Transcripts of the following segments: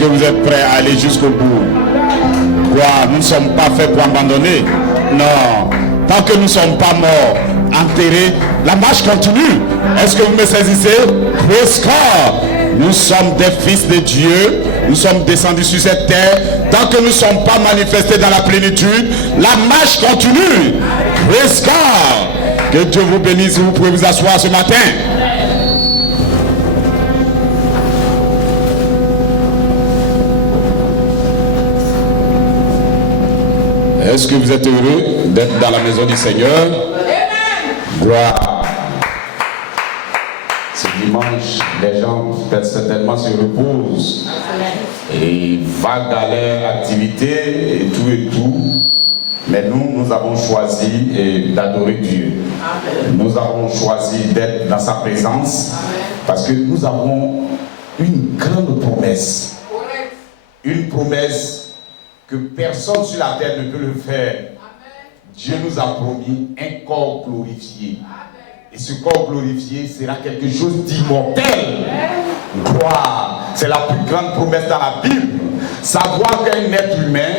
que vous êtes prêts à aller jusqu'au bout? Quoi? Nous ne sommes pas faits pour abandonner. Non. Tant que nous ne sommes pas morts, enterrés, la marche continue. Est-ce que vous me saisissez? Praise God. Nous sommes des fils de Dieu. Nous sommes descendus sur cette terre. Tant que nous ne sommes pas manifestés dans la plénitude, la marche continue. Praise God. Que Dieu vous bénisse. Vous pouvez vous asseoir ce matin. Est-ce que vous êtes heureux d'être dans la maison du Seigneur? Amen. Gloire. Ce dimanche, les gens certainement se reposent et vaguent dans leur activité et tout. Mais nous avons choisi d'adorer Dieu. Amen. Nous avons choisi d'être dans sa présence. Amen. Parce que nous avons une grande promesse. Une promesse que personne sur la terre ne peut le faire. Amen. Dieu nous a promis un corps glorifié. Amen. Et ce corps glorifié sera quelque chose d'immortel. Gloire. C'est la plus grande promesse dans la Bible. Savoir qu'un être humain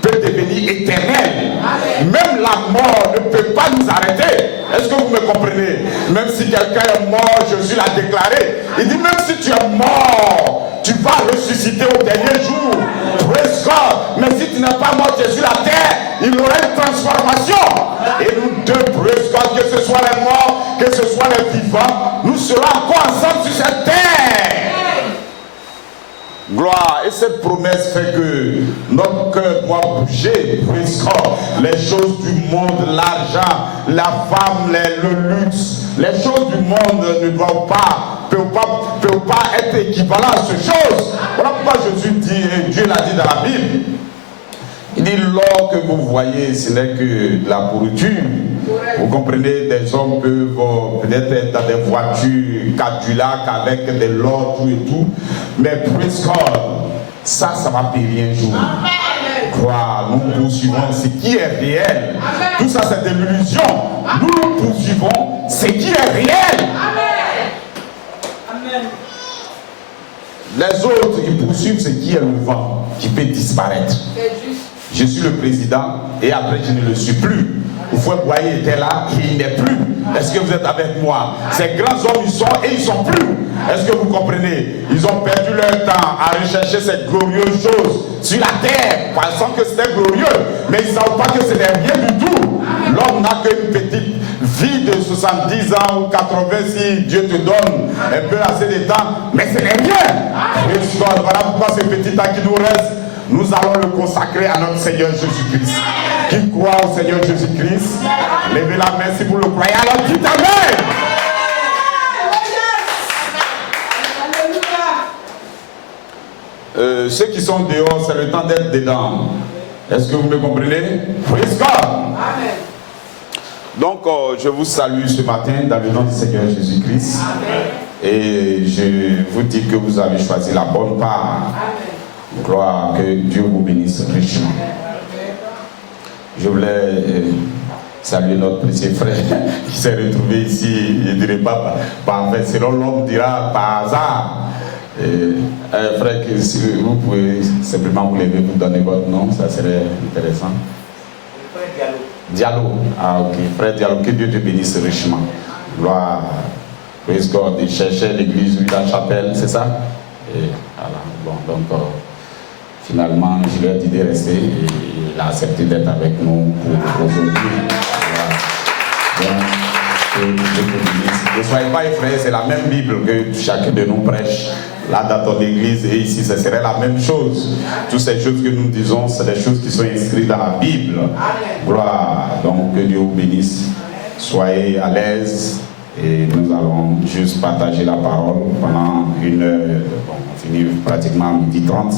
peut devenir éternel. Amen. Même la mort ne peut pas nous arrêter. Est-ce que vous me comprenez? Même si quelqu'un est mort, Jésus l'a déclaré. Il dit même si tu es mort, tu vas ressusciter au dernier jour. Praise God. Mais si tu n'es pas mort, tu es sur la terre, il y aura une transformation. Et nous deux, praise God, que ce soit les morts, que ce soit les vivants, nous serons encore ensemble sur cette terre. Gloire. Et cette promesse fait que notre cœur doit bouger. Praise God. Les choses du monde, l'argent, la femme, le luxe, les choses du monde ne doivent pas, peuvent pas être équivalentes à ces choses. Voilà pourquoi Jésus dit, et Dieu l'a dit dans la Bible, il dit l'or que vous voyez, ce n'est que de la pourriture. Vous comprenez, des hommes peuvent peut-être être dans des voitures Cadillac avec de l'or, tout et tout. Mais praise God, ça va périr un jour. Croire, nous poursuivons ce qui est réel. Amen. Tout ça, c'est de l'illusion. Nous poursuivons ce qui est réel. Amen. Les autres, ils poursuivent ce qui est le vent, qui peut disparaître. Je suis le président et après je ne le suis plus. Vous pouvez voir, il était là et il n'est plus. Est-ce que vous êtes avec moi? Ces grands hommes, ils sont et ils sont plus. Est-ce que vous comprenez? Ils ont perdu leur temps à rechercher cette glorieuse chose sur la terre, pensant que c'était glorieux, mais ils ne savent pas que ce n'est rien du tout. L'homme n'a qu'une petite vie de 70 ans ou 80 si Dieu te donne un peu assez de temps, mais ce n'est rien. Voilà pourquoi ce petit temps qui nous reste, nous allons le consacrer à notre Seigneur Jésus-Christ. Qui croit au Seigneur Jésus-Christ, levez la main si vous le croyez, alors dites Amen. Ceux qui sont dehors, c'est le temps d'être dedans. Est-ce que vous me comprenez? Praise God. Amen. Donc, je vous salue ce matin dans le nom du Seigneur Jésus-Christ. Et je vous dis que vous avez choisi la bonne part. Amen. Gloire, que Dieu vous bénisse richement. Je voulais saluer notre précieux frère qui s'est retrouvé ici. Je ne dirais pas par fait, selon l'homme dira par hasard. Frère, si vous pouvez simplement vous lever, vous donner votre nom, ça serait intéressant. Frère Diallo. Diallo. Ah ok, frère Diallo, que Dieu te bénisse richement. Gloire. Praise God. Il cherchait l'église, lui, la chapelle, c'est ça? Et voilà, bon, donc finalement, je lui ai dit de rester et il a accepté d'être avec nous pour aujourd'hui. Voilà. Ne soyez pas effrayés, c'est la même Bible que chacun de nous prêche. Là, dans ton église et ici, ce serait la même chose. Toutes ces choses que nous disons, c'est des choses qui sont inscrites dans la Bible. Gloire. Donc, que Dieu vous bénisse. Soyez à l'aise et nous allons juste partager la parole pendant une heure. Bon, on finit pratiquement à 12h30.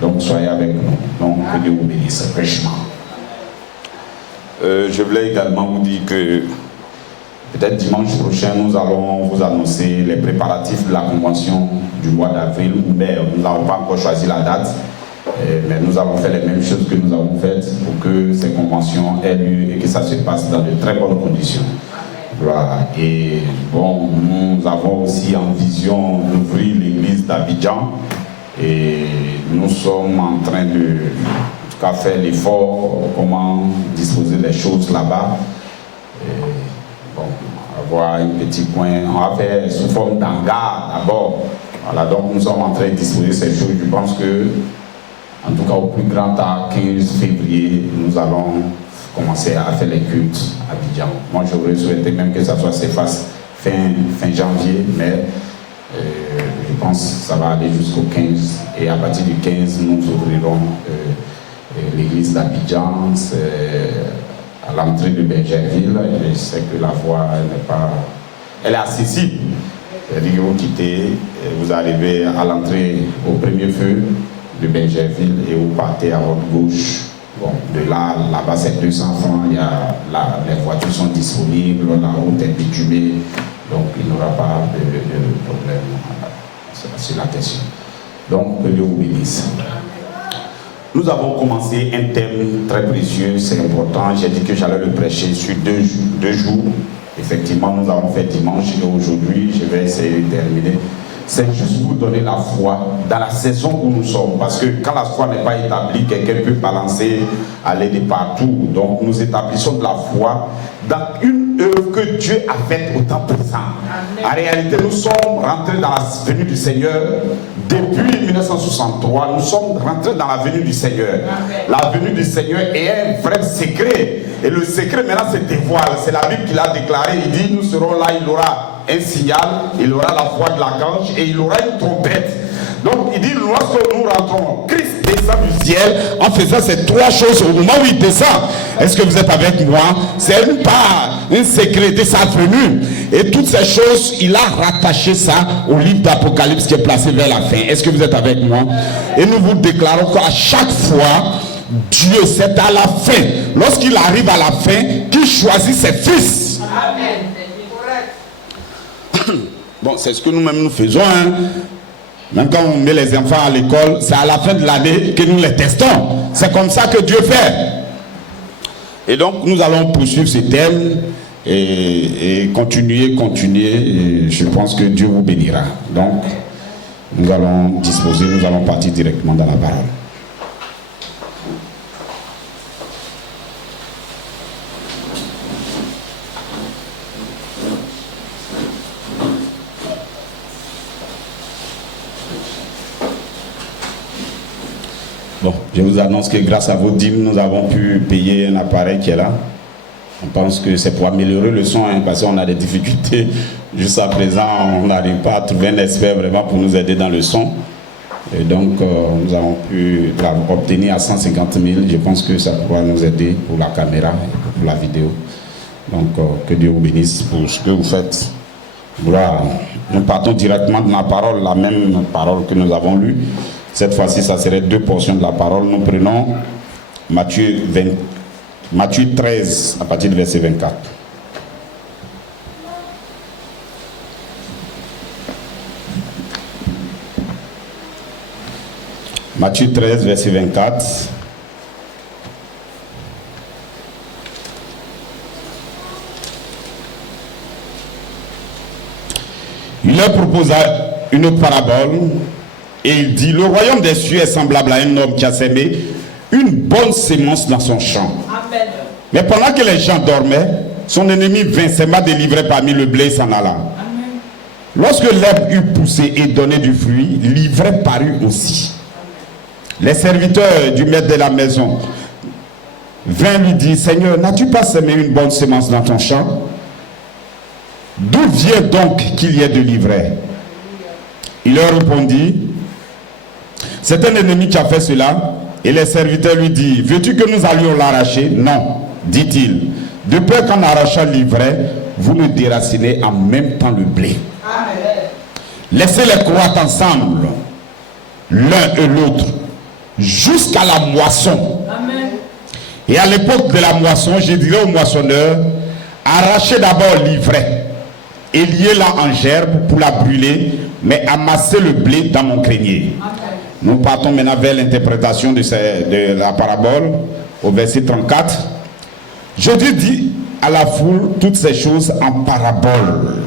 Donc, soyez avec nous. Donc, que Dieu vous bénisse richement. Je voulais également vous dire que peut-être dimanche prochain, nous allons vous annoncer les préparatifs de la convention du mois d'avril, mais nous n'avons pas encore choisi la date, mais nous avons fait les mêmes choses que nous avons faites pour que ces conventions aient lieu et que ça se passe dans de très bonnes conditions. Voilà. Et bon, nous avons aussi en vision d'ouvrir l'église d'Abidjan Et nous sommes en train de, en tout cas, faire l'effort, comment disposer les choses là-bas. Bon, avoir un petit coin, on va faire sous forme d'hangar d'abord. Voilà, donc nous sommes en train de disposer ces choses. Je pense que, en tout cas, au plus grand tard, 15 février, nous allons commencer à faire les cultes à Abidjan. Moi, j'aurais souhaité même que ça soit s'efface fin janvier, mais je pense que ça va aller jusqu'au 15. Et à partir du 15, nous ouvrirons l'église d'Abidjan à l'entrée de Bergerville. Je sais que la voie elle est accessible. C'est-à-dire que vous quittez, vous arrivez à l'entrée au premier feu de Bergerville et vous partez à votre gauche. Bon, de là-bas c'est 200 francs, les voitures sont disponibles, la route est bitumée, donc il n'y aura pas de problème sur la question. Donc, que Dieu vous bénisse. Nous avons commencé un thème très précieux, c'est important. J'ai dit que j'allais le prêcher sur deux jours. Effectivement, nous avons fait dimanche et aujourd'hui, je vais essayer de terminer. C'est juste vous donner la foi dans la saison où nous sommes. Parce que quand la foi n'est pas établie, quelqu'un peut balancer, aller de partout. Donc nous établissons de la foi dans une œuvre que Dieu a faite au temps présent. En réalité, nous sommes rentrés dans la venue du Seigneur depuis 1963. Nous sommes rentrés dans la venue du Seigneur. La venue du Seigneur est un vrai secret. Et le secret maintenant se dévoile. C'est la Bible qui l'a déclaré. Il dit, nous serons là, il aura un signal, il aura la voix de l'archange et il aura une trompette. Donc il dit, lorsque nous rentrons, Christ descend du ciel en faisant ces trois choses au moment où il descend. Est-ce que vous êtes avec moi? C'est une part, un secret de sa venue. Et toutes ces choses, il a rattaché ça au livre d'Apocalypse qui est placé vers la fin. Est-ce que vous êtes avec moi? Et nous vous déclarons qu'à chaque fois, Dieu, c'est à la fin, lorsqu'il arrive à la fin, qu'il choisit ses fils. Amen. Bon, c'est ce que nous-mêmes nous faisons. Hein. Même quand on met les enfants à l'école, c'est à la fin de l'année que nous les testons. C'est comme ça que Dieu fait. Et donc, nous allons poursuivre ce thème et continuer. Et je pense que Dieu vous bénira. Donc, nous allons disposer, nous allons partir directement dans la parole. Bon, je vous annonce que grâce à vos dîmes, nous avons pu payer un appareil qui est là. On pense que c'est pour améliorer le son, hein, parce qu'on a des difficultés. Jusqu'à présent, on n'arrive pas à trouver un expert vraiment pour nous aider dans le son. Et donc, nous avons pu obtenir à 150 000. Je pense que ça pourra nous aider pour la caméra et pour la vidéo. Donc, que Dieu vous bénisse pour ce que vous faites. Voilà. Nous partons directement de la parole, la même parole que nous avons lue. Cette fois-ci, ça serait deux portions de la parole. Nous prenons Matthieu 13, à partir du verset 24. Matthieu 13, verset 24. Il leur proposa une parabole. Et il dit, le royaume des cieux est semblable à un homme qui a semé une bonne sémence dans son champ. Amen. Mais pendant que les gens dormaient, son ennemi vint, s'aima délivrer parmi le blé et s'en alla. Amen. Lorsque l'herbe eut poussé et donné du fruit, l'ivraie parut aussi. Les serviteurs du maître de la maison vinrent lui dire, Seigneur, n'as-tu pas semé une bonne sémence dans ton champ? D'où vient donc qu'il y ait de l'ivraie? Il leur répondit, c'est un ennemi qui a fait cela. Et les serviteurs lui disent, veux-tu que nous allions l'arracher? Non, dit-il. De peur qu'en arrachant l'ivraie, vous ne déracinez en même temps le blé. Amen. Laissez-les croître ensemble, l'un et l'autre, jusqu'à la moisson. Amen. Et à l'époque de la moisson, je dirais au moissonneur, arrachez d'abord l'ivraie et liez-la en gerbe pour la brûler, mais amassez le blé dans mon grenier. Amen. Nous partons maintenant vers l'interprétation de la parabole au verset 34. Jésus dit à la foule toutes ces choses en parabole.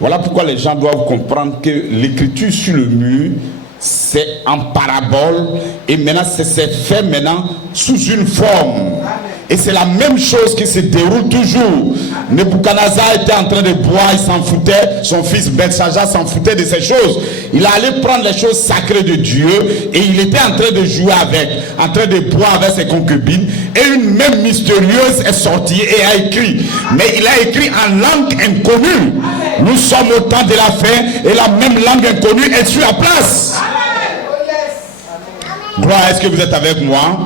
Voilà pourquoi les gens doivent comprendre que l'écriture sur le mur, c'est en parabole, et maintenant c'est fait maintenant sous une forme. Et c'est la même chose qui se déroule toujours. Nebuchadnezzar était en train de boire, il s'en foutait, son fils Belshazzar s'en foutait de ces choses. Il allait prendre les choses sacrées de Dieu et il était en train de jouer avec, en train de boire avec ses concubines. Et une même mystérieuse est sortie et a écrit. Mais il a écrit en langue inconnue. Nous sommes au temps de la fin et la même langue inconnue est sur la place. Gloire, est-ce que vous êtes avec moi?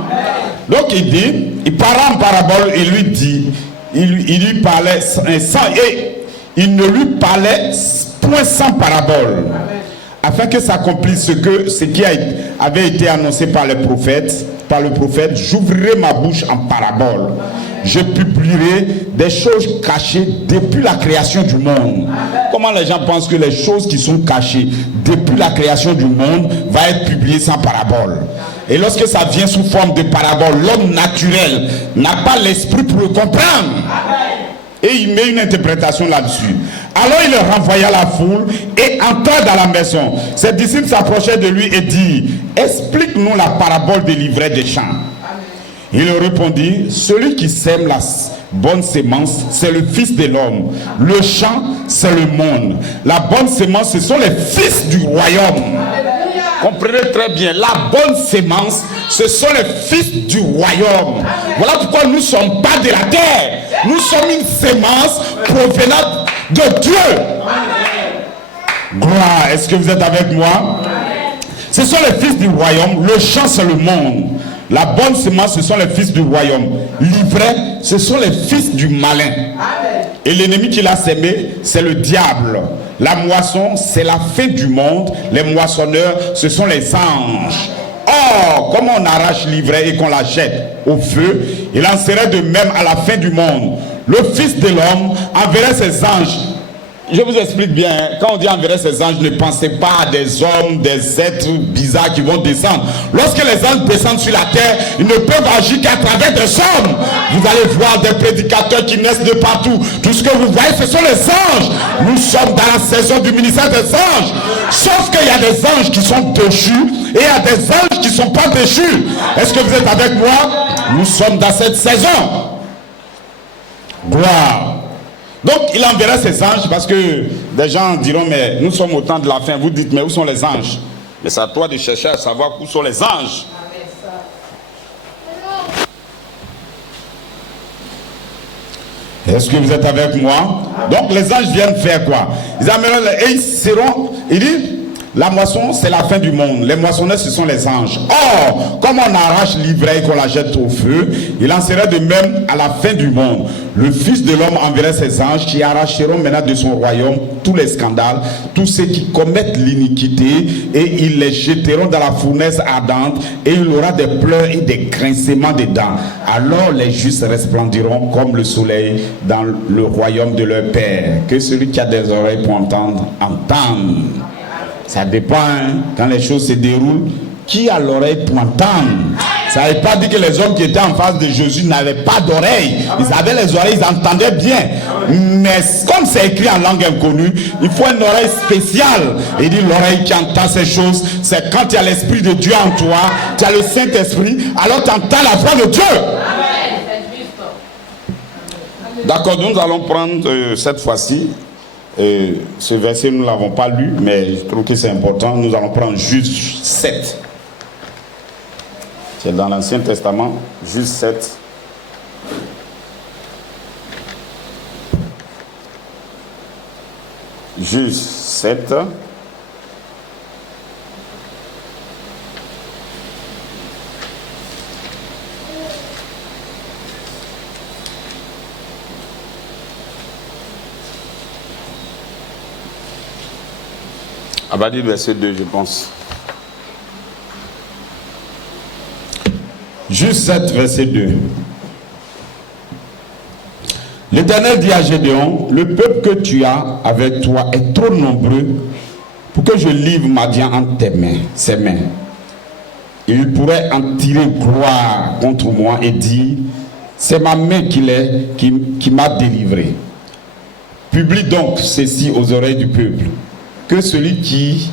Donc il dit, il parle en parabole et lui dit, il lui parlait sans, et il ne lui parlait point sans parabole, afin que s'accomplisse ce qui avait été annoncé par le prophète, j'ouvrirai ma bouche en parabole. Je publierai des choses cachées depuis la création du monde. Comment les gens pensent que les choses qui sont cachées depuis la création du monde vont être publiées sans parabole? Et lorsque ça vient sous forme de parabole, l'homme naturel n'a pas l'esprit pour le comprendre. Et il met une interprétation là-dessus. Alors il renvoya la foule et entra dans la maison. Ses disciples s'approchaient de lui et dirent, explique-nous la parabole des livrets des champs. Il leur répondit, celui qui sème la bonne sémence, c'est le Fils de l'homme. Le champ, c'est le monde. La bonne sémence, ce sont les fils du royaume. Comprenez très bien, la bonne sémence, ce sont les fils du royaume. Voilà pourquoi nous ne sommes pas de la terre. Nous sommes une sémence provenant de Dieu. Gloire, est-ce que vous êtes avec moi? Ce sont les fils du royaume. Le champ, c'est le monde. La bonne sémence, ce sont les fils du royaume. L'ivraie, ce sont les fils du malin. Et l'ennemi qui l'a sémé, c'est le diable. La moisson, c'est la fin du monde. Les moissonneurs, ce sont les anges. Or, comme on arrache l'ivraie et qu'on la jette au feu, il en serait de même à la fin du monde. Le Fils de l'homme enverrait ses anges. Je vous explique bien, hein. Quand on dit enverrait ses anges, ne pensez pas à des hommes, des êtres bizarres qui vont descendre. Lorsque les anges descendent sur la terre, ils ne peuvent agir qu'à travers des hommes. Vous allez voir des prédicateurs qui naissent de partout. Tout ce que vous voyez, ce sont les anges. Nous sommes dans la saison du ministère des anges. Sauf qu'il y a des anges qui sont déchus et il y a des anges qui ne sont pas déchus. Est-ce que vous êtes avec moi? Nous sommes dans cette saison. Gloire. Donc il enverra ses anges, parce que des gens diront, mais nous sommes au temps de la fin. Vous dites, mais où sont les anges? Mais c'est à toi de chercher à savoir où sont les anges. Est-ce que vous êtes avec moi? Donc les anges viennent faire quoi? Ils amèneront et ils seront, il dit, la moisson, c'est la fin du monde. Les moissonneurs, ce sont les anges. Or, comme on arrache l'ivraie et qu'on la jette au feu, il en serait de même à la fin du monde. Le Fils de l'homme enverrait ses anges qui arracheront maintenant de son royaume tous les scandales, tous ceux qui commettent l'iniquité, et ils les jetteront dans la fournaise ardente, et il y aura des pleurs et des grincements de dents. Alors les justes resplendiront comme le soleil dans le royaume de leur Père. Que celui qui a des oreilles pour entendre, entende. Ça dépend, hein, quand les choses se déroulent, qui a l'oreille pour entendre? Ça ne veut pas dire que les hommes qui étaient en face de Jésus n'avaient pas d'oreilles. Ils avaient les oreilles, ils entendaient bien. Mais comme c'est écrit en langue inconnue, il faut une oreille spéciale. Il dit l'oreille qui entend ces choses, c'est quand tu as l'Esprit de Dieu en toi, tu as le Saint-Esprit, alors tu entends la voix de Dieu. D'accord, nous allons prendre cette fois-ci. Ce verset, nous ne l'avons pas lu, mais je trouve que c'est important. Nous allons prendre Juge 7. C'est dans l'Ancien Testament, Juge 7. Juge 7. À partir du verset 2, je pense. Juste 7, verset 2. L'Éternel dit à Gédéon, le peuple que tu as avec toi est trop nombreux pour que je livre Madian entre ses mains. Il pourrait en tirer gloire contre moi et dire, c'est ma main qui m'a délivré. Publie donc ceci aux oreilles du peuple, que celui qui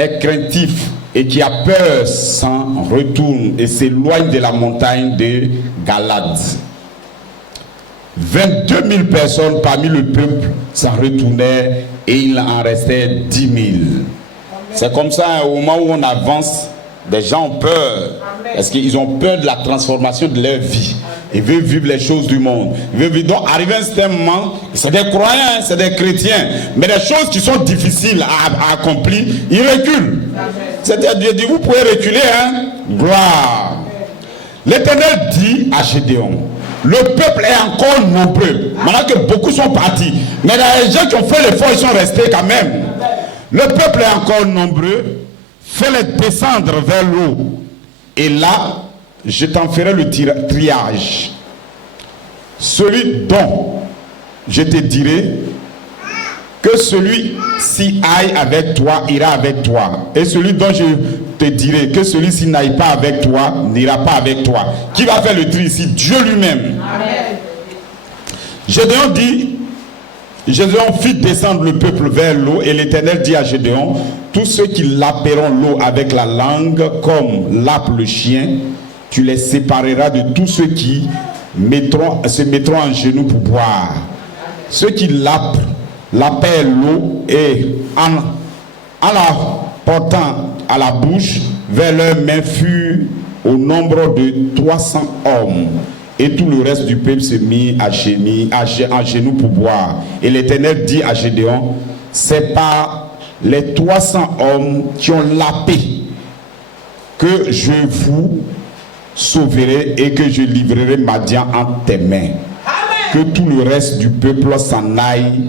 est craintif et qui a peur s'en retourne et s'éloigne de la montagne de Galade. 22 000 personnes parmi le peuple s'en retournaient et il en restait 10 000. C'est comme ça, au moment où on avance, des gens ont peur. Parce qu'ils ont peur de la transformation de leur vie. Ils veulent vivre les choses du monde. Ils veulent vivre. Donc, arrivé à un certain moment, c'est des croyants, c'est des chrétiens. Mais les choses qui sont difficiles à accomplir, ils reculent. C'est-à-dire, vous pouvez reculer, hein? Gloire. L'Éternel dit à Gédéon, le peuple est encore nombreux. Maintenant que beaucoup sont partis. Mais les gens qui ont fait l'effort, ils sont restés quand même. Le peuple est encore nombreux. Fais-les descendre vers l'eau. Et là, je t'en ferai le triage. Celui dont je te dirai que celui-ci aille avec toi, ira avec toi. Et celui dont je te dirai que celui-ci n'aille pas avec toi, n'ira pas avec toi. Qui va faire le tri ici? Dieu lui-même. Gédéon dit, Gédéon fit descendre le peuple vers l'eau et l'Éternel dit à Gédéon, tous ceux qui laperont l'eau avec la langue comme lappe le chien, tu les sépareras de tous ceux qui se mettront en genoux pour boire. Ceux qui lapèrent l'eau et en la portant à la bouche vers leurs mains furent au nombre de 300 hommes. Et tout le reste du peuple se mit en genoux pour boire. Et l'Éternel dit à Gédéon, c'est par les 300 hommes qui ont lapé que je vous sauverai et que je livrerai Madian entre tes mains. Amen. Que tout le reste du peuple s'en aille,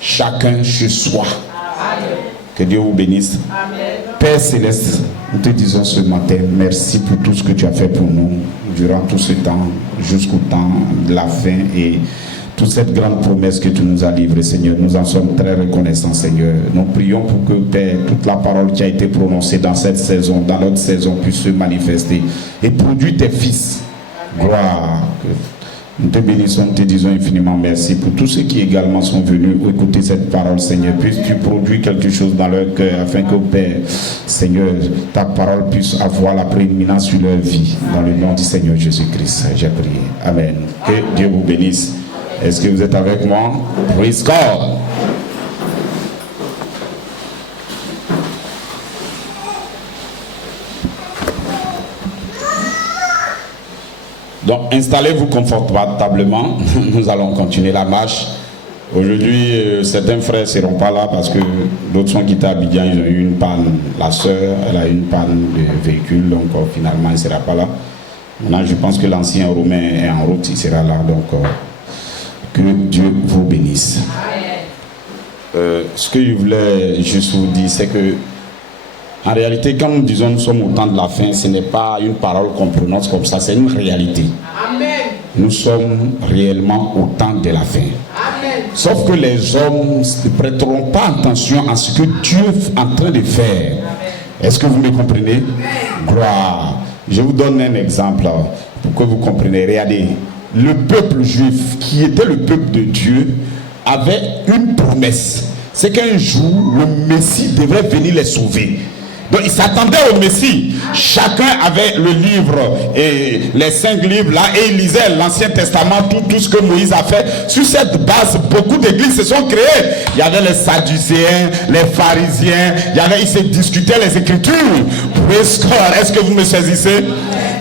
chacun chez soi. Amen. Que Dieu vous bénisse. Amen. Père Céleste, nous te disons ce matin, merci pour tout ce que tu as fait pour nous durant tout ce temps, jusqu'au temps de la fin et toute cette grande promesse que tu nous as livrée, Seigneur. Nous en sommes très reconnaissants, Seigneur. Nous prions pour que, Père, toute la parole qui a été prononcée dans cette saison, dans notre saison, puisse se manifester et produire tes fils. Gloire. Nous te bénissons, nous te disons infiniment merci pour tous ceux qui également sont venus écouter cette parole, Seigneur. Puisses-tu produire quelque chose dans leur cœur afin que, Père, Seigneur, ta parole puisse avoir la prééminence sur leur vie. Dans le nom du Seigneur Jésus-Christ, j'ai prié. Amen. Que Dieu vous bénisse. Est-ce que vous êtes avec moi? Praise God. Donc, installez-vous confortablement. Nous allons continuer la marche. Aujourd'hui, certains frères ne seront pas là parce que d'autres sont quittés à Abidjan. Ils ont eu une panne. La sœur, elle a eu une panne de véhicule. Donc, finalement, il ne sera pas là. Maintenant, je pense que l'ancien Romain est en route. Il sera là. Donc, que Dieu vous bénisse. Ce que je voulais juste vous dire, c'est que en réalité, quand nous disons nous sommes au temps de la fin, ce n'est pas une parole qu'on prononce comme ça, c'est une réalité. Amen. Nous sommes réellement au temps de la fin. Amen. Sauf que les hommes ne prêteront pas attention à ce que Dieu est en train de faire. Est-ce que vous me comprenez? Gloire. Je vous donne un exemple pour que vous compreniez. Regardez, le peuple juif, qui était le peuple de Dieu, avait une promesse. C'est qu'un jour, le Messie devrait venir les sauver. Donc ils s'attendaient au Messie. Chacun avait le livre et les 5 livres là et ils lisaient l'Ancien Testament, tout ce que Moïse a fait. Sur cette base, beaucoup d'églises se sont créées. Il y avait les Sadducéens, les pharisiens, ils se discutaient les Écritures. Est-ce que vous me saisissez?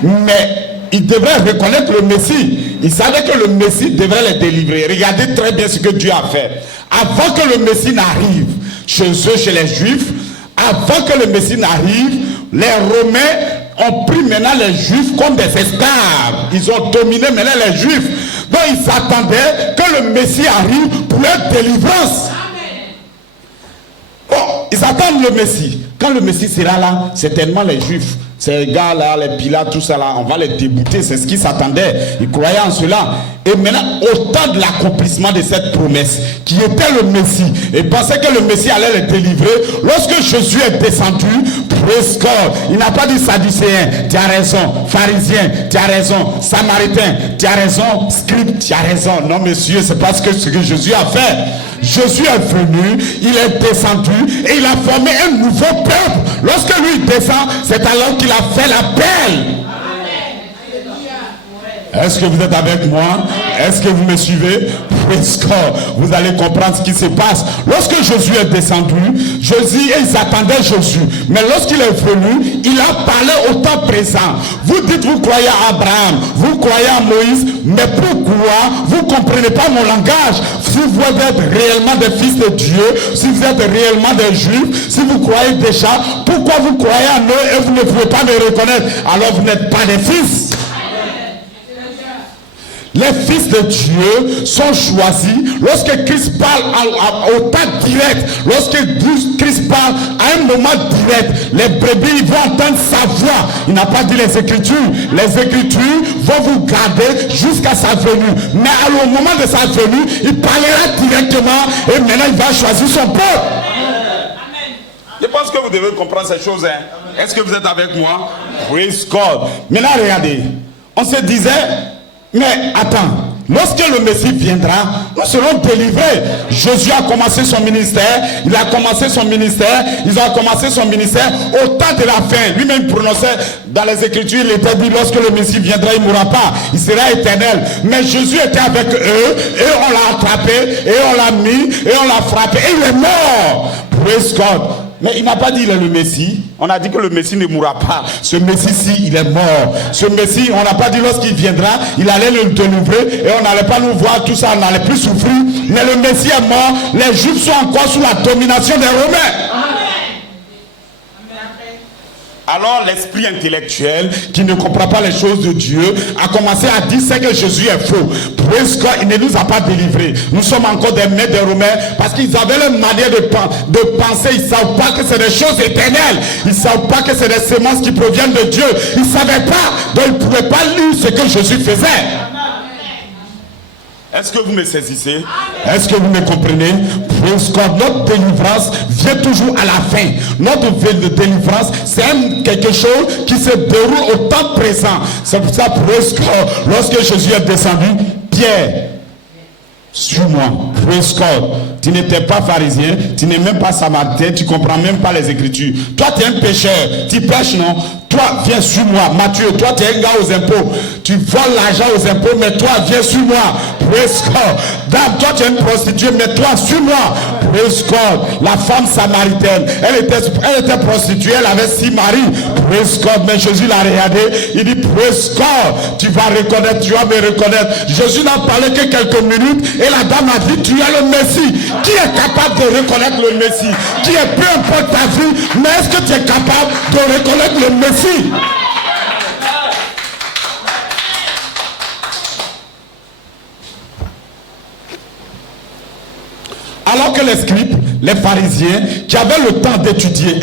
Mais ils devraient reconnaître le Messie. Ils savaient que le Messie devrait les délivrer. Regardez très bien ce que Dieu a fait. Avant que le Messie n'arrive chez eux, chez les Juifs, avant que le Messie n'arrive, les Romains ont pris maintenant les Juifs comme des esclaves. Ils ont dominé maintenant les Juifs. Donc ils attendaient que le Messie arrive pour leur délivrance. Bon, ils attendent le Messie. Quand le Messie sera là, certainement les Juifs Ces gars-là, les Pilates, tout ça là, on va les débouter. C'est ce qu'ils s'attendaient. Ils croyaient en cela. Et maintenant, au temps de l'accomplissement de cette promesse, qui était le Messie, et pensaient que le Messie allait les délivrer, lorsque Jésus est descendu, praise God, il n'a pas dit Sadducéen, tu as raison, pharisien, tu as raison, samaritain, tu as raison, scribe, tu as raison. Non, monsieur, c'est parce que ce que Jésus a fait. Jésus est venu, il est descendu et il a formé un nouveau peuple. Lorsque lui descend, c'est alors qu'il a fait l'appel. Est-ce que vous êtes avec moi? Est-ce que vous me suivez? Praise God. Vous allez comprendre ce qui se passe. Lorsque Jésus est descendu, Jésus, ils attendaient Jésus. Mais lorsqu'il est venu, il a parlé au temps présent. Vous dites, vous croyez à Abraham, vous croyez à Moïse, mais pourquoi vous ne comprenez pas mon langage? Si vous êtes réellement des fils de Dieu, si vous êtes réellement des Juifs, si vous croyez déjà, pourquoi vous croyez en eux et vous ne pouvez pas me reconnaître? Alors vous n'êtes pas des fils. Les fils de Dieu sont choisis lorsque Christ parle au temps direct. Lorsque Christ parle à un moment direct, les brebis vont entendre sa voix. Il n'a pas dit les Écritures. Les Écritures vont vous garder jusqu'à sa venue. Mais au moment de sa venue, il parlera directement et maintenant il va choisir son peuple. Je pense que vous devez comprendre ces choses. Hein? Est-ce que vous êtes avec moi? Praise God. Maintenant regardez, on se disait, mais attends, lorsque le Messie viendra, nous serons délivrés. Jésus a commencé son ministère, il a commencé son ministère, ils ont commencé son ministère au temps de la fin. Lui-même prononçait dans les Écritures, il était dit, lorsque le Messie viendra, il ne mourra pas, il sera éternel. Mais Jésus était avec eux, et on l'a attrapé, et on l'a mis, et on l'a frappé, et il est mort. Praise God. Mais il n'a pas dit il est le Messie. On a dit que le Messie ne mourra pas. Ce Messie-ci, il est mort. Ce Messie, on n'a pas dit lorsqu'il viendra, il allait le délivrer et on n'allait pas nous voir, tout ça, on n'allait plus souffrir. Mais le Messie est mort. Les Juifs sont encore sous la domination des Romains. Alors l'esprit intellectuel qui ne comprend pas les choses de Dieu a commencé à dire c'est que Jésus est faux. Praise God, il ne nous a pas délivrés. Nous sommes encore des maîtres des Romains parce qu'ils avaient leur manière de penser. Ils ne savent pas que c'est des choses éternelles. Ils ne savent pas que c'est des semences qui proviennent de Dieu. Ils ne savaient pas. Donc ils ne pouvaient pas lire ce que Jésus faisait. Est-ce que vous me saisissez? Est-ce que vous me comprenez? Notre délivrance vient toujours à la fin. Notre délivrance, c'est quelque chose qui se déroule au temps présent. C'est pour ça, lorsque Jésus est descendu, Pierre, suis-moi. Praise God. Tu n'étais pas pharisien, tu n'es même pas samaritain, tu ne comprends même pas les Écritures. Toi, tu es un pécheur, tu pêches, non? Toi, viens sur moi. Mathieu, toi, tu es un gars aux impôts. Tu voles l'argent aux impôts, mais toi, viens sur moi. Praise God. Dame, toi, tu es une prostituée, mais toi, sur moi. Praise God. La femme samaritaine, elle était prostituée, elle avait 6 maris. Praise God. Mais Jésus l'a regardé. Il dit, praise God. Tu vas reconnaître, tu vas me reconnaître. Jésus n'a parlé que quelques minutes et la dame a dit, tu es le Messie. Qui est capable de reconnaître le Messie? Qui est, peu importe ta vie, mais est-ce que tu es capable de reconnaître le Messie? Alors que les scribes, les pharisiens, qui avaient le temps d'étudier,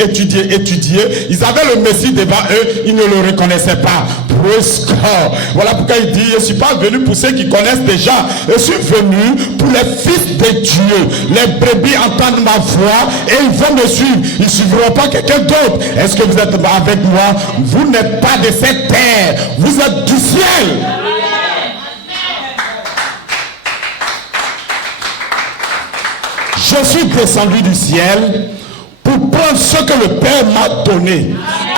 ils avaient le Messie devant eux, ils ne le reconnaissaient pas. Praise God. Voilà pourquoi il dit, je ne suis pas venu pour ceux qui connaissent déjà, je suis venu pour les fils de Dieu. Les brebis entendent ma voix et ils vont me suivre. Ils ne suivront pas quelqu'un d'autre. Est-ce que vous êtes avec moi? Vous n'êtes pas de cette terre, vous êtes du ciel. Je suis descendu du ciel pour prendre ce que le Père m'a donné.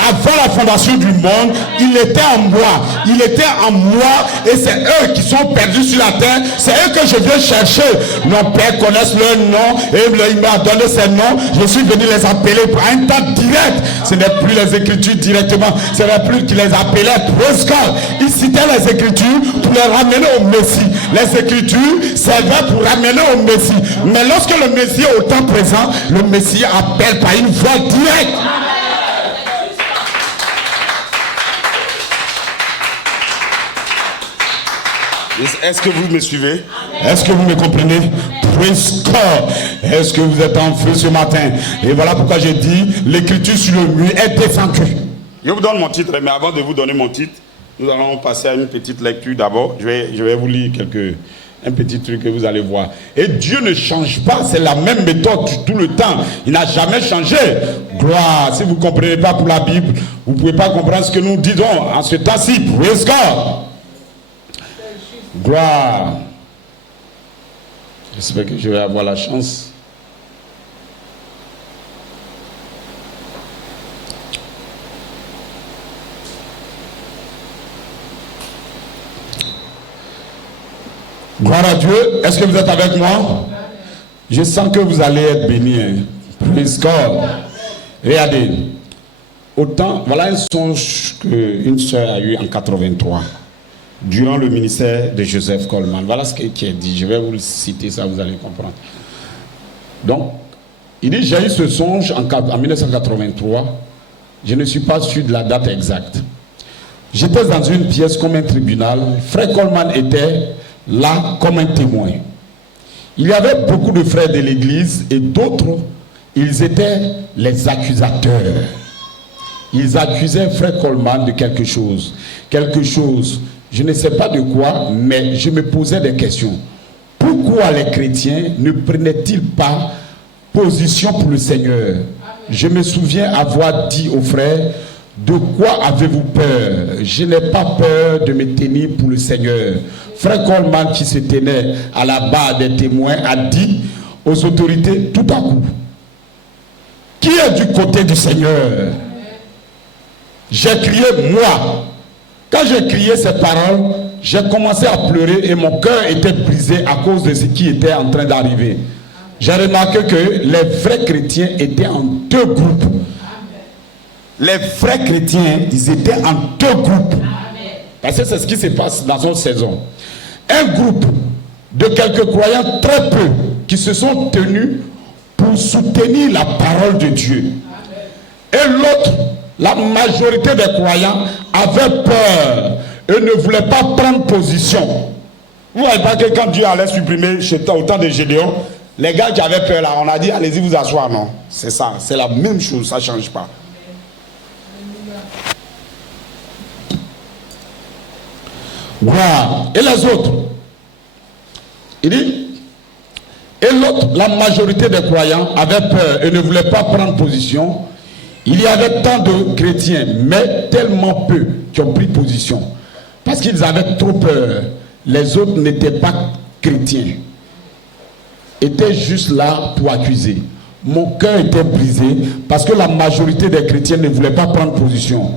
Avant la fondation du monde, il était en moi. Il était en moi et c'est eux qui sont perdus sur la terre. C'est eux que je viens chercher. Nos pères connaissent leur nom et il m'a donné ces noms. Je suis venu les appeler à un temps direct. Ce n'est plus les Écritures directement. Ce n'est plus qu'ils les appelaient. Ils citaient les Écritures pour les ramener au Messie. Les Écritures servaient pour ramener au Messie. Mais lorsque le Messie est au temps présent, le Messie appelle par une voix directe. Est-ce que vous me suivez? Est-ce que vous me comprenez? Praise God. Est-ce que vous êtes en feu ce matin? Et voilà pourquoi j'ai dit l'écriture sur le mur est descendue. Je vous donne mon titre, mais avant de vous donner mon titre, nous allons passer à une petite lecture d'abord. Je vais vous lire un petit truc que vous allez voir. Et Dieu ne change pas, c'est la même méthode tout le temps. Il n'a jamais changé. Gloire. Si vous ne comprenez pas pour la Bible, vous ne pouvez pas comprendre ce que nous disons en ce temps-ci. Praise God. Gloire. J'espère que je vais avoir la chance. Gloire à Dieu. Est-ce que vous êtes avec moi? Je sens que vous allez être bénis. Praise God. Regardez. Autant, voilà un songe qu'une sœur a eu en 83. Durant le ministère de Joseph Coleman. Voilà ce qui est dit. Je vais vous le citer, ça vous allez comprendre. Donc, il dit, j'ai eu ce songe en 1983. Je ne suis pas sûr de la date exacte. J'étais dans une pièce comme un tribunal. Frère Coleman était là comme un témoin. Il y avait beaucoup de frères de l'église et d'autres, ils étaient les accusateurs. Ils accusaient frère Coleman de quelque chose. Quelque chose, je ne sais pas de quoi, mais je me posais des questions. Pourquoi les chrétiens ne prenaient-ils pas position pour le Seigneur? Je me souviens avoir dit aux frères, de quoi avez-vous peur? Je n'ai pas peur de me tenir pour le Seigneur. Frère Coleman, qui se tenait à la barre des témoins, a dit aux autorités tout à coup, qui est du côté du Seigneur? J'ai crié moi. Quand j'ai crié ces paroles, j'ai commencé à pleurer et mon cœur était brisé à cause de ce qui était en train d'arriver. J'ai remarqué que les vrais chrétiens étaient en deux groupes. Les vrais chrétiens, ils étaient en deux groupes. Parce que c'est ce qui se passe dans notre saison. Un groupe de quelques croyants très peu qui se sont tenus pour soutenir la parole de Dieu. Et l'autre, la majorité des croyants avaient peur et ne voulaient pas prendre position. Vous ne voyez pas que quand Dieu allait supprimer au temps de Gédéon, les gars qui avaient peur là, on a dit allez-y vous asseoir, non? C'est ça, c'est la même chose, ça ne change pas. Wow. Et les autres, il dit, et l'autre, la majorité des croyants avaient peur et ne voulaient pas prendre position. Il y avait tant de chrétiens, mais tellement peu qui ont pris position. Parce qu'ils avaient trop peur. Les autres n'étaient pas chrétiens. Étaient juste là pour accuser. Mon cœur était brisé parce que la majorité des chrétiens ne voulaient pas prendre position.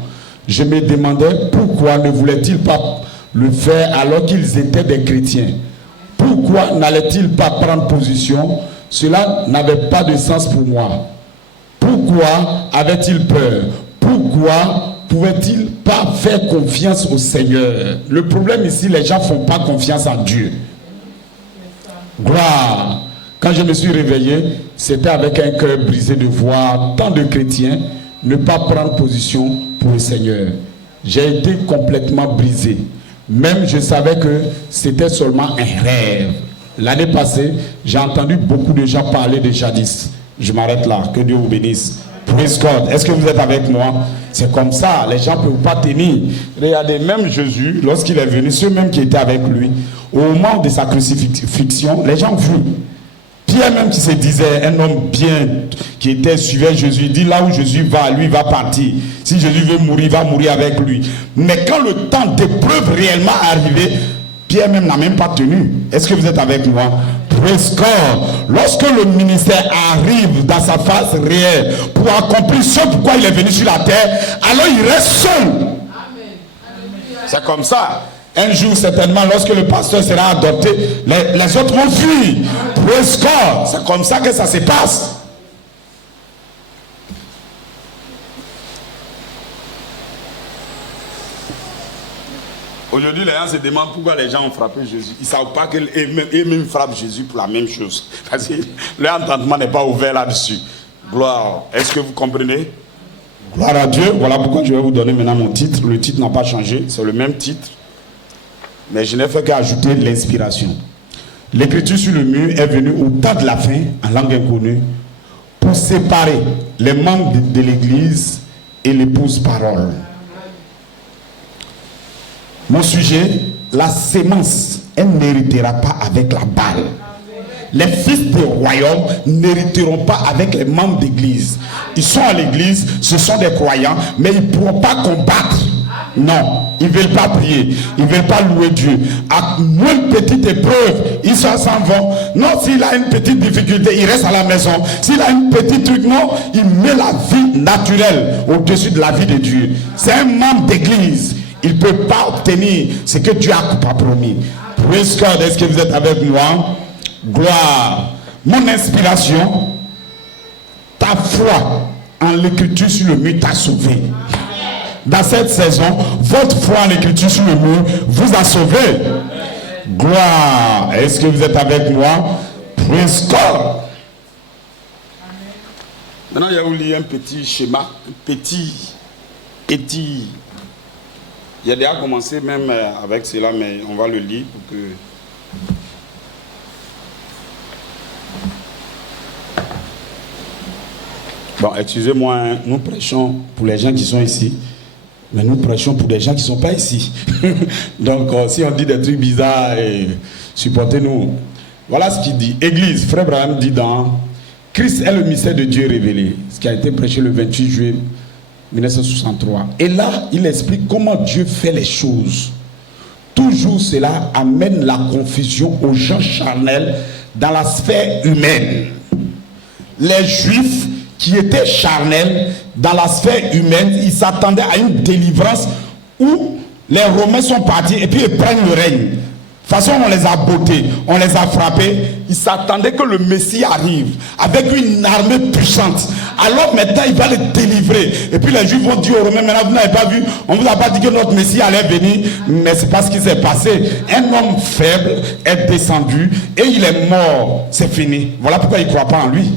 Je me demandais pourquoi ne voulaient-ils pas le faire alors qu'ils étaient des chrétiens. Pourquoi n'allaient-ils pas prendre position? Cela n'avait pas de sens pour moi. Pourquoi avaient-ils peur? Pourquoi pouvaient-ils pas faire confiance au Seigneur? Le problème ici, les gens ne font pas confiance en Dieu. Gloire. Quand je me suis réveillé, c'était avec un cœur brisé de voir tant de chrétiens ne pas prendre position pour le Seigneur. J'ai été complètement brisé. Même je savais que c'était seulement un rêve. L'année passée, j'ai entendu beaucoup de gens parler de jadis. Je m'arrête là. Que Dieu vous bénisse. Praise God. Est-ce que vous êtes avec moi? C'est comme ça. Les gens ne peuvent pas tenir. Regardez, même Jésus, lorsqu'il est venu, ceux même qui étaient avec lui, au moment de sa crucifixion, les gens vu. Pierre même qui se disait, un homme bien, qui suivait Jésus, il dit là où Jésus va, lui va partir. Si Jésus veut mourir, il va mourir avec lui. Mais quand le temps d'épreuve réellement est arrivé, Pierre même n'a même pas tenu. Est-ce que vous êtes avec moi? Praise God. Lorsque le ministère arrive dans sa phase réelle pour accomplir ce pourquoi il est venu sur la terre, alors il reste seul. C'est comme ça. Un jour, certainement, lorsque le pasteur sera adopté, les autres vont fuir. Praise God. C'est comme ça que ça se passe. Aujourd'hui, les gens se demandent pourquoi les gens ont frappé Jésus. Ils ne savent pas qu'eux-mêmes frappent Jésus pour la même chose. Parce que leur entendement n'est pas ouvert là-dessus. Gloire. Est-ce que vous comprenez? Gloire à Dieu. Voilà pourquoi je vais vous donner maintenant mon titre. Le titre n'a pas changé. C'est le même titre. Mais je n'ai fait qu'ajouter l'inspiration. L'écriture sur le mur est venue au temps de la fin, en langue inconnue, pour séparer les membres de l'église et l'épouse parole. Mon sujet, la sémence, elle n'héritera pas avec la balle. Les fils du royaume n'hériteront pas avec les membres d'église. Ils sont à l'église, ce sont des croyants, mais ils ne pourront pas combattre. Non, ils ne veulent pas prier, ils ne veulent pas louer Dieu. À moins une petite épreuve, ils s'en vont. Non, s'il a une petite difficulté, il reste à la maison. S'il a une petite truc, non, il met la vie naturelle au-dessus de la vie de Dieu. C'est un membre d'église. Il ne peut pas obtenir ce que Dieu a pas promis. Praise God, est-ce que vous êtes avec moi? Gloire. Mon inspiration, ta foi en l'écriture sur le mur t'a sauvé. Dans cette saison, votre foi en l'écriture sur le mur vous a sauvé. Gloire. Est-ce que vous êtes avec moi? Praise God. Maintenant, il y a oublié un petit schéma, un petit. Il a déjà commencé même avec cela, mais on va le lire pour que. Bon, excusez-moi, hein, nous prêchons pour les gens qui sont ici, mais nous prêchons pour des gens qui ne sont pas ici. Donc, si on dit des trucs bizarres, supportez-nous. Voilà ce qu'il dit. Église, Frère Branham dit dans Christ est le mystère de Dieu révélé, ce qui a été prêché le 28 juillet 1963. Et là, il explique comment Dieu fait les choses. Toujours cela amène la confusion aux gens charnels dans la sphère humaine. Les Juifs qui étaient charnels dans la sphère humaine, ils s'attendaient à une délivrance où les Romains sont partis et puis ils prennent le règne. De toute façon, on les a bottés, on les a frappés. Ils s'attendaient que le Messie arrive avec une armée puissante. Alors maintenant, il va les délivrer. Et puis les Juifs vont dire aux Romains, maintenant vous n'avez pas vu, on ne vous a pas dit que notre Messie allait venir. Mais c'est pas ce qui s'est passé. Un homme faible est descendu et il est mort. C'est fini. Voilà pourquoi ils ne croient pas en lui.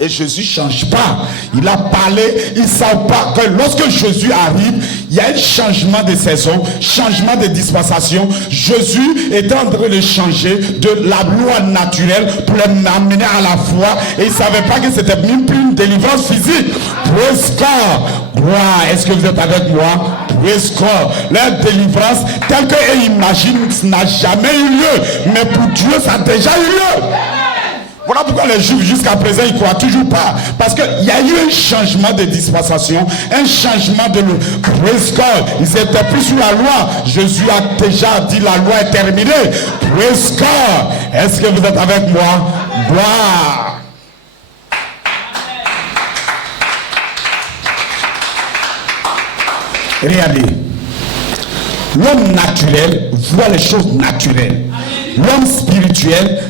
Et Jésus ne change pas. Il a parlé, ils ne savent pas que lorsque Jésus arrive, il y a un changement de saison, changement de dispensation. Jésus est en train de changer de la loi naturelle pour les amener à la foi. Et ils ne savaient pas que c'était même plus une délivrance physique. Praise God. Gloire. Est-ce que vous êtes avec moi? Praise God. Leur délivrance, telle qu'ils imaginent, n'a jamais eu lieu. Mais pour Dieu, ça a déjà eu lieu. Voilà pourquoi les Juifs jusqu'à présent ils ne croient toujours pas. Parce qu'il y a eu un changement de dispensation, un changement de praise God. Ils n'étaient plus sous la loi. Jésus a déjà dit la loi est terminée. Praise God. Est-ce que vous êtes avec moi? Gloire. Regardez. L'homme naturel voit les choses naturelles. L'homme spirituel,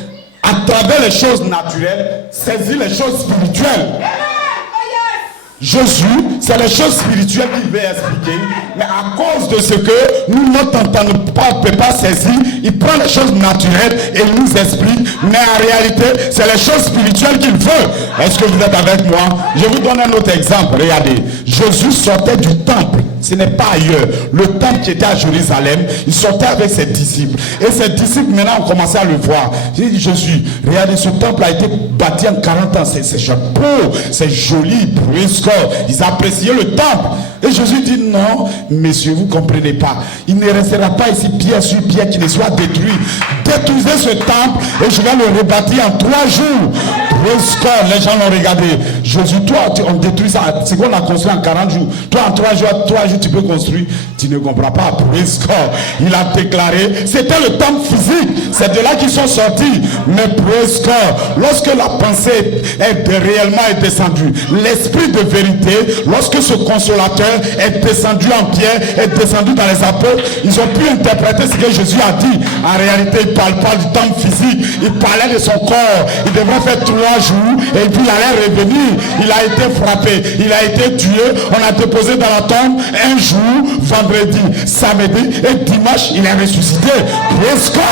à travers les choses naturelles, saisit les choses spirituelles. Jésus, c'est les choses spirituelles qu'il veut expliquer, mais à cause de ce que nous n'entendons pas, ne peut pas saisir, il prend les choses naturelles et il nous explique, mais en réalité, c'est les choses spirituelles qu'il veut. Est-ce que vous êtes avec moi? Je vous donne un autre exemple. Regardez, Jésus sortait du temple. Ce n'est pas ailleurs. Le temple qui était à Jérusalem, il sortait avec ses disciples. Et ses disciples, maintenant, ont commencé à le voir. J'ai dit, Jésus, regardez, ce temple a été bâti en 40 ans. C'est beau, c'est joli, praise God. Ils appréciaient le temple. Et Jésus dit, non, messieurs, vous ne comprenez pas. Il ne restera pas ici pierre sur pierre qui ne soit détruit. Détruisez ce temple et je vais le rebâtir en 3 jours. Praise God. Les gens l'ont regardé. Jésus, toi, on détruit ça. C'est qu'on a construit en 40 jours. Toi, en 3 jours, tu peux construire. Tu ne comprends pas. Praise God. Il a déclaré, c'était le temple physique. C'est de là qu'ils sont sortis. Mais praise God. Lorsque la pensée est réellement descendue, l'esprit de vérité, lorsque ce consolateur est descendu en pierre, est descendu dans les apôtres, ils ont pu interpréter ce que Jésus a dit. En réalité, il ne parle pas du temple physique. Il parlait de son corps. Il devrait faire 3 jours et puis il allait revenir. Il a été frappé. Il a été tué. On a déposé dans la tombe un jour, vendredi, samedi et dimanche, il est ressuscité. Praise God.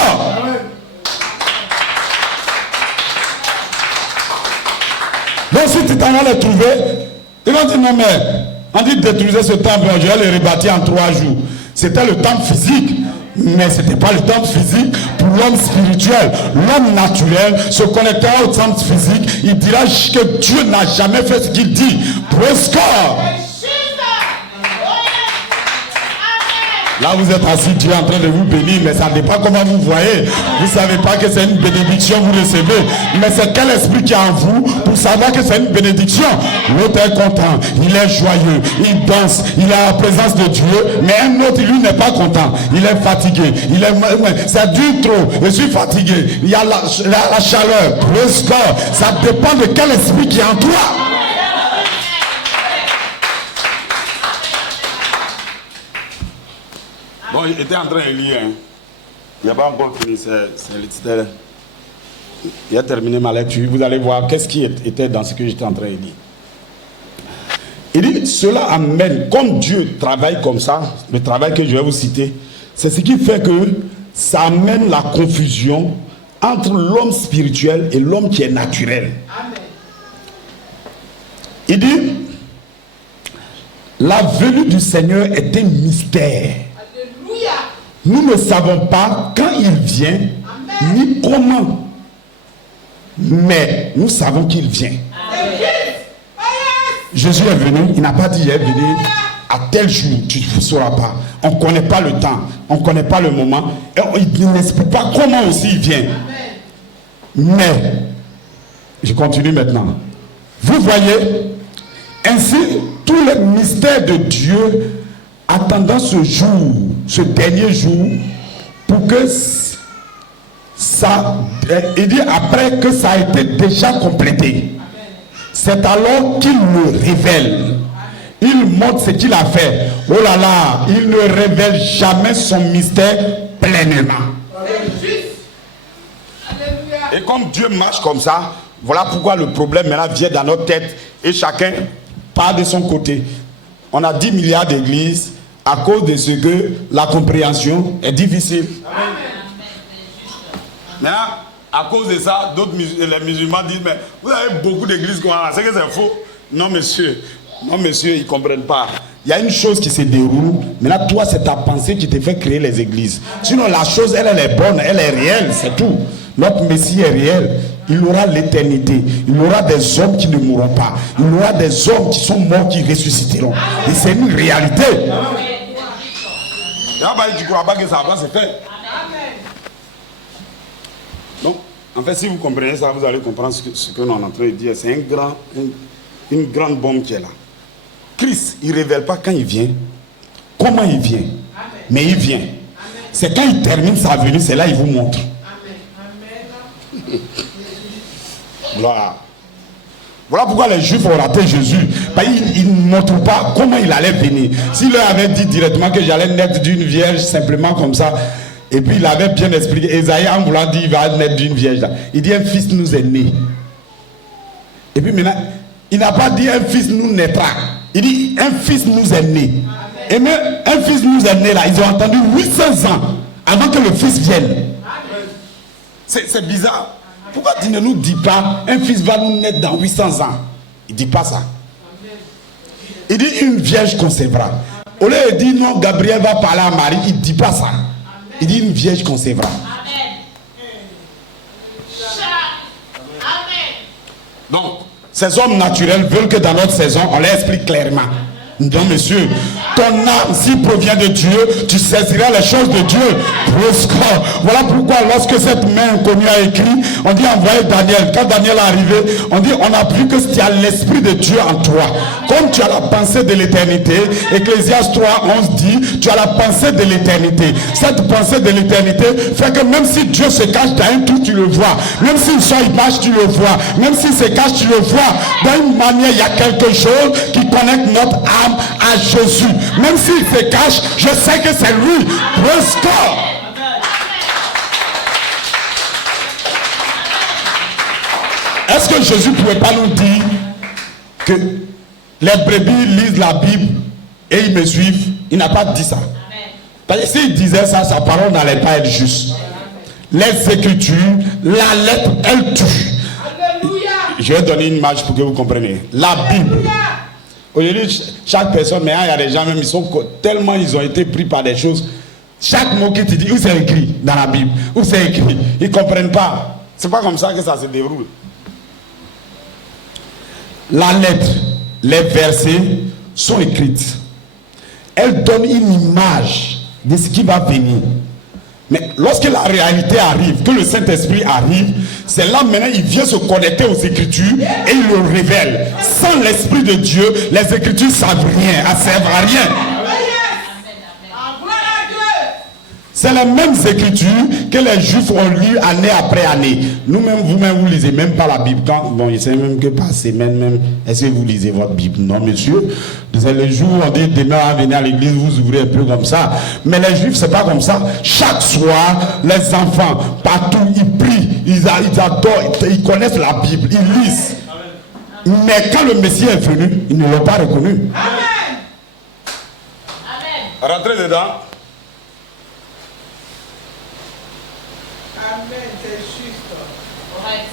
Donc si tu t'en vas le trouver, ils vont dire non mais on dit détruisez ce temple, je vais le rebâtir en 3 jours. C'était le temple physique, mais ce n'était pas le temple physique pour l'homme spirituel. L'homme naturel se connectera au temple physique, il dira que Dieu n'a jamais fait ce qu'il dit. Praise God. Là, vous êtes assis, Dieu est en train de vous bénir, mais ça ne dépend comment vous voyez. Vous ne savez pas que c'est une bénédiction, vous recevez. Mais c'est quel esprit qui est en vous pour savoir que c'est une bénédiction. L'autre est content, il est joyeux, il danse, il a la présence de Dieu. Mais un autre, lui, n'est pas content. Il est fatigué. Ça dure trop. Je suis fatigué. Il y a la chaleur. Le score. Ça dépend de quel esprit qui est en toi. Bon, il était en train de lire. Hein. Il n'a pas encore fini, c'est l'éditeur. Il a terminé ma lecture. Vous allez voir qu'est-ce qui était dans ce que j'étais en train de lire. Il dit, cela amène, comme Dieu travaille comme ça, le travail que je vais vous citer, c'est ce qui fait que ça amène la confusion entre l'homme spirituel et l'homme qui est naturel. Amen. Il dit, la venue du Seigneur est un mystère. Nous ne savons pas quand il vient, amen, ni comment. Mais nous savons qu'il vient. Amen. Jésus est venu, il n'a pas dit il est venu à tel jour, tu ne sauras pas. On ne connaît pas le temps, on ne connaît pas le moment. Et il n'explique pas comment aussi il vient. Amen. Mais, je continue maintenant. Vous voyez, ainsi, tous les mystères de Dieu attendant ce jour, ce dernier jour, pour que ça, il dit après que ça a été déjà complété, c'est alors qu'il le révèle. Il montre ce qu'il a fait. Oh là là, il ne révèle jamais son mystère pleinement. Et comme Dieu marche comme ça, voilà pourquoi le problème maintenant vient dans notre tête et chacun part de son côté. On a 10 milliards d'églises à cause de ce que la compréhension est difficile. Amen. Maintenant, à cause de ça, les musulmans disent, mais vous avez beaucoup d'églises, c'est que c'est faux. Non monsieur, ils ne comprennent pas. Il y a une chose qui se déroule. Maintenant, toi, c'est ta pensée qui te fait créer les églises. Sinon, la chose, elle est bonne, elle est réelle, c'est tout. Notre Messie est réel. Il aura l'éternité. Il aura des hommes qui ne mourront pas. Il aura des hommes qui sont morts qui ressusciteront. Et c'est une réalité. Tu ne crois pas que ça va se faire. Donc, en fait, si vous comprenez ça, vous allez comprendre ce que nous sommes en train de dire. C'est une grande bombe qui est là. Christ, il ne révèle pas quand il vient, comment il vient, mais il vient. C'est quand il termine sa venue, c'est là qu'il vous montre. Voilà. Voilà pourquoi les Juifs ont raté Jésus. Ils ne montrent pas comment il allait venir. S'il leur avait dit directement que j'allais naître d'une vierge, simplement comme ça, et puis il avait bien expliqué, Esaïe en voulant dire il va naître d'une vierge. Là. Il dit un fils nous est né. Et puis maintenant, il n'a pas dit un fils nous naîtra. Il dit un fils nous est né. Et même un fils nous est né là, ils ont attendu 800 ans avant que le fils vienne. C'est bizarre. Pourquoi tu ne nous dis pas un fils va nous naître dans 800 ans? Il ne dit pas ça. Il dit une vierge concevra. Au lieu de dire non, Gabriel va parler à Marie, il ne dit pas ça. Il dit une vierge concevra. Donc, ces hommes naturels veulent que dans notre saison, on les explique clairement. Non, monsieur, ton âme, s'il provient de Dieu, tu saisiras les choses de Dieu. Voilà pourquoi, lorsque cette main inconnue a écrit, on dit envoyer Daniel. Quand Daniel est arrivé, on dit on a vu que tu as l'esprit de Dieu en toi. Comme tu as la pensée de l'éternité, Ecclésiaste 3, 11 dit, tu as la pensée de l'éternité. Cette pensée de l'éternité fait que même si Dieu se cache dans un trou, tu le vois. Même s'il soit image, tu le vois. Même s'il se cache, tu le vois. D'une manière, il y a quelque chose qui connecte notre âme à Jésus. Même s'il se cache, je sais que c'est lui. Praise God. Est-ce que Jésus ne pouvait pas nous dire que les brebis lisent la Bible et ils me suivent? Il n'a pas dit ça. Parce que s'il disait ça, sa parole n'allait pas être juste. Les Écritures, la lettre, elle tue. Je vais donner une image pour que vous compreniez. La Bible. Aujourd'hui, chaque personne, mais il y a des gens même, tellement ils ont été pris par des choses. Chaque mot qui te dit, où c'est écrit dans la Bible, où c'est écrit, ils ne comprennent pas. C'est pas comme ça que ça se déroule. La lettre, les versets sont écrits. Elles donnent une image de ce qui va venir. Mais lorsque la réalité arrive, que le Saint-Esprit arrive, c'est là maintenant il vient se connecter aux Écritures et il le révèle. Sans l'Esprit de Dieu, les Écritures ne savent rien, elles ne servent à rien. C'est les mêmes Écritures que les Juifs ont lues année après année. Nous-mêmes, vous-même, vous ne lisez même pas la Bible. Bon, il sait même que par semaine même, est-ce que vous lisez votre Bible? Non, monsieur. C'est le jour où on dit demain à venir à l'église, vous ouvrez un peu comme ça. Mais les Juifs, c'est pas comme ça. Chaque soir, les enfants, partout, ils prient, ils adorent, ils connaissent la Bible, ils lisent. Mais quand le Messie est venu, ils ne l'ont pas reconnu. Amen. Rentrez dedans. Amen, c'est juste. Ouais.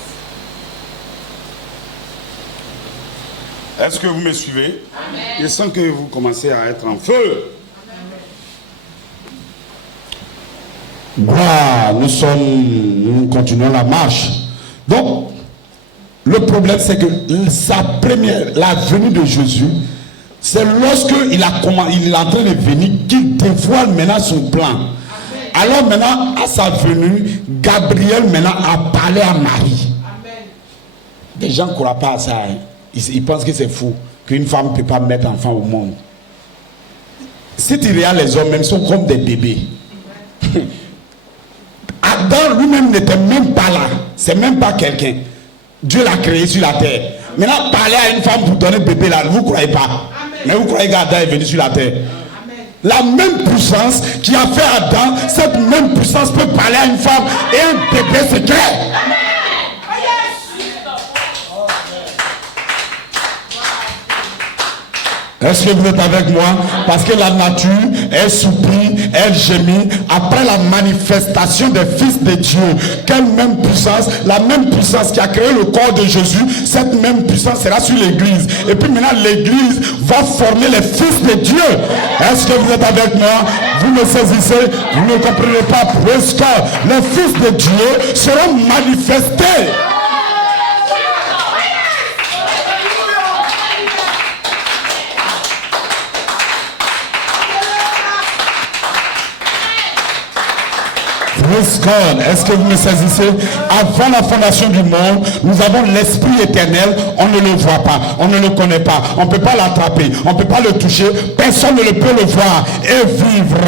Est-ce que vous me suivez? Amen. Je sens que vous commencez à être en feu. Gloire, nous continuons la marche. Donc, le problème, c'est que la venue de Jésus, c'est lorsque il est en train de venir qu'il dévoile maintenant son plan. Alors maintenant, à sa venue, Gabriel maintenant a parlé à Marie. Amen. Les gens ne croient pas à ça. Hein. Ils pensent que c'est fou, qu'une femme ne peut pas mettre enfant au monde. Si tu regardes les hommes, même sont comme des bébés. Adam lui-même n'était même pas là. C'est même pas quelqu'un. Dieu l'a créé sur la terre. Maintenant, parler à une femme pour donner bébé là, vous ne croyez pas. Amen. Mais vous croyez qu'Adam est venu sur la terre. La même puissance qui a fait Adam, cette même puissance peut parler à une femme et un bébé secret. Est-ce que vous êtes avec moi? Parce que la nature, elle soupire, elle gémit après la manifestation des fils de Dieu. Quelle même puissance? La même puissance qui a créé le corps de Jésus, cette même puissance sera sur l'église. Et puis maintenant, l'église va former les fils de Dieu. Est-ce que vous êtes avec moi? Vous me saisissez? Vous ne comprenez pas? Parce que les fils de Dieu seront manifestés. Est-ce que vous me saisissez? Avant la fondation du monde, nous avons l'Esprit éternel, on ne le voit pas, on ne le connaît pas, on ne peut pas l'attraper, on ne peut pas le toucher, personne ne peut le voir et vivre.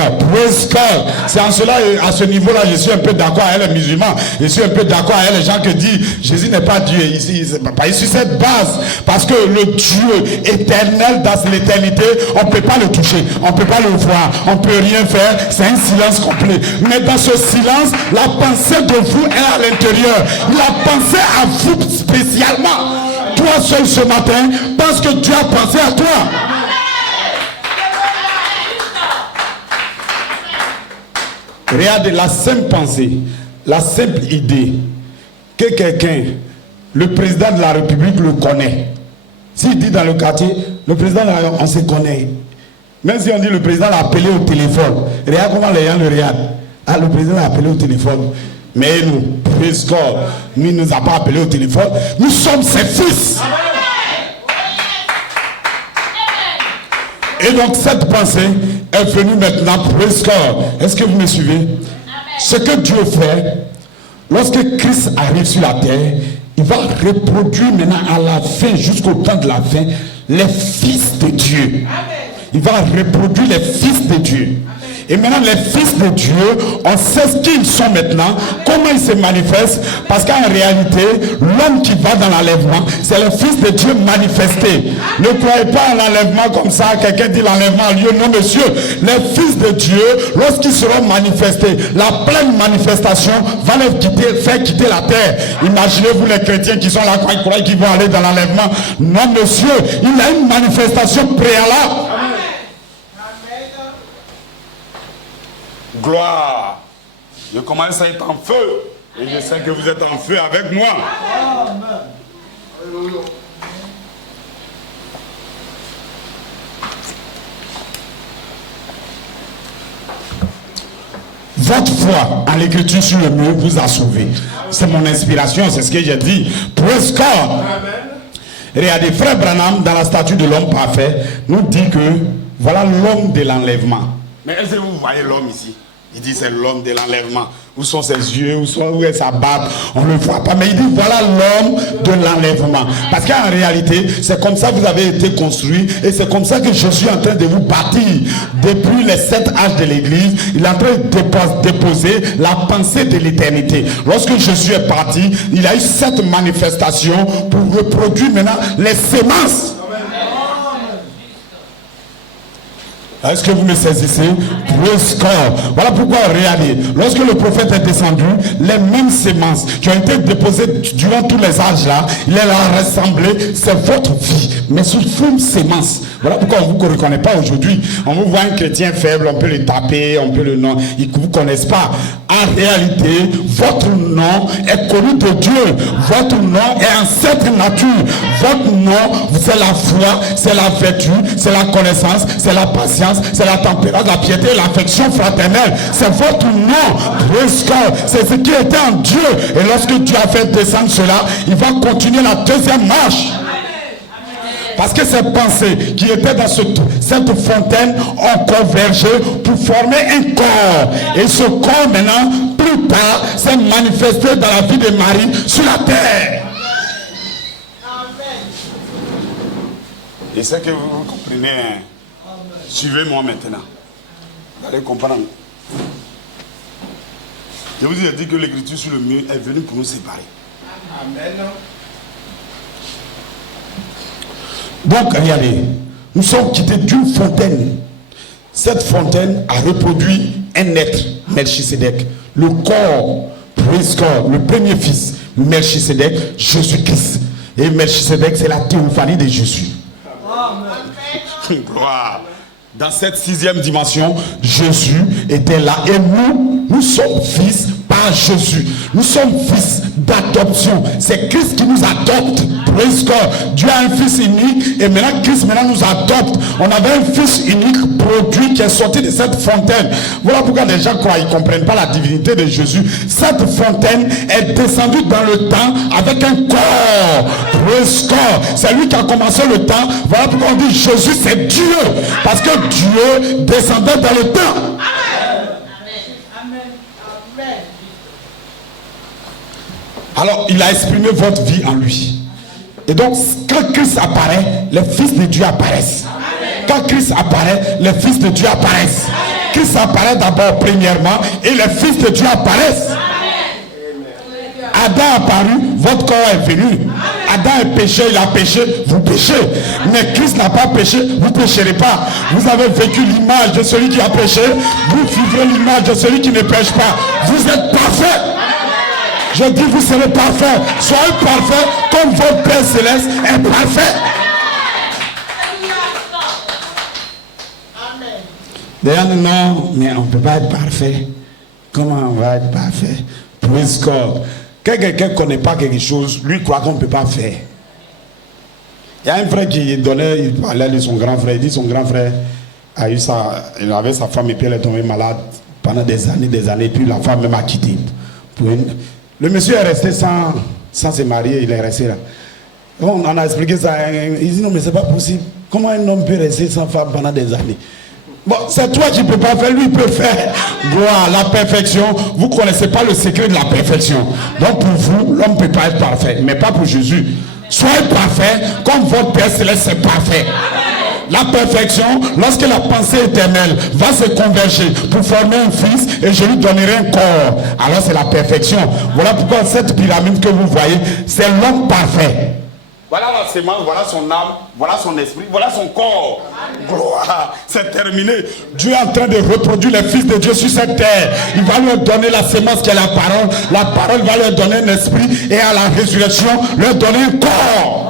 C'est en cela, à ce niveau-là, je suis un peu d'accord avec les musulmans, je suis un peu d'accord avec les gens qui disent Jésus n'est pas Dieu, ici sur cette base, parce que le Dieu éternel dans l'éternité, on ne peut pas le toucher, on ne peut pas le voir, on ne peut rien faire, c'est un silence complet. Mais dans ce silence, la pensée de vous est à l'intérieur. Il a pensé à vous spécialement. Toi seul ce matin, parce que Dieu a pensé à toi. Regardez la simple pensée, la simple idée que quelqu'un, le président de la République le connaît. S'il dit dans le quartier, le président, on se connaît. Même si on dit le président l'a appelé au téléphone, regarde comment les gens le regardent. Ah, le président l'a appelé au téléphone. Mais nous, praise God, il ne nous a pas appelé au téléphone. Nous sommes ses fils. Et donc cette pensée est venue maintenant, praise God. Est-ce que vous me suivez? Ce que Dieu fait, lorsque Christ arrive sur la terre, il va reproduire maintenant à la fin, jusqu'au temps de la fin, les fils de Dieu. Il va reproduire les fils de Dieu. Et maintenant, les fils de Dieu, on sait ce qu'ils sont maintenant, comment ils se manifestent, parce qu'en réalité, l'homme qui va dans l'enlèvement, c'est le fils de Dieu manifesté. Ne croyez pas à l'enlèvement comme ça, quelqu'un dit l'enlèvement a lieu. Non, monsieur, les fils de Dieu, lorsqu'ils seront manifestés, la pleine manifestation va les faire quitter la terre. Imaginez-vous les chrétiens qui sont là, quand ils croient qu'ils vont aller dans l'enlèvement. Non, monsieur, il y a une manifestation préalable. Gloire. Je commence à être en feu. Et je sais que vous êtes en feu avec moi. Amen. Votre foi en l'écriture sur le mur vous a sauvé. C'est mon inspiration, c'est ce que j'ai dit. Praise God. Regardez, frère Branham, dans la statue de l'homme parfait, nous dit que voilà l'homme de l'enlèvement. Mais est-ce que vous voyez l'homme ici? Il dit c'est l'homme de l'enlèvement. Où sont ses yeux? Où est sa barbe? On ne le voit pas. Mais il dit voilà l'homme de l'enlèvement. Parce qu'en réalité, c'est comme ça que vous avez été construit. Et c'est comme ça que Jésus est en train de vous bâtir. Depuis les 7 âges de l'église, il est en train de déposer la pensée de l'éternité. Lorsque Jésus est parti, il a eu cette manifestation pour reproduire maintenant les sémences. Est-ce que vous me saisissez? Praise God. Voilà pourquoi, regardez, lorsque le prophète est descendu, les mêmes sémences qui ont été déposées durant tous les âges là, il les a rassemblées, c'est votre vie, mais sous forme sémence. Voilà pourquoi on ne vous reconnaît pas aujourd'hui. On vous voit un chrétien faible, on peut le taper, on peut le nom, ils ne vous connaissent pas. En réalité, votre nom est connu de Dieu. Votre nom est en cette nature. Votre nom, c'est la foi, c'est la vertu, c'est la connaissance, c'est la patience, c'est la tempérance, la piété, l'affection fraternelle. C'est votre nom. C'est ce qui était en Dieu. Et lorsque Dieu a fait descendre cela, il va continuer la deuxième marche. Parce que ces pensées qui étaient dans cette fontaine ont convergé pour former un corps. Et ce corps maintenant, plus tard, s'est manifesté dans la vie de Marie sur la terre. Et c'est que vous comprenez. Suivez-moi maintenant. Vous allez comprendre. Je vous ai dit que l'écriture sur le mur est venue pour nous séparer. Amen. Donc, regardez, nous sommes quittés d'une fontaine. Cette fontaine a reproduit un être, Melchisédek. Le corps, praise God, le premier fils, Melchisédek, Jésus-Christ. Et Melchisédek, c'est la théophanie de Jésus. Gloire. Dans cette 6e dimension, Jésus était là. Et nous sommes fils par Jésus. Nous sommes fils d'adoption. C'est Christ qui nous adopte. Praise God. Dieu a un fils unique et maintenant Christ nous adopte. On avait un fils unique produit qui est sorti de cette fontaine. Voilà pourquoi les gens croient, ils ne comprennent pas la divinité de Jésus. Cette fontaine est descendue dans le temps avec un corps. Praise God. C'est lui qui a commencé le temps. Voilà pourquoi on dit Jésus c'est Dieu. Parce que Dieu descendait dans le temps. Alors, il a exprimé votre vie en lui. Et donc, quand Christ apparaît, les fils de Dieu apparaissent. Quand Christ apparaît, les fils de Dieu apparaissent. Christ apparaît d'abord premièrement et les fils de Dieu apparaissent. Adam a apparu, votre corps est venu. Adam est péché, il a péché, vous péchez. Mais Christ n'a pas péché, vous ne pécherez pas. Vous avez vécu l'image de celui qui a péché, vous vivrez l'image de celui qui ne pêche pas. Vous êtes parfait. Je dis vous serez parfait. Soyez parfait comme votre Père Céleste est parfait. D'ailleurs, non, mais on ne peut pas être parfait. Comment on va être parfait? Praise God. Quand quelqu'un ne connaît pas quelque chose, lui croit qu'on ne peut pas faire. Il y a un frère qui donnait, il parlait de son grand frère. Il dit son grand frère il avait sa femme et puis elle est tombée malade pendant des années. Et puis la femme même a quitté. Le monsieur est resté sans se marier, il est resté là. On a expliqué ça. Il dit non mais c'est pas possible. Comment un homme peut rester sans femme pendant des années? Bon, c'est toi qui ne peux pas faire, lui il peut faire. Gloire, la perfection. Vous ne connaissez pas le secret de la perfection. Donc pour vous, l'homme ne peut pas être parfait, mais pas pour Jésus. Soyez parfait comme votre Père Céleste est parfait. La perfection, lorsque la pensée éternelle va se converger pour former un fils et je lui donnerai un corps, alors c'est la perfection. Voilà pourquoi cette pyramide que vous voyez, c'est l'homme parfait. Voilà la sémence, voilà son âme, voilà son esprit, voilà son corps. Gloire, c'est terminé. Dieu est en train de reproduire les fils de Dieu sur cette terre. Il va leur donner la sémence qui est la parole. La parole va leur donner un esprit et à la résurrection, leur donner un corps.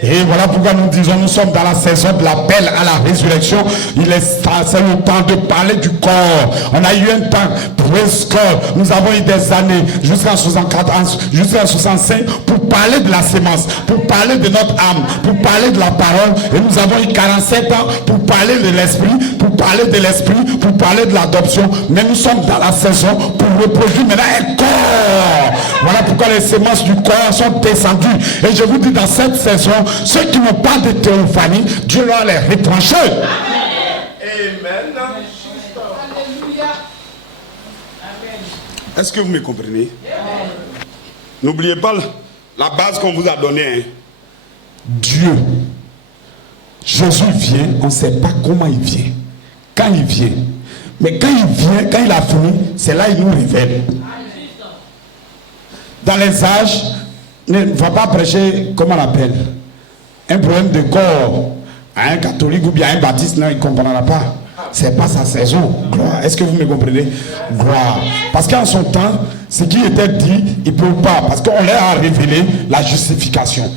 Et voilà pourquoi nous disons, nous sommes dans la saison de l'appel à la résurrection. C'est le temps de parler du corps. On a eu un temps, praise God. Nous avons eu des années, jusqu'en 64 ans, jusqu'en 65, pour parler de la sémence, pour parler de notre âme, pour parler de la parole. Et nous avons eu 47 ans pour parler de l'esprit, pour parler de l'esprit, pour parler de l'adoption. Mais nous sommes dans la saison pour reproduire maintenant un corps. Voilà pourquoi les sémences du corps sont descendues. Et je vous dis, dans cette saison, ceux qui n'ont pas de théophanie, Dieu leur les retranché. Amen. Est-ce que vous me comprenez? N'oubliez pas la base qu'on vous a donnée. Hein. Dieu. Jésus vient, on ne sait pas comment il vient. Quand il vient. Mais quand il vient, quand il a fini, c'est là qu'il nous révèle. Dans les âges, ne va pas prêcher, comment on appelle, un problème de corps à un catholique ou bien à un baptiste, non, il ne comprendra pas. C'est pas sa saison. Gloire. Est-ce que vous me comprenez? Gloire. Parce qu'en son temps, ce qui était dit, il ne peut pas. Parce qu'on leur a révélé la justification.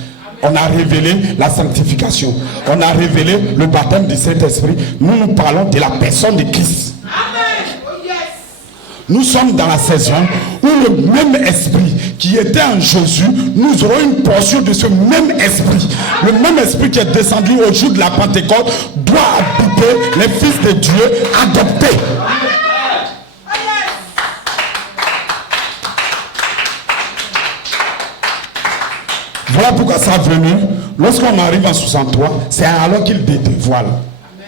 On a révélé la sanctification. On a révélé le baptême du Saint-Esprit. Nous parlons de la personne de Christ. Nous sommes dans la saison où le même esprit qui était en Jésus, nous aurons une portion de ce même esprit. Le même esprit qui est descendu au jour de la Pentecôte doit habiter les fils de Dieu adoptés. Voilà pourquoi ça a venu. Lorsqu'on arrive en 63, c'est alors qu'il dévoile.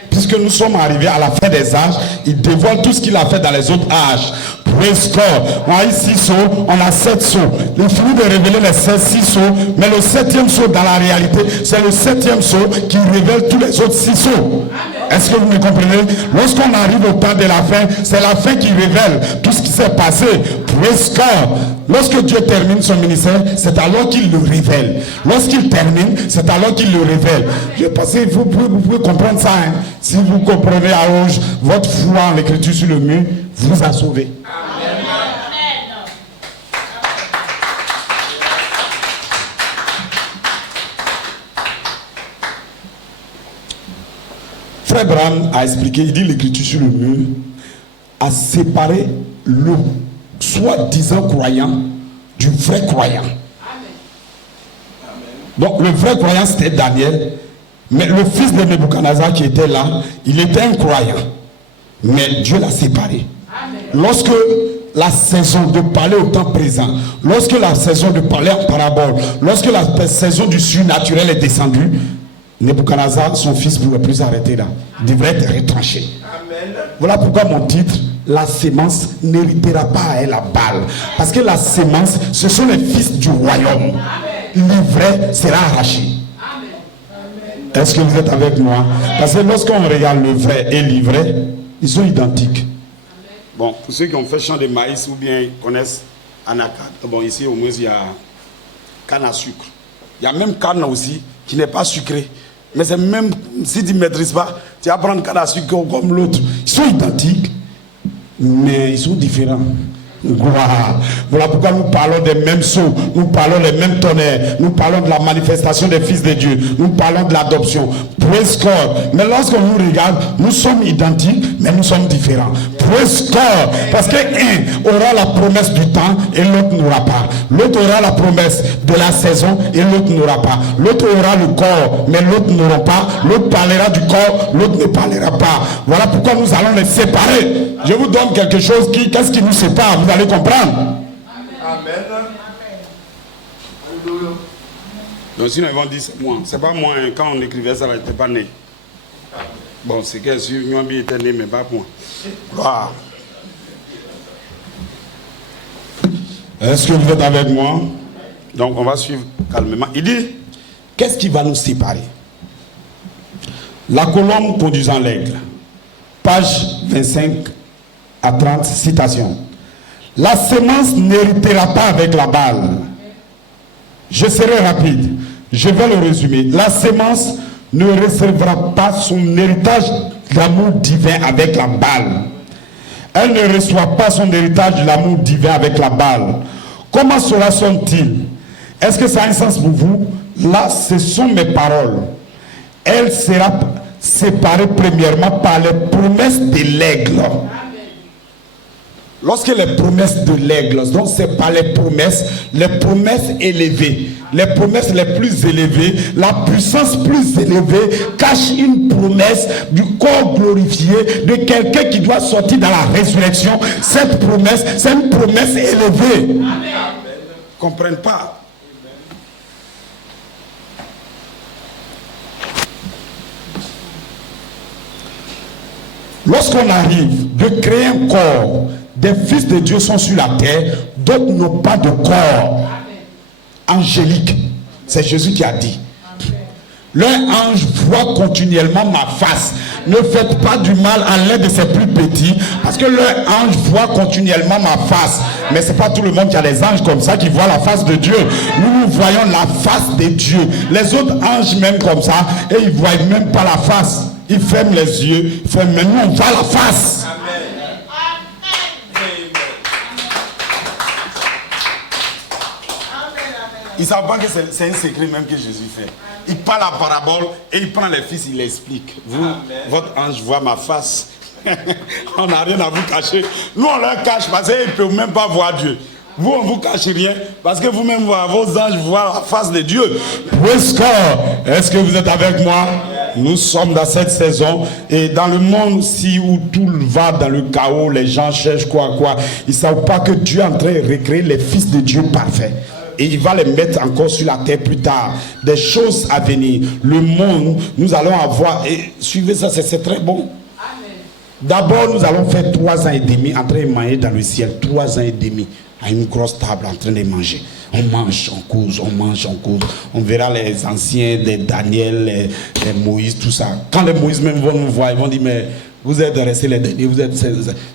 Puisque nous sommes arrivés à la fin des âges, il dévoile tout ce qu'il a fait dans les autres âges. Praise God. On a eu 6 sauts, on a 7 sauts. Il finit de révéler les 6 sauts, mais le 7e saut dans la réalité, c'est le 7e saut qui révèle tous les autres 6 sauts. Est-ce que vous me comprenez? Lorsqu'on arrive au temps de la fin, c'est la fin qui révèle tout ce qui s'est passé. Praise God. Lorsque Dieu termine son ministère, c'est alors qu'il le révèle. Lorsqu'il termine, c'est alors qu'il le révèle. Je pense que vous pouvez comprendre ça. Hein? Si vous comprenez à rouge, votre foi en l'écriture sur le mur vous a sauvé. Frère Branham a expliqué, il dit l'écriture sur le mur a séparé le soi-disant croyant du vrai croyant. Donc le vrai croyant c'était Daniel, mais le fils de Nebuchadnezzar qui était là, il était un croyant, mais Dieu l'a séparé. Lorsque la saison de parler au temps présent, lorsque la saison de parler en parabole, lorsque la saison du surnaturel est descendue, Nebuchadnezzar, son fils, ne pouvait plus arrêter là. Il devrait être retranché. Amen. Voilà pourquoi mon titre, la sémence n'héritera pas à elle la balle. Parce que la sémence, ce sont les fils du royaume. L'ivraie sera arraché. Est-ce que vous êtes avec moi? Parce que lorsqu'on regarde le vrai et l'ivraie, ils sont identiques. Bon, pour ceux qui ont fait champ de maïs ou bien connaissent anacarde, bon, ici au moins il y a canne à sucre. Il y a même canne aussi qui n'est pas sucrée. Mais c'est même si tu ne maîtrises pas, tu vas prendre canne à sucre comme l'autre. Ils sont identiques, mais ils sont différents. Voilà pourquoi nous parlons des mêmes sceaux, nous parlons des mêmes tonnerres, nous parlons de la manifestation des fils de Dieu, nous parlons de l'adoption. Praise God. Mais lorsqu'on nous regarde, nous sommes identiques, mais nous sommes différents. Praise God. Parce qu'un aura la promesse du temps et l'autre n'aura pas. L'autre aura la promesse de la saison et l'autre n'aura pas. L'autre aura le corps, mais l'autre n'aura pas. L'autre parlera du corps, l'autre ne parlera pas. Voilà pourquoi nous allons les séparer. Je vous donne quelque chose qu'est-ce qui nous sépare? Vous allez comprendre. Amen. Donc sinon ils vont dire c'est moi. C'est pas moi, hein. Quand on écrivait ça, je n'étais pas né. Bon, c'est que si Nyambi était né, mais pas moi. Gloire. Est-ce que vous êtes avec moi? Donc on va suivre calmement. Il dit, qu'est-ce qui va nous séparer? La colombe conduisant l'aigle. Page 25 à 30, citation. La semence n'héritera pas avec la balle. Je serai rapide. Je vais le résumer. La semence ne recevra pas son héritage d'amour divin avec la balle. Elle ne reçoit pas son héritage de l'amour divin avec la balle. Comment cela sonne-t-il? Est-ce que ça a un sens pour vous? Là, ce sont mes paroles. Elle sera séparée premièrement par les promesses de l'aigle. Lorsque les promesses de l'aigle, donc c'est pas les promesses élevées, les promesses les plus élevées, la puissance plus élevée cache une promesse du corps glorifié de quelqu'un qui doit sortir dans la résurrection. Cette promesse, c'est une promesse élevée. Amen. Comprennent pas. Lorsqu'on arrive de créer un corps des fils de Dieu sont sur la terre, d'autres n'ont pas de corps angélique. C'est Jésus qui a dit. Leur ange voit continuellement ma face. Ne faites pas du mal à l'un de ses plus petits, parce que leur ange voit continuellement ma face. Mais ce n'est pas tout le monde qui a des anges comme ça qui voient la face de Dieu. Nous voyons la face de Dieu. Les autres anges même comme ça, et ils ne voient même pas la face. Ils ferment les yeux, mais nous on voit la face. Ils ne savent pas que c'est un secret même que Jésus fait. Il parle la parabole et il prend les fils, il l'explique. Vous, votre ange voit ma face. On n'a rien à vous cacher. Nous, on leur cache parce qu'ils ne peuvent même pas voir Dieu. Vous, on ne vous cache rien parce que vous-même, vos anges voient la face de Dieu. Praise God. Est-ce que vous êtes avec moi? Nous sommes dans cette saison et dans le monde aussi où tout va dans le chaos, les gens cherchent quoi. Ils ne savent pas que Dieu est en train de recréer les fils de Dieu parfaits. Et il va les mettre encore sur la terre plus tard. Des choses à venir. Le monde, nous allons avoir... Et suivez ça, c'est très bon. D'abord, nous allons faire 3 ans et demi en train de manger dans le ciel. 3 ans et demi à une grosse table en train de manger. On mange, on cause, on mange, on cause. On verra les anciens, les Daniel, les Moïse, tout ça. Quand les Moïse même vont nous voir, ils vont dire, mais vous êtes restés les derniers.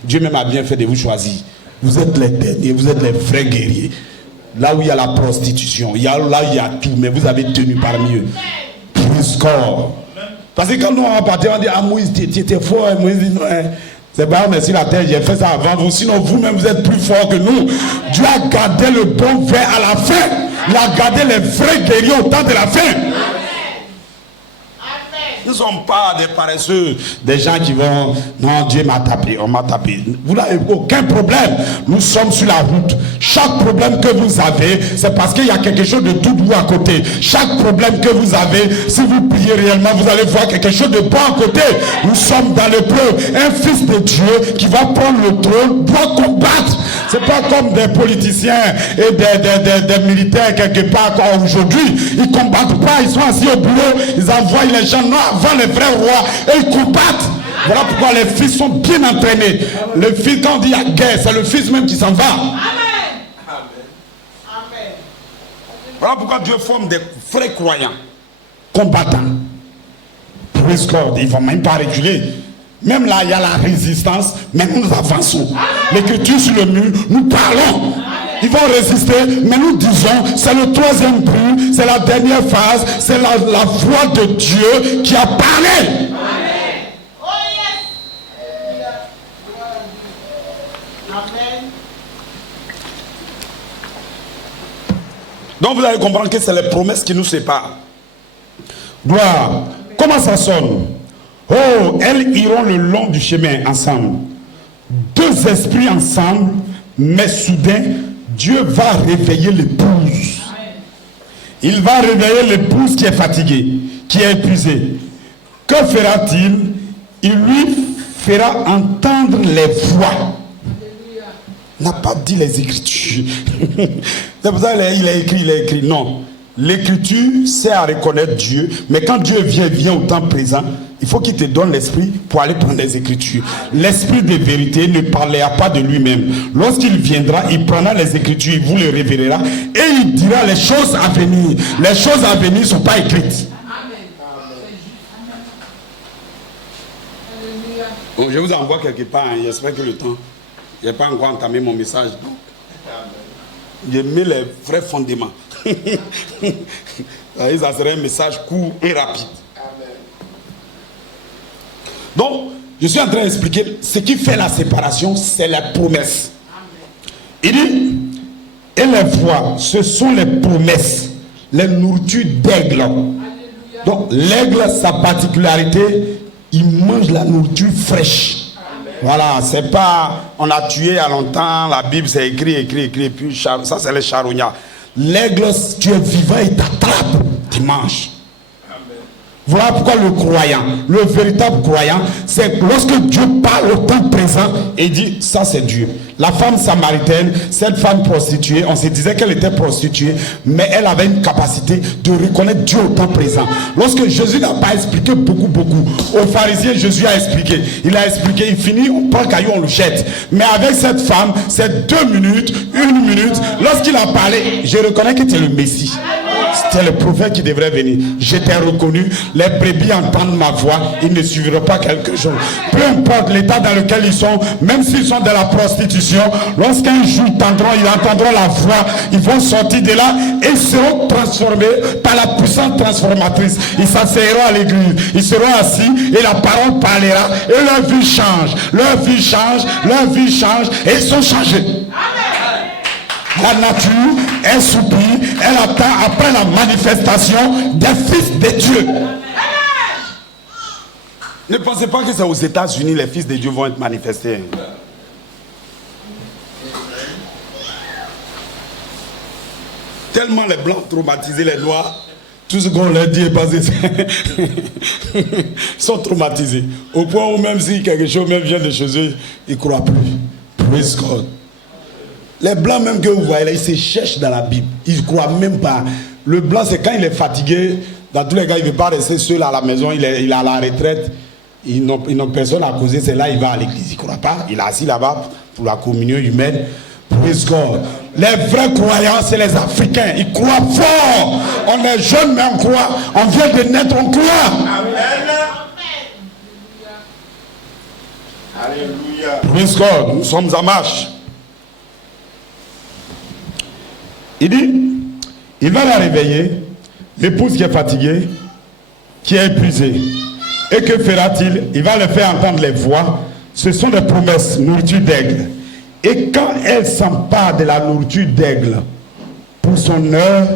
Dieu même a bien fait de vous choisir. Vous êtes les derniers, vous êtes les vrais guerriers. Là où il y a la prostitution, là où il y a tout, mais vous avez tenu parmi eux. Plus corps. Parce que quand nous on partait, on dit, ah Moïse, tu étais fort. Moïse dit, non, c'est pas mais sur la terre, j'ai fait ça avant vous. Sinon vous-même, vous êtes plus fort que nous. Dieu a gardé le bon vrai à la fin. Il a gardé les vrais guerriers au temps de la fin. Nous ne sommes pas des paresseux, des gens qui vont, non, Dieu m'a tapé, on m'a tapé. Vous n'avez aucun problème. Nous sommes sur la route. Chaque problème que vous avez, c'est parce qu'il y a quelque chose de tout doux à côté. Chaque problème que vous avez, si vous priez réellement, vous allez voir quelque chose de bon à côté. Nous sommes dans l'épreuve. Un fils de Dieu qui va prendre le trône doit combattre. C'est pas comme des politiciens et des militaires quelque part aujourd'hui. Ils combattent pas, ils sont assis au boulot, ils envoient les gens avant les vrais rois et ils combattent. Voilà pourquoi les fils sont bien entraînés. Le fils, quand on dit à guerre, c'est le fils même qui s'en va. Voilà pourquoi Dieu forme des vrais croyants, combattants. Praise God, ils ne vont même pas reculer. Même là, il y a la résistance, mais nous avançons. L'écriture sur le mur, nous parlons. Ils vont résister, mais nous disons, c'est le 3e but, c'est la dernière phase, c'est la voix de Dieu qui a parlé. Donc vous allez comprendre que c'est les promesses qui nous séparent. Gloire. Comment ça sonne? Oh, elles iront le long du chemin ensemble. 2 esprits ensemble, mais soudain, Dieu va réveiller l'épouse. Il va réveiller l'épouse qui est fatiguée, qui est épuisée. Que fera-t-il? Il lui fera entendre les voix. Il n'a pas dit les Écritures. C'est pour ça qu'il a écrit. Non. L'écriture sert à reconnaître Dieu, mais quand Dieu vient au temps présent, il faut qu'il te donne l'esprit pour aller prendre les Écritures. L'esprit de vérité ne parlera pas de lui-même. Lorsqu'il viendra, il prendra les Écritures, il vous les révélera et il dira les choses à venir. Les choses à venir ne sont pas écrites. Bon, je vous envoie quelque part, hein. J'espère que le temps, je n'ai pas encore entamé mon message. Donc, j'ai mis les vrais fondements. Ça serait un message court et rapide. Donc, je suis en train d'expliquer ce qui fait la séparation, c'est la promesse. Il dit, et les voix, ce sont les promesses, les nourritures d'aigle. Donc, l'aigle, sa particularité, il mange la nourriture fraîche. Voilà, c'est pas, on a tué il y a longtemps, la Bible c'est écrit, puis ça c'est les charognards. L'aigle, tu es vivant, il t'attrape, tu manges. Voilà pourquoi le croyant, le véritable croyant, c'est lorsque Dieu parle au temps présent et dit, ça c'est Dieu. La femme samaritaine, cette femme prostituée, on se disait qu'elle était prostituée, mais elle avait une capacité de reconnaître Dieu au temps présent. Lorsque Jésus n'a pas expliqué beaucoup, aux pharisiens, Jésus a expliqué. Il a expliqué, il finit, on prend le caillou, on le jette. Mais avec cette femme, c'est 2 minutes, 1 minute. Lorsqu'il a parlé, je reconnais que tu es le Messie. C'était le prophète qui devrait venir. J'étais reconnu. Les brebis entendent ma voix. Ils ne suivront pas quelque chose. Peu importe l'état dans lequel ils sont, même s'ils sont dans la prostitution, lorsqu'un jour ils entendront la voix, ils vont sortir de là et seront transformés par la puissance transformatrice. Ils s'asseiront à l'église. Ils seront assis et la parole parlera et leur vie change. Leur vie change. Leur vie change et ils sont changés. La nature est soupire, elle attend après la manifestation des fils de Dieu. Ne pensez pas que c'est aux États-Unis les fils de Dieu vont être manifestés. Tellement les blancs traumatisés, les noirs, tout ce qu'on leur dit est basé. Ils sont traumatisés. Au point où même si quelque chose même vient de chez eux, ils ne croient plus. Praise God. Les blancs même que vous voyez là, ils se cherchent dans la Bible. Ils ne croient même pas. Le blanc, c'est quand il est fatigué. Dans tous les cas, il ne veut pas rester seul à la maison. Il est à la retraite. Ils n'ont personne à causer. C'est là il va à l'église. Il ne croit pas. Il est assis là-bas pour la communion humaine. Praise God. Les vrais croyants, c'est les Africains. Ils croient fort. On est jeunes, mais on croit. On vient de naître, on croit. Amen. Alléluia. Praise God. Nous sommes en marche. Il dit, il va la réveiller, l'épouse qui est fatiguée, qui est épuisée. Et que fera-t-il? Il va le faire entendre les voix. Ce sont des promesses, nourriture d'aigle. Et quand elle s'empare de la nourriture d'aigle, pour son heure,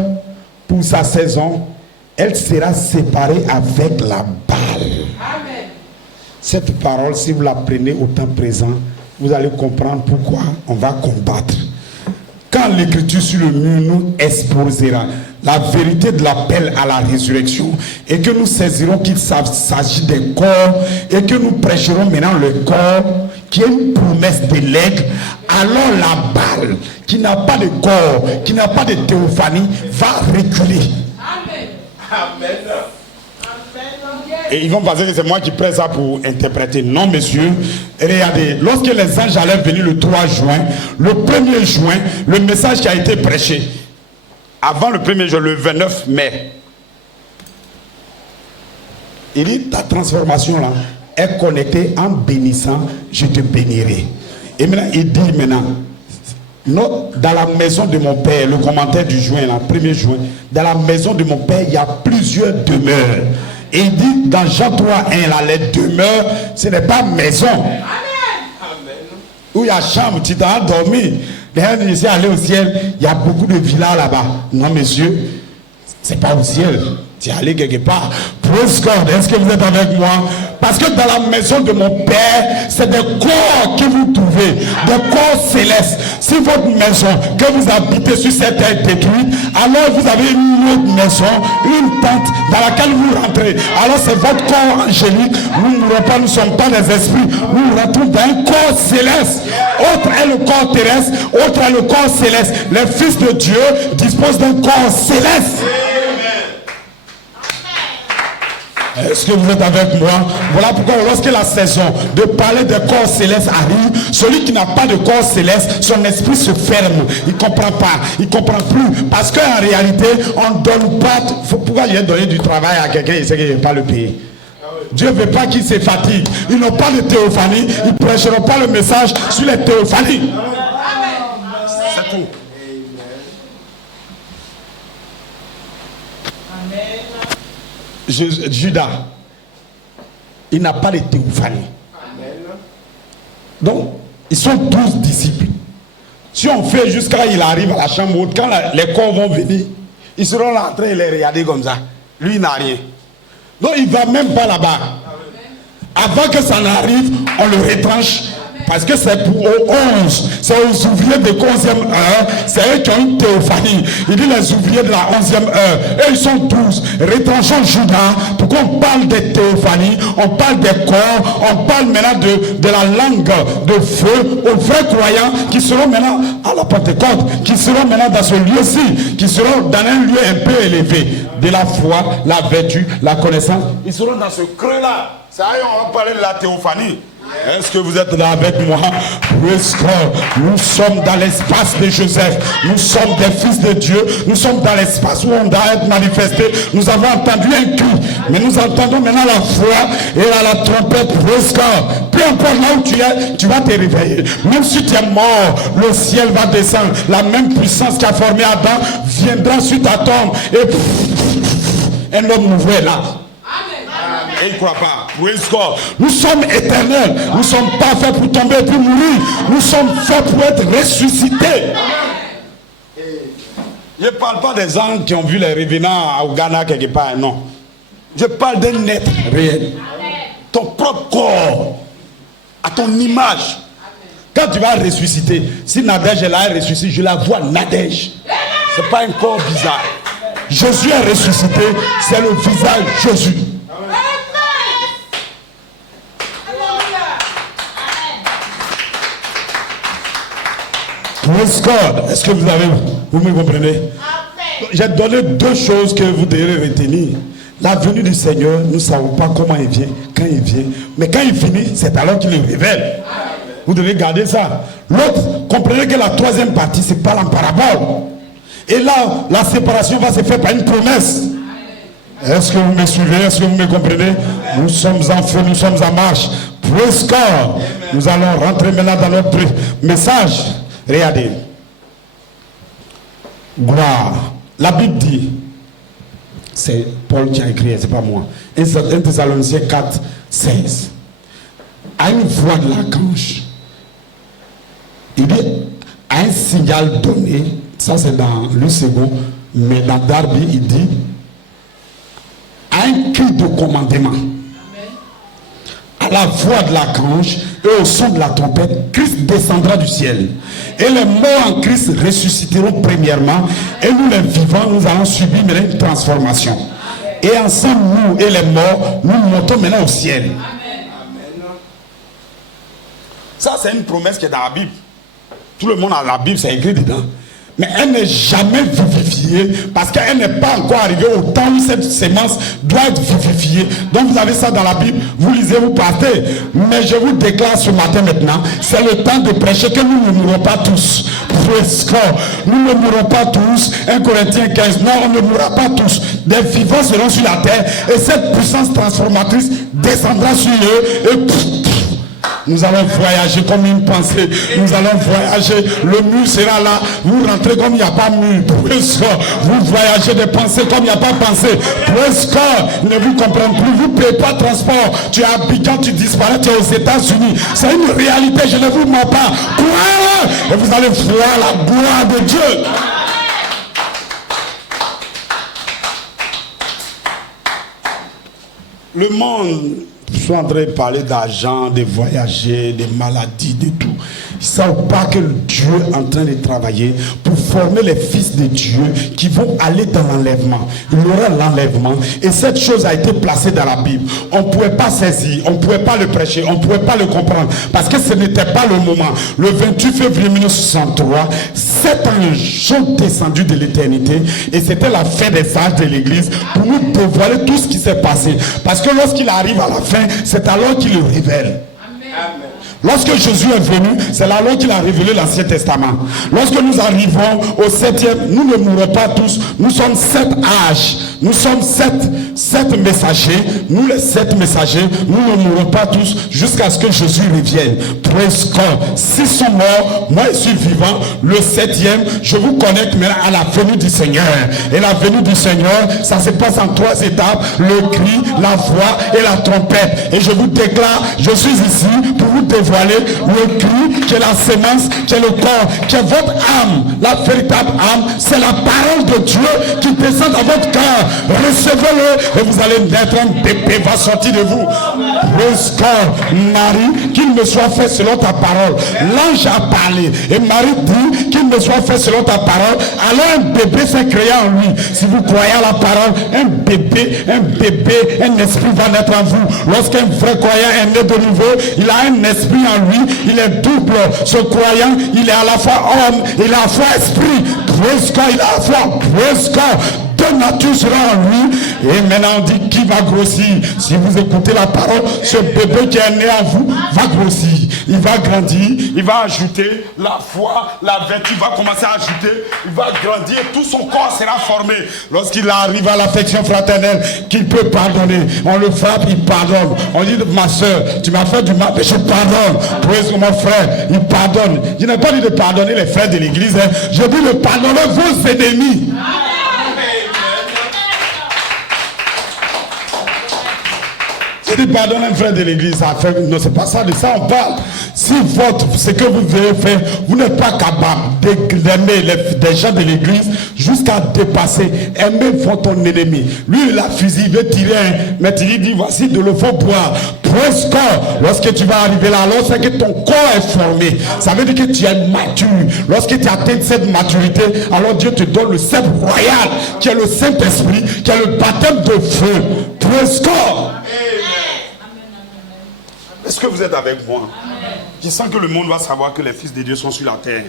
pour sa saison, elle sera séparée avec la balle. Amen. Cette parole, si vous la prenez au temps présent, vous allez comprendre pourquoi on va combattre. Quand l'écriture sur le mur nous exposera la vérité de l'appel à la résurrection et que nous saisirons qu'il s'agit des corps et que nous prêcherons maintenant le corps qui est une promesse de l'aigle, alors la balle qui n'a pas de corps, qui n'a pas de théophanie va reculer. Amen. Amen. Et ils vont penser que c'est moi qui prête ça pour interpréter. Non, monsieur. Regardez, lorsque les anges allaient venir le 3 juin, le 1er juin, le message qui a été prêché, avant le 1er juin, le 29 mai, il dit, ta transformation là est connectée en bénissant, je te bénirai. Et maintenant, il dit maintenant, dans la maison de mon père, le commentaire du juin, là, 1er juin, dans la maison de mon père, il y a plusieurs demeures. Et il dit dans Jean 3, 1, là, les demeures, ce n'est pas maison. Amen. Où il y a chambre, tu t'as dormi. D'ailleurs, je suis allé au ciel, il y a beaucoup de villas là-bas. Non, monsieur, c'est pas au ciel. Tu es allé quelque part. Praise God, est-ce que vous êtes avec moi? Parce que dans la maison de mon père, c'est des corps que vous trouvez, des corps célestes. Si votre maison que vous habitez sur cette terre est détruite, alors vous avez une autre maison, une tente dans laquelle vous rentrez. Alors c'est votre corps angélique. Nous ne sommes pas des esprits. Nous rentrons dans un corps céleste. Autre est le corps terrestre, autre est le corps céleste. Les fils de Dieu disposent d'un corps céleste. Est-ce que vous êtes avec moi? Voilà pourquoi lorsque la saison de parler de corps céleste arrive, celui qui n'a pas de corps céleste, son esprit se ferme. Il ne comprend pas. Il ne comprend plus. Parce qu'en réalité, on ne donne pas... Pourquoi il a donné du travail à quelqu'un et sait qu'il ne veut pas le payer? Dieu ne veut pas qu'il se fatigue. Ils n'ont pas de théophanie. Ils ne prêcheront pas le message sur les théophanies. C'est tout. Judas, il n'a pas de théophanie. Donc, ils sont 12 disciples. Si on fait jusqu'à il arrive à la chambre haute, quand les corps vont venir, ils seront là en train de les regarder comme ça. Lui, il n'a rien. Donc, il ne va même pas là-bas. Avant que ça n'arrive, on le retranche. Parce que c'est pour aux 11, c'est aux ouvriers de 11e heure, c'est eux qui ont une théophanie. Il dit les ouvriers de la 11e heure, eux ils sont 12. Retranchons Judas, pourquoi on parle des théophanies, on parle des corps, on parle maintenant de la langue de feu aux vrais croyants qui seront maintenant à la Pentecôte, qui seront maintenant dans ce lieu-ci, qui seront dans un lieu un peu élevé, de la foi, la vertu, la connaissance. Ils seront dans ce creux-là. Ça y est, on va parler de la théophanie. Est-ce que vous êtes là avec moi? Praise God. Nous sommes dans l'espace de Joseph. Nous sommes des fils de Dieu. Nous sommes dans l'espace où on doit être manifesté. Nous avons entendu un cri, mais nous entendons maintenant la foi et la trompette. Praise God. Peu importe là où tu es, tu vas te réveiller. Même si tu es mort, le ciel va descendre. La même puissance qui a formé Adam viendra sur ta tombe. Et un homme nouveau est là. Et il ne croit pas. Praise God. Nous sommes éternels. Nous ne sommes pas faits pour tomber et pour mourir. Nous sommes faits pour être ressuscités. Je ne parle pas des gens qui ont vu les revenants au Ghana quelque part. Non. Je parle d'un être réel. Ton propre corps. À ton image. Quand tu vas ressusciter, si Nadège est là, elle ressuscite, je la vois Nadège. Ce n'est pas un corps bizarre. Jésus est ressuscité, c'est le visage Jésus. Praise God. Est-ce que vous me comprenez? J'ai donné deux choses que vous devrez retenir. La venue du Seigneur, nous ne savons pas comment il vient, quand il vient. Mais quand il finit, c'est alors qu'il le révèle. Vous devez garder ça. L'autre, comprenez que la troisième partie, c'est pas en parabole. Et là, la séparation va se faire par une promesse. Est-ce que vous me suivez? Est-ce que vous me comprenez? Nous sommes en feu, nous sommes en marche. Praise God. Nous allons rentrer maintenant dans notre message. Regardez. Gloire. La Bible dit, c'est Paul qui a écrit, c'est pas moi. 1 Thessaloniciens 4, 16. À une voix de l'archange, il dit, à un signal donné, ça c'est dans le second, mais dans Darby, il dit, à un cri de commandement. À la voix de l'archange et au son de la trompette, Christ descendra du ciel. Et les morts en Christ ressusciteront premièrement. Et nous les vivants, nous allons subir maintenant une transformation. Et ensemble, nous et les morts, nous montons maintenant au ciel. Amen. Ça, c'est une promesse qui est dans la Bible. Tout le monde a la Bible, c'est écrit dedans. Mais elle n'est jamais vivifiée parce qu'elle n'est pas encore arrivée au temps où cette sémence doit être vivifiée. Donc vous avez ça dans la Bible, vous lisez, vous partez. Mais je vous déclare ce matin maintenant, c'est le temps de prêcher que nous ne mourrons pas tous. Nous ne mourrons pas tous. 1 Corinthiens 15, non, on ne mourra pas tous. Des vivants seront sur la terre et cette puissance transformatrice descendra sur eux et nous allons voyager comme une pensée. Nous allons voyager. Le mur sera là. Vous rentrez comme il n'y a pas mur. Vous voyagez des pensées comme il n'y a pas pensée. Presque ne vous comprennent plus. Vous ne payez pas de transport. Tu es à Abidjan, tu disparais, tu es aux États-Unis. C'est une réalité. Je ne vous mens pas. Croyez et vous allez voir la gloire de Dieu. Le monde sont en train de parler d'argent, de voyager, de maladies, de tout. Ils ne savent pas que Dieu est en train de travailler pour former les fils de Dieu qui vont aller dans l'enlèvement. Il y aura l'enlèvement. Et cette chose a été placée dans la Bible. On ne pouvait pas saisir, on ne pouvait pas le prêcher, on ne pouvait pas le comprendre. Parce que ce n'était pas le moment. Le 28 février 1963, 7 anges sont descendus de l'éternité. Et c'était la fin des âges de l'église pour nous dévoiler tout ce qui s'est passé. Parce que lorsqu'il arrive à la fin, c'est alors qu'il le révèle. Amen. Lorsque Jésus est venu, c'est là qu'il a révélé l'Ancien Testament. Lorsque nous arrivons au 7e, nous ne mourrons pas tous. Nous sommes 7 âges. Nous sommes 7 messagers. Nous les 7 messagers, nous ne mourrons pas tous jusqu'à ce que Jésus revienne. Praise God. 6 sont morts, moi je suis vivant. Le 7e, je vous connecte maintenant à la venue du Seigneur. Et la venue du Seigneur, ça se passe en 3 étapes. Le cri, la voix et la trompette. Et je vous déclare, je suis ici pour vous dévoiler le cri qui est la sémence, qui est le corps, qui est votre âme. La véritable âme, c'est la parole de Dieu qui descend dans votre cœur. recevez-le et vous allez naître, un bébé va sortir de vous. Praise God. Marie, qu'il me soit fait selon ta parole. L'ange a parlé et Marie dit qu'il me soit fait selon ta parole. Alors un bébé s'est créé en lui. Si vous croyez à la parole, un bébé, un esprit va naître en vous. Lorsqu'un vrai croyant est né de nouveau, il a un esprit en lui, il est double. Ce croyant, il est à la fois homme, il est à la fois esprit. Praise God, il est à la fois, praise God. Deux natures sera en lui. Et maintenant on dit qui va grossir. Si vous écoutez la parole, ce bébé qui est né en vous va grossir. Il va grandir, il va ajouter la foi, la vertu va commencer à ajouter, il va grandir, tout son corps sera formé. Lorsqu'il arrive à l'affection fraternelle, qu'il peut pardonner, on le frappe, il pardonne. On dit ma soeur, tu m'as fait du mal, mais je pardonne. Praise mon frère, il pardonne. Je n'ai pas dit de pardonner les frères de l'église, hein. Je dis de pardonner vos ennemis. Je dis pardonne un frère de l'église, non, c'est pas ça, de ça on parle. Si ce que vous devez faire, vous n'êtes pas capable d'aimer des gens de l'église jusqu'à dépasser, aimer votre ennemi. Lui, il a fusil, il veut tirer, mais tu lui dis voici de l'eau, faut boire. Praise God. Lorsque tu vas arriver là, alors c'est que ton corps est formé. Ça veut dire que tu es mature. Lorsque tu atteins cette maturité, alors Dieu te donne le sceptre royal, qui est le Saint-Esprit, qui est le baptême de feu. Praise God. Est-ce que vous êtes avec moi? Amen. Je sens que le monde va savoir que les fils de Dieu sont sur la terre.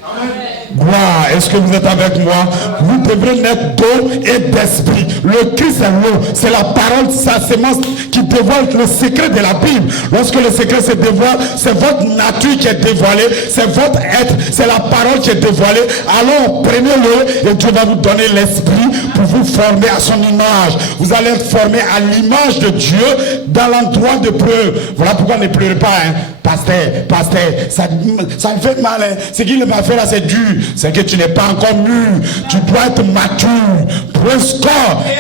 Gloire, est-ce que vous êtes avec moi? Vous devrez naître d'eau et d'esprit. Le Christ est l'eau, c'est la parole, sa sémence qui dévoile le secret de la Bible. Lorsque le secret se dévoile, c'est votre nature qui est dévoilée, c'est votre être, c'est la parole qui est dévoilée. Alors prenez-le et Dieu va vous donner l'esprit pour vous former à son image. Vous allez être formé à l'image de Dieu dans l'endroit de preuve. Voilà pourquoi ne pleurez pas, hein. Pasteur, ça me fait mal, hein. Ce qu'il m'a fait là, c'est dur. C'est que tu n'es pas encore mûr. Tu dois être mature. Praise God.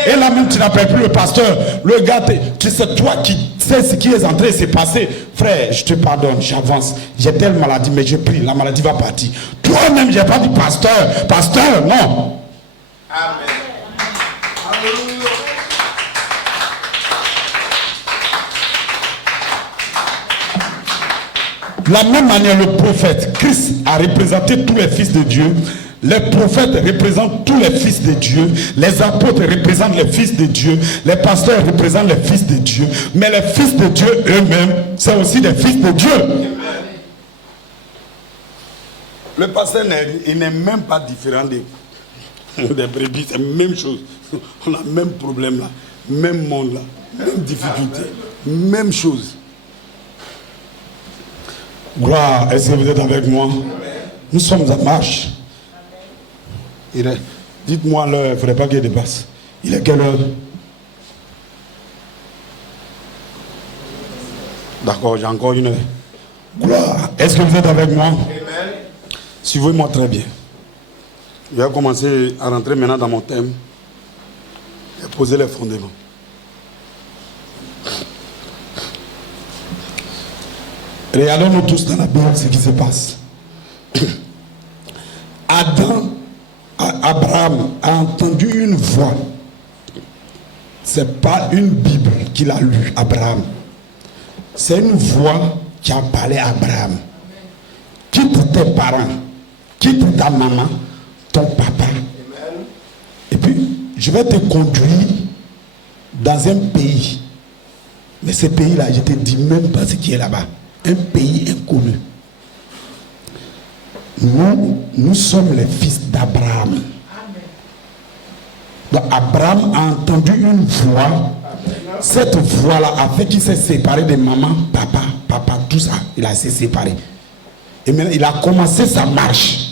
Et là même, tu n'appelles plus le pasteur. Le gars, tu sais, toi qui sais ce qui est en train de se passer. Frère, je te pardonne, j'avance. J'ai telle maladie, mais je prie, la maladie va partir. Toi-même, j'ai pas dit pasteur. Pasteur, non. Amen. Alléluia. De la même manière, le prophète, Christ a représenté tous les fils de Dieu. Les prophètes représentent tous les fils de Dieu. Les apôtres représentent les fils de Dieu. Les pasteurs représentent les fils de Dieu. Mais les fils de Dieu eux-mêmes, c'est aussi des fils de Dieu. Le pasteur, il n'est même pas différent des brebis. C'est la même chose. On a le même problème là. Même monde là. Même difficulté. Même chose. Gloire, est-ce que vous êtes avec moi? Nous sommes en marche. Dites-moi l'heure, il ne faudrait pas qu'il dépasse. Il est quelle heure? D'accord, j'ai encore une heure. Gloire, est-ce que vous êtes avec moi? Suivez-moi très bien. Je vais commencer à rentrer maintenant dans mon thème et poser les fondements. Regardons-nous tous dans la Bible ce qui se passe. Abraham a entendu une voix. C'est pas une Bible qu'il a lue, Abraham. C'est une voix qui a parlé à Abraham. Quitte tes parents, quitte ta maman, ton papa. Et puis, je vais te conduire dans un pays. Mais ce pays-là, je ne te dis même pas ce qui est là-bas. Un pays inconnu. Nous sommes les fils d'Abraham. Donc Abraham a entendu une voix. Cette voix-là a fait qu'il s'est séparé de maman, papa, tout ça. Il a s'est séparé. Et maintenant, il a commencé sa marche.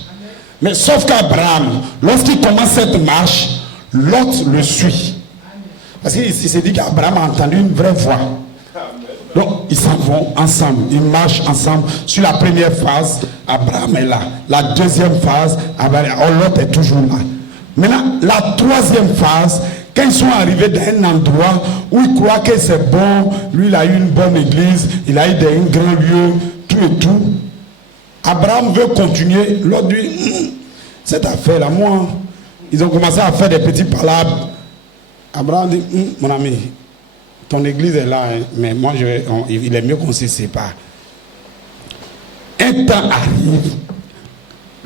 Mais sauf qu'Abraham, lorsqu'il commence cette marche, Lot le suit. Parce qu'il s'est dit qu'Abraham a entendu une vraie voix. Donc, ils s'en vont ensemble, ils marchent ensemble. Sur la première phase, Abraham est là. La deuxième phase, Lot est toujours là. Maintenant, la troisième phase, quand ils sont arrivés dans un endroit où ils croient que c'est bon, lui il a eu une bonne église, il a eu un grand lieu, tout et tout. Abraham veut continuer. Lot dit, cette affaire-là, moi, ils ont commencé à faire des petits palabres. Abraham dit, mon ami, ton église est là, hein, mais moi, il est mieux qu'on se sépare. Un temps arrive,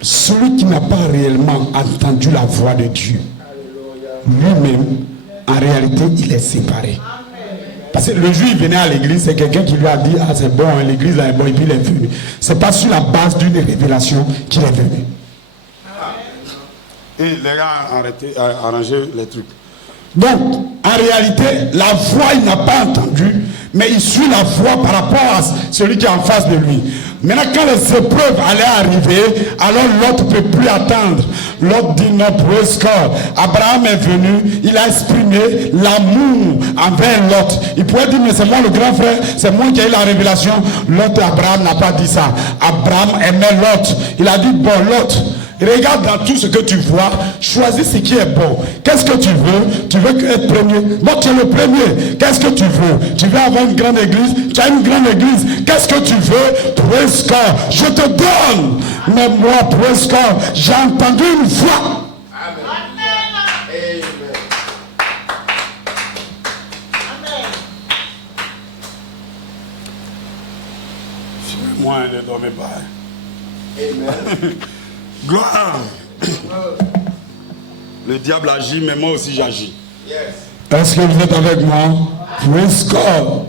celui qui n'a pas réellement entendu la voix de Dieu, lui-même, en réalité, il est séparé. Parce que le jour où il venait à l'église, c'est quelqu'un qui lui a dit, ah c'est bon, l'église là est bonne, et puis il est venu. C'est pas sur la base d'une révélation qu'il est venu. Et les gars ont arrangé les trucs. Donc, en réalité, la voix, il n'a pas entendu, mais il suit la voix par rapport à celui qui est en face de lui. Maintenant, quand les épreuves allaient arriver, alors l'autre ne peut plus attendre. L'autre dit non, praise God. Abraham est venu, il a exprimé l'amour envers l'autre. Il pourrait dire, mais c'est moi le grand frère, c'est moi qui ai eu la révélation. L'autre, Abraham n'a pas dit ça. Abraham aimait l'autre. Il a dit, bon, l'autre, regarde dans tout ce que tu vois, choisis ce qui est bon. Qu'est-ce que tu veux? Tu veux être premier? Bon, tu es le premier. Qu'est-ce que tu veux? Tu veux avoir une grande église? Tu as une grande église. Qu'est-ce que tu veux? Praise God. Je te donne. Mais moi, praise God, j'ai entendu une voix. Moi, ne dormez pas. Amen. Gloire. Le diable agit, mais moi aussi j'agis. Yes. Est-ce que vous êtes avec moi? Praise God.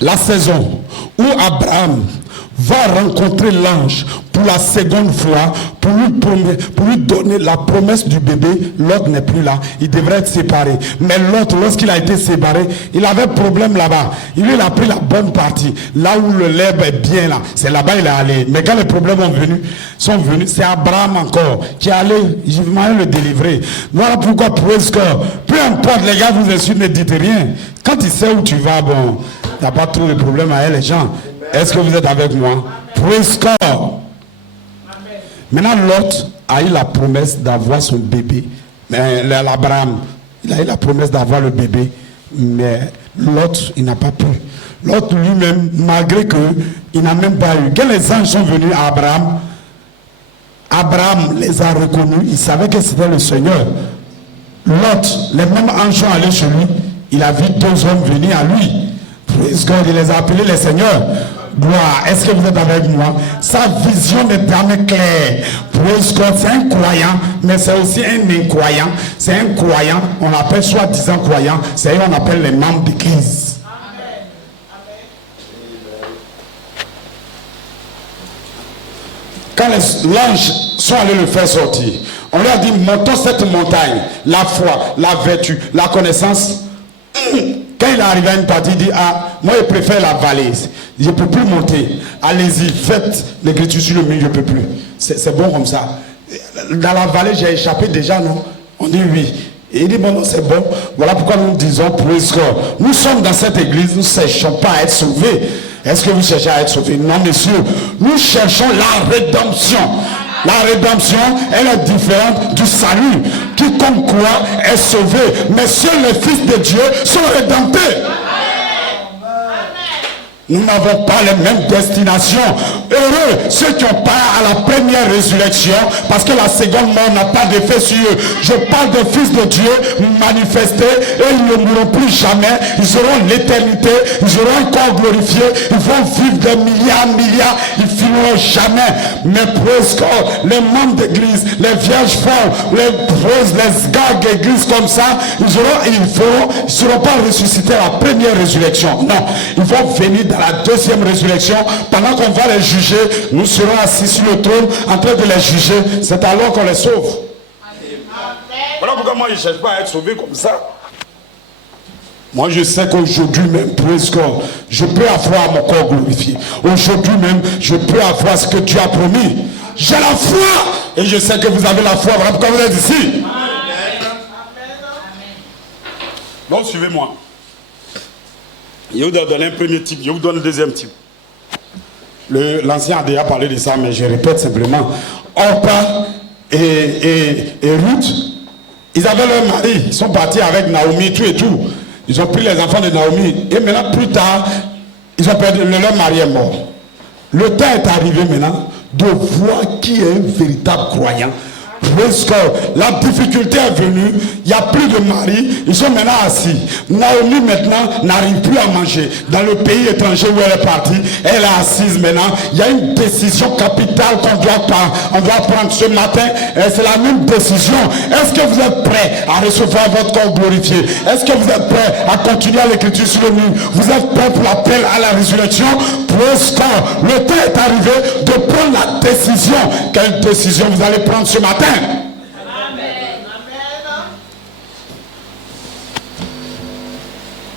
La saison où Abraham va rencontrer l'ange pour la seconde fois, pour lui donner la promesse du bébé, l'autre n'est plus là, il devrait être séparé. Mais l'autre, lorsqu'il a été séparé, il avait problème là-bas. Il a pris la bonne partie, là où le lait est bien là, c'est là-bas il est allé. Mais quand les problèmes sont venus, c'est Abraham encore qui est allé, je vais le délivrer. Voilà pourquoi, praise God, peu importe les gars, vous insultent, ne dites rien. Quand il sait où tu vas, bon, il n'y a pas trop de problème à elle, les gens. Est-ce que vous êtes avec moi? Praise God. Maintenant, Lot a eu la promesse d'avoir son bébé. Mais l'Abraham, il a eu la promesse d'avoir le bébé. Mais Lot, il n'a pas pu. Lot lui-même, malgré qu'il n'a même pas eu. Quand les anges sont venus à Abraham, Abraham les a reconnus. Il savait que c'était le Seigneur. Lot, les mêmes anges sont allés chez lui. Il a vu deux hommes venir à lui. Praise God, il les a appelés les seigneurs. Gloire, est-ce que vous êtes avec moi? Sa vision n'est jamais claire. Praise God, c'est un croyant, mais c'est aussi un incroyant. C'est un croyant, on l'appelle soi-disant croyant, c'est eux on appelle les membres d'église. Quand les anges sont allés le faire sortir, on leur a dit, montons cette montagne, la foi, la vertu, la connaissance. Quand il est arrivé à une partie, il dit, ah, moi je préfère la vallée, je ne peux plus monter. Allez-y, faites l'écriture sur le mur, je ne peux plus. C'est bon comme ça. Dans la vallée, j'ai échappé déjà, non? On dit oui. Et il dit, bon, non, c'est bon. Voilà pourquoi nous disons, praise God. Nous sommes dans cette église, nous ne cherchons pas à être sauvés. Est-ce que vous cherchez à être sauvés? Non, messieurs. Nous cherchons la rédemption. La rédemption, elle est différente du salut. Quiconque croit est sauvé. Mais seuls les fils de Dieu sont rédemptés. Nous n'avons pas les mêmes destinations. Heureux ceux qui ont part à la première résurrection, parce que la seconde mort n'a pas d'effet sur eux. Je parle des fils de Dieu manifestés et ils ne mourront plus jamais. Ils auront l'éternité, ils auront un corps glorifié, ils vont vivre des milliards, ils finiront jamais. Mais praise God, les membres d'église, les vierges femmes, les gars d'église comme ça, ils ne seront pas ressuscités à la première résurrection. Non, ils vont venir dans la deuxième résurrection. Pendant qu'on va les juger, nous serons assis sur le trône en train de les juger. C'est alors qu'on les sauve. Voilà pourquoi moi je ne cherche pas à être sauvé comme ça. Moi je sais qu'aujourd'hui même, praise God, je peux avoir mon corps glorifié. Aujourd'hui même, je peux avoir ce que Dieu a promis. J'ai la foi et je sais que vous avez la foi. Voilà pourquoi vous êtes ici. Donc suivez-moi. Je vous donne un premier type, je vous donne le deuxième type. L'ancien a déjà parlé de ça, mais je répète simplement. Orpa et Ruth, Ils avaient leur mari, ils sont partis avec Naomi, tout et tout. Ils ont pris les enfants de Naomi. Et maintenant, plus tard, ils ont perdu, leur mari est mort. Le temps est arrivé maintenant de voir qui est un véritable croyant. Parce que la difficulté est venue, il n'y a plus de mari, ils sont maintenant assis. Naomi maintenant n'arrive plus à manger. Dans le pays étranger où elle est partie, elle est assise maintenant. Il y a une décision capitale qu'on doit prendre ce matin. Et c'est la même décision. Est-ce que vous êtes prêts à recevoir votre corps glorifié? Est-ce que vous êtes prêts à continuer à l'écriture sur le mur? Vous êtes prêts pour l'appel à la résurrection? Parce que le temps est arrivé de prendre la décision. Quelle décision vous allez prendre ce matin?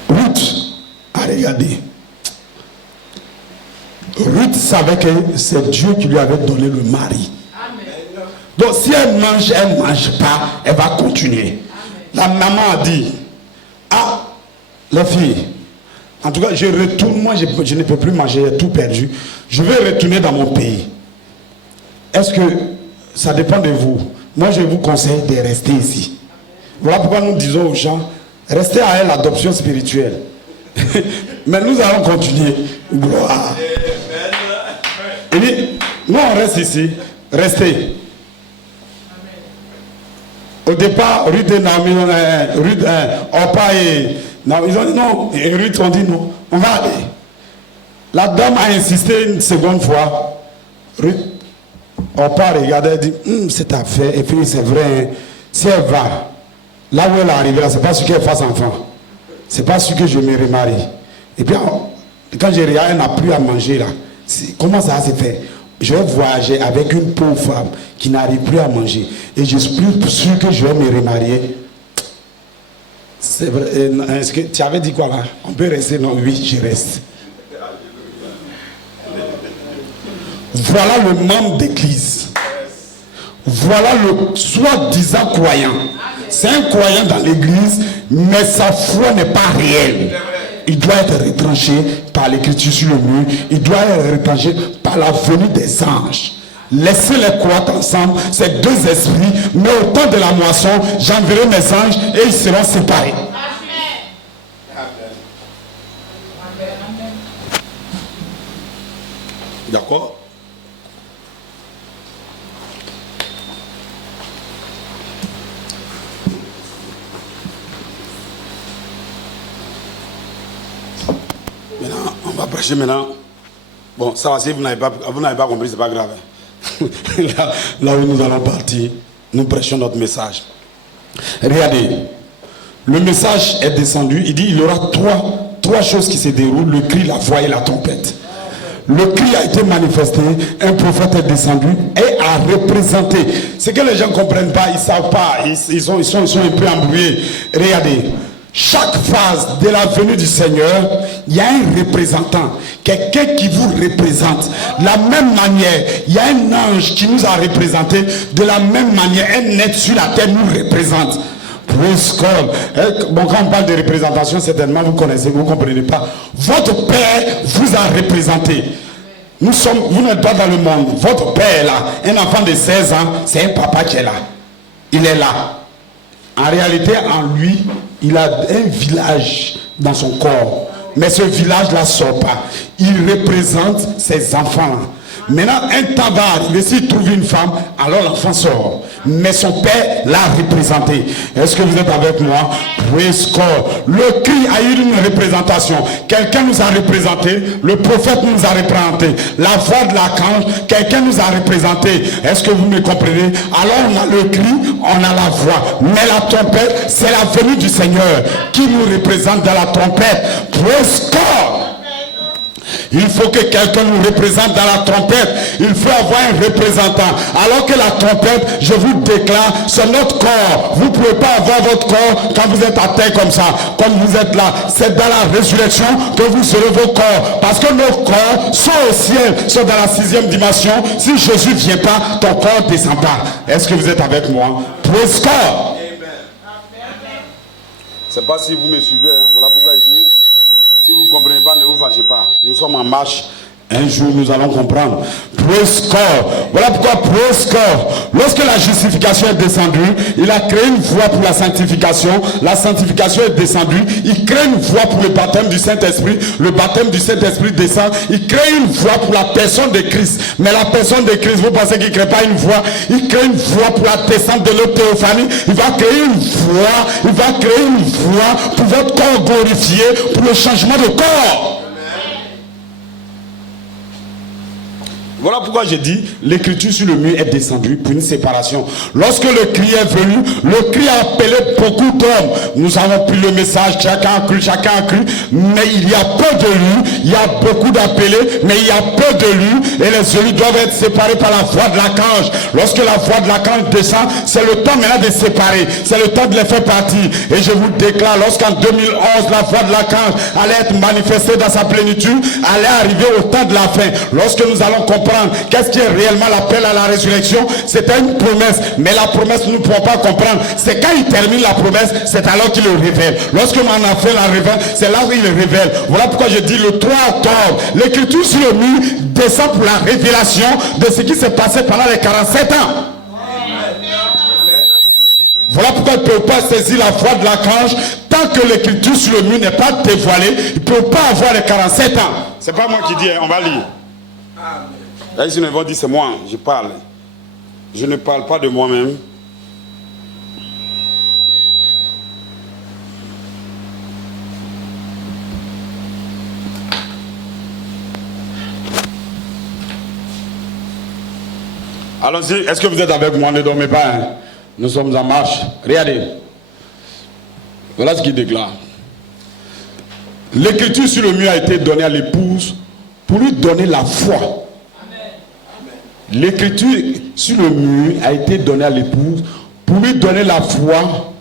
Ruth a regardé. Ruth savait que c'est Dieu qui lui avait donné le mari. Amen. Donc si elle ne mange pas, elle va continuer. Amen. La maman a dit, ah, la fille, en tout cas, je retourne, moi je ne peux plus manger, j'ai tout perdu. Je vais retourner dans mon pays. Est-ce que ça dépend de vous? Moi, je vous conseille de rester ici. Voilà pourquoi nous disons aux gens, restez à l'adoption spirituelle. Mais nous allons continuer. Gloire. Il dit, nous on reste ici. Restez. Au départ, Ruth et Naomi, Orpa et Naomi, ils ont dit non. Et Ruth ont dit non. On va aller. La dame a insisté une seconde fois. Ruth, Orpa regardait et dit, cette affaire, et puis c'est vrai, hein, si elle va, là où elle est arrivée, c'est pas sûr qu'elle fasse enfant. C'est pas sûr que je me remarie. Et puis, quand je regarde, elle n'a plus à manger là. Comment ça se fait? Je vais voyager avec une pauvre femme qui n'arrive plus à manger. Et je suis plus sûr que je vais me remarier. C'est vrai. Est-ce que tu avais dit quoi là? On peut rester? Non, oui, je reste. Voilà le membre d'église. Voilà le soi-disant croyant. C'est un croyant dans l'église, mais sa foi n'est pas réelle. Il doit être retranché par l'écriture sur le mur. Il doit être retranché par la venue des anges. Laissez-les croître ensemble, ces deux esprits, mais au temps de la moisson, j'enverrai mes anges et ils seront séparés. D'accord? Maintenant, on va prêcher maintenant. Bon, ça va, si vous n'avez pas compris, c'est pas grave. là où nous allons partir, nous prêchons notre message. Regardez, le message est descendu. Il dit il y aura trois choses qui se déroulent: le cri, la voix et la trompette. Le cri a été manifesté, un prophète est descendu et a représenté. Ce que les gens ne comprennent pas, ils ne savent pas, ils sont un peu embrouillés. Regardez. Chaque phase de la venue du Seigneur, il y a un représentant, quelqu'un qui vous représente. De la même manière, il y a un ange qui nous a représenté. De la même manière, un être sur la terre nous représente. Bon, quand on parle de représentation, certainement vous connaissez, vous ne comprenez pas. Votre Père vous a représenté. Vous n'êtes pas dans le monde. Votre Père est là. Un enfant de 16 ans, c'est un papa qui est là. Il est là. En réalité, en lui, il a un village dans son corps. Mais ce village-là ne sort pas. Il représente ses enfants. Maintenant, un temps va arriver, s'il trouve une femme, alors l'enfant sort. Mais son père l'a représenté. Est-ce que vous êtes avec moi? Praise God. Le cri a eu une représentation. Quelqu'un nous a représenté. Le prophète nous a représenté. La voix de l'archange, quelqu'un nous a représenté. Est-ce que vous me comprenez? Alors on a le cri, on a la voix. Mais la trompette, c'est la venue du Seigneur qui nous représente dans la trompette. Praise God. Il faut que quelqu'un nous représente dans la trompette. Il faut avoir un représentant. Alors que la trompette, je vous déclare, c'est notre corps. Vous ne pouvez pas avoir votre corps quand vous êtes à terre comme ça, comme vous êtes là. C'est dans la résurrection que vous aurez vos corps. Parce que nos corps sont au ciel, sont dans la 6e dimension. Si Jésus ne vient pas, ton corps ne descend pas. Est-ce que vous êtes avec moi? Praise God. Je ne sais pas si vous me suivez. Hein. Voilà pourquoi il dit, si vous ne comprenez pas, ne vous fâchez pas. Nous sommes en marche Un jour, nous allons comprendre. Praise God. Voilà pourquoi praise God. Lorsque la justification est descendue, il a créé une voie pour la sanctification. La sanctification est descendue. Il crée une voie pour le baptême du Saint-Esprit. Le baptême du Saint-Esprit descend. Il crée une voie pour la personne de Christ. Mais la personne de Christ, vous pensez qu'il ne crée pas une voie? Il crée une voie pour la descente de notre théophanie. Il va créer une voie. Il va créer une voie pour votre corps glorifié, pour le changement de corps. Voilà pourquoi j'ai dit, l'écriture sur le mur est descendue pour une séparation. Lorsque le cri est venu, le cri a appelé beaucoup d'hommes. Nous avons pris le message, chacun a cru, mais il y a peu de lui, il y a beaucoup d'appelés, mais il y a peu de lui, et les élus doivent être séparés par la voix de l'archange. Lorsque la voix de l'archange descend, c'est le temps maintenant de séparer, c'est le temps de les faire partir. Et je vous déclare, lorsqu'en 2011, la voix de l'archange allait être manifestée dans sa plénitude, allait arriver au temps de la fin. Lorsque nous allons comprendre qu'est-ce qui est réellement l'appel à la résurrection, c'était une promesse, mais la promesse nous ne pouvons pas comprendre. C'est quand il termine la promesse, c'est alors qu'il le révèle. Lorsque l'on a fait la révèle, c'est là où il le révèle. Voilà pourquoi je dis le 3 octobre, l'écriture sur le mur descend pour la révélation de ce qui s'est passé pendant les 47 ans. Voilà pourquoi il ne peut pas saisir la voix de l'archange tant que l'écriture sur le mur n'est pas dévoilée. Il ne peut pas avoir les 47 ans. C'est pas moi qui dis, on va lire. Là, ils vont dire, c'est moi, je parle. Je ne parle pas de moi-même. Allons-y, est-ce que vous êtes avec moi? Ne dormez pas, hein? Nous sommes en marche. Regardez. Voilà ce qu'il déclare. L'écriture sur le mur a été donnée à l'épouse pour lui donner la foi. L'écriture sur le mur a été donnée à l'épouse pour lui donner la foi,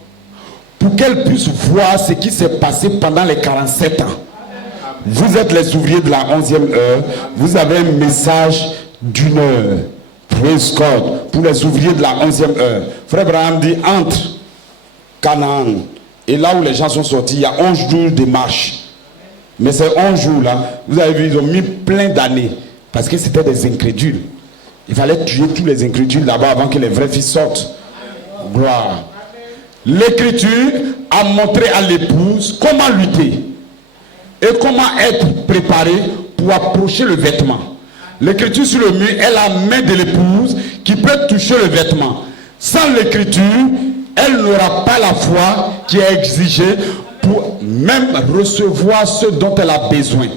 pour qu'elle puisse voir ce qui s'est passé pendant les 47 ans. Vous êtes les ouvriers de la 11e heure. Vous avez un message d'une heure. Praise God. Pour les ouvriers de la 11e heure. Frère Abraham dit, entre Canaan et là où les gens sont sortis, il y a 11 jours de marche. Mais ces 11 jours-là, vous avez vu, ils ont mis plein d'années. Parce que c'était des incrédules. Il fallait tuer tous les incrédules là-bas avant que les vrais fils sortent. Gloire. L'écriture a montré à l'épouse comment lutter et comment être préparé pour approcher le vêtement. L'écriture sur le mur est la main de l'épouse qui peut toucher le vêtement. Sans l'écriture, elle n'aura pas la foi qui est exigée pour même recevoir ce dont elle a besoin.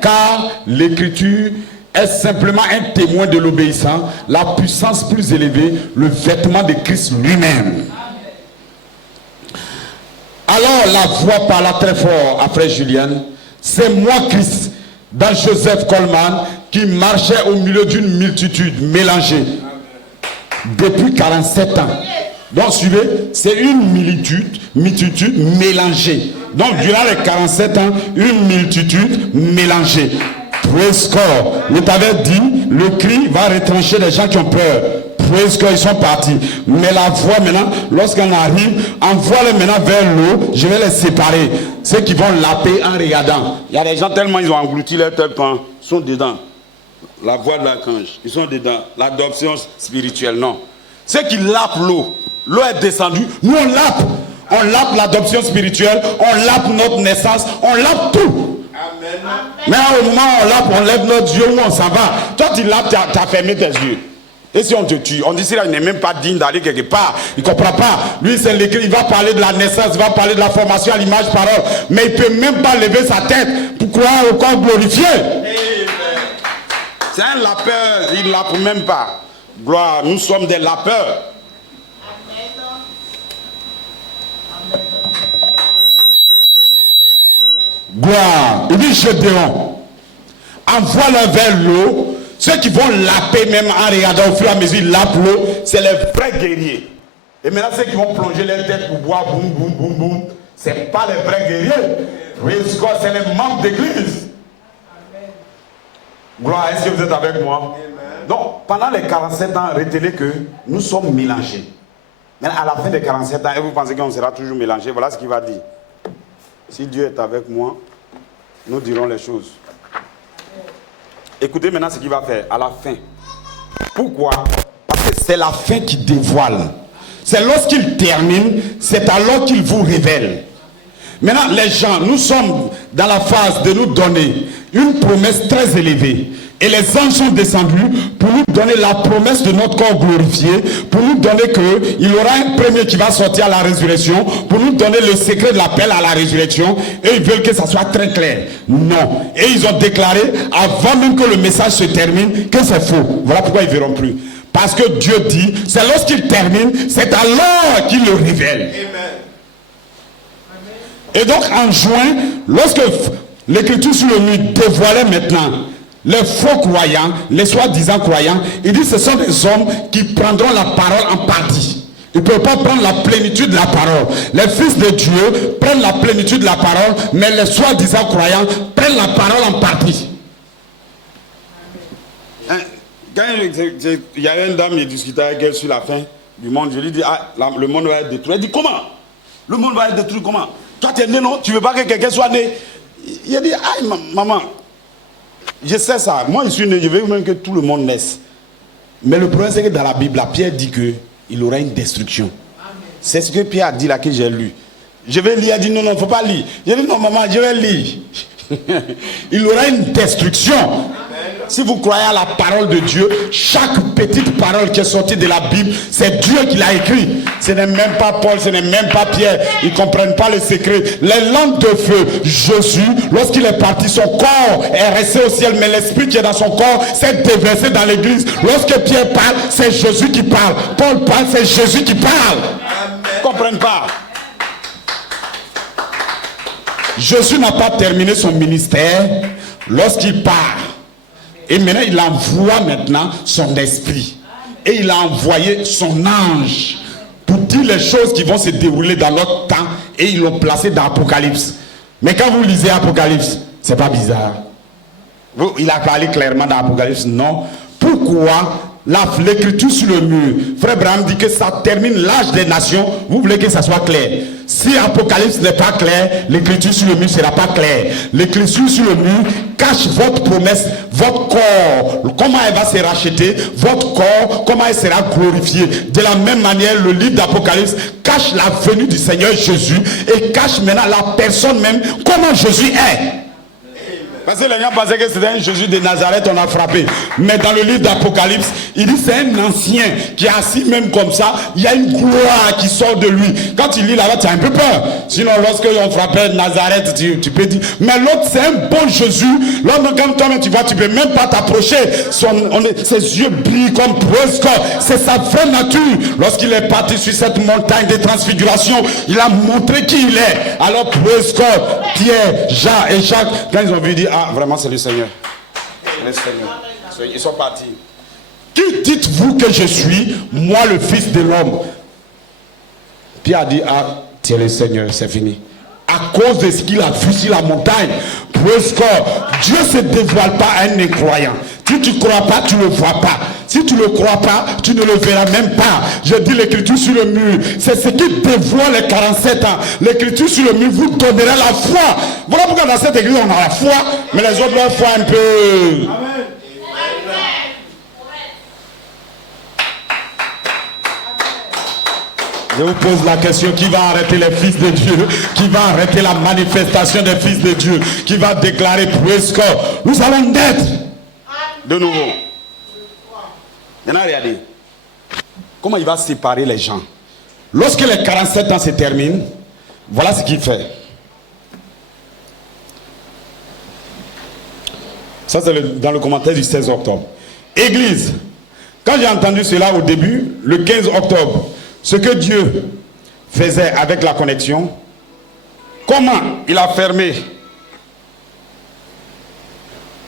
Car l'écriture est simplement un témoin de l'obéissance, la puissance plus élevée, le vêtement de Christ lui-même. Alors la voix parla très fort à frère Julien. C'est moi Christ, dans Joseph Coleman, qui marchait au milieu d'une multitude mélangée depuis 47 ans. Donc suivez, c'est une multitude mélangée. Donc durant les 47 ans, une multitude mélangée. Praise God. Je t'avais dit, le cri va retrancher les gens qui ont peur. Praise God, ils sont partis. Mais la voix maintenant, lorsqu'on arrive, envoie-les maintenant vers l'eau, je vais les séparer. Ceux qui vont laper en regardant. Il y a des gens tellement ils ont englouti leur tête, ils sont dedans. La voix de l'archange, ils sont dedans. L'adoption spirituelle, non. Ceux qui lapent l'eau, l'eau est descendue, nous on lape. On lape l'adoption spirituelle, on lape notre naissance, on lape tout. Amen. Mais au moment où on lape, on lève notre yeux, où on s'en va. Toi tu lapes, tu as fermé tes yeux. Et si on te tue, on dit celui-là il n'est même pas digne d'aller quelque part. Il ne comprend pas. Lui c'est l'écrit, il va parler de la naissance, il va parler de la formation à l'image parole. Mais il ne peut même pas lever sa tête pour croire au corps glorifié. C'est un lapeur, il ne lape même pas. Gloire, nous sommes des lapeurs. Gloire. Il dit Gédéon, envoie-le vers l'eau. Ceux qui vont laper même en regardant au fur et à mesure, ils lapent l'eau, c'est les vrais guerriers. Et maintenant ceux qui vont plonger leur tête pour boire, boum, boum, boum, boum, c'est pas les vrais guerriers. C'est les membres d'église. Gloire, est-ce que vous êtes avec moi? Amen. Donc, pendant les 47 ans, retenez que nous sommes mélangés. Mais à la fin des 47 ans, et vous pensez qu'on sera toujours mélangés, voilà ce qu'il va dire. Si Dieu est avec moi, nous dirons les choses. Écoutez maintenant ce qu'il va faire à la fin. Pourquoi? Parce que c'est la fin qui dévoile. C'est lorsqu'il termine, c'est alors qu'il vous révèle. Maintenant, les gens, nous sommes dans la phase de nous donner une promesse très élevée. Et les anges sont descendus pour nous donner la promesse de notre corps glorifié, pour nous donner qu'il y aura un premier qui va sortir à la résurrection, pour nous donner le secret de l'appel à la résurrection. Et ils veulent que ça soit très clair. Non. Et ils ont déclaré, avant même que le message se termine, que c'est faux. Voilà pourquoi ils ne verront plus. Parce que Dieu dit, c'est lorsqu'il termine, c'est alors qu'il le révèle. Amen. Et donc en juin, lorsque l'écriture sur le mur dévoilait maintenant les faux croyants, les soi-disant croyants, il dit ce sont des hommes qui prendront la parole en partie. Ils ne peuvent pas prendre la plénitude de la parole. Les fils de Dieu prennent la plénitude de la parole, mais les soi-disant croyants prennent la parole en partie. Quand il y a une dame, il discutait avec elle sur la fin du monde, je lui dis, le monde va être détruit. Elle dit, comment? Le monde va être détruit comment? Toi tu es né, non? Tu ne veux pas que quelqu'un soit né? Il a dit, aïe maman, je sais ça, moi je suis né, je veux même que tout le monde naisse. Mais le problème c'est que dans la Bible, la Pierre dit qu'il aura une destruction. C'est ce que Pierre a dit là que j'ai lu. Je vais lire, elle dit non, il ne faut pas lire. Je dis non maman, je vais lire. Il aura une destruction. Si vous croyez à la parole de Dieu, chaque petite parole qui est sortie de la Bible, c'est Dieu qui l'a écrit. Ce n'est même pas Paul, ce n'est même pas Pierre. Ils ne comprennent pas le secret. Les lampes de feu, Jésus, lorsqu'il est parti, son corps est resté au ciel, mais l'esprit qui est dans son corps s'est déversé dans l'église. Lorsque Pierre parle, c'est Jésus qui parle. Paul parle, c'est Jésus qui parle. Ils ne comprennent pas. Jésus n'a pas terminé son ministère lorsqu'il part. Et maintenant, il envoie maintenant son esprit. Et il a envoyé son ange pour dire les choses qui vont se dérouler dans notre temps. Et ils l'ont placé dans Apocalypse. Mais quand vous lisez Apocalypse, c'est pas bizarre. Il a parlé clairement dans Apocalypse. Non. Pourquoi l'écriture sur le mur? Frère Branham dit que ça termine l'âge des nations. Vous voulez que ça soit clair? Si Apocalypse n'est pas clair, l'écriture sur le mur ne sera pas claire. L'écriture sur le mur cache votre promesse, votre corps, comment elle va se racheter, votre corps, comment elle sera glorifiée. De la même manière, le livre d'Apocalypse cache la venue du Seigneur Jésus et cache maintenant la personne même, comment Jésus est. Parce que les gens pensaient que c'était un Jésus de Nazareth, on a frappé. Mais dans le livre d'Apocalypse, il dit c'est un ancien qui est assis même comme ça. Il y a une gloire qui sort de lui. Quand il lit là-bas, tu as un peu peur. Sinon, lorsque on frappait Nazareth, tu peux dire. Mais l'autre, c'est un bon Jésus. L'homme, comme toi, tu vois, tu ne peux même pas t'approcher. Ses yeux brillent comme presque. C'est sa vraie nature. Lorsqu'il est parti sur cette montagne de transfiguration, il a montré qui il est. Alors, presque, Pierre, Jean et Jacques, quand ils ont vu dire, ah, vraiment, c'est le Seigneur. Le Seigneur. Ils sont partis. Qui dites-vous que je suis, moi le Fils de l'homme? Pierre a dit, ah, tu es le Seigneur, c'est fini. À cause de ce qu'il a vu sur la montagne. Presque, Dieu ne se dévoile pas à un incroyant. Si tu ne crois pas, tu ne le vois pas. Si tu ne le crois pas, tu ne le verras même pas. Je dis l'écriture sur le mur. C'est ce qui dévoile les 47 ans. L'écriture sur le mur vous donnera la foi. Voilà pourquoi dans cette église on a la foi, mais les autres leur foi un peu. Amen. Je vous pose la question, qui va arrêter les fils de Dieu? Qui va arrêter la manifestation des fils de Dieu? Qui va déclarer presque nous allons naître de nouveau? Maintenant, regardez. Comment il va séparer les gens? Lorsque les 47 ans se terminent, voilà ce qu'il fait. Ça, c'est dans le commentaire du 16 octobre. Église, quand j'ai entendu cela au début, le 15 octobre, ce que Dieu faisait avec la connexion, comment il a fermé?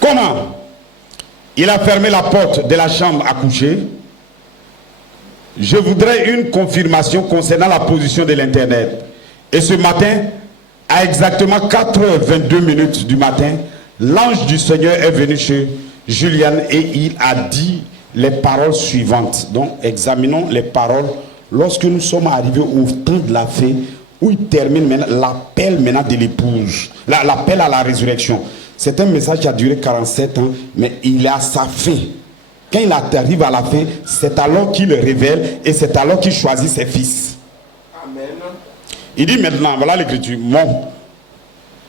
Comment il a fermé la porte de la chambre à coucher? Je voudrais une confirmation concernant la position de l'internet. Et ce matin, à exactement 4h22 du matin, l'ange du Seigneur est venu chez Julian et il a dit les paroles suivantes. Donc, examinons les paroles. Lorsque nous sommes arrivés au temps de la fête, où il termine maintenant l'appel maintenant de l'épouse, l'appel à la résurrection. C'est un message qui a duré 47 ans, mais il est à sa fin. Quand il arrive à la fin, c'est alors qu'il le révèle et c'est alors qu'il choisit ses fils. Amen. Il dit maintenant, voilà l'écriture,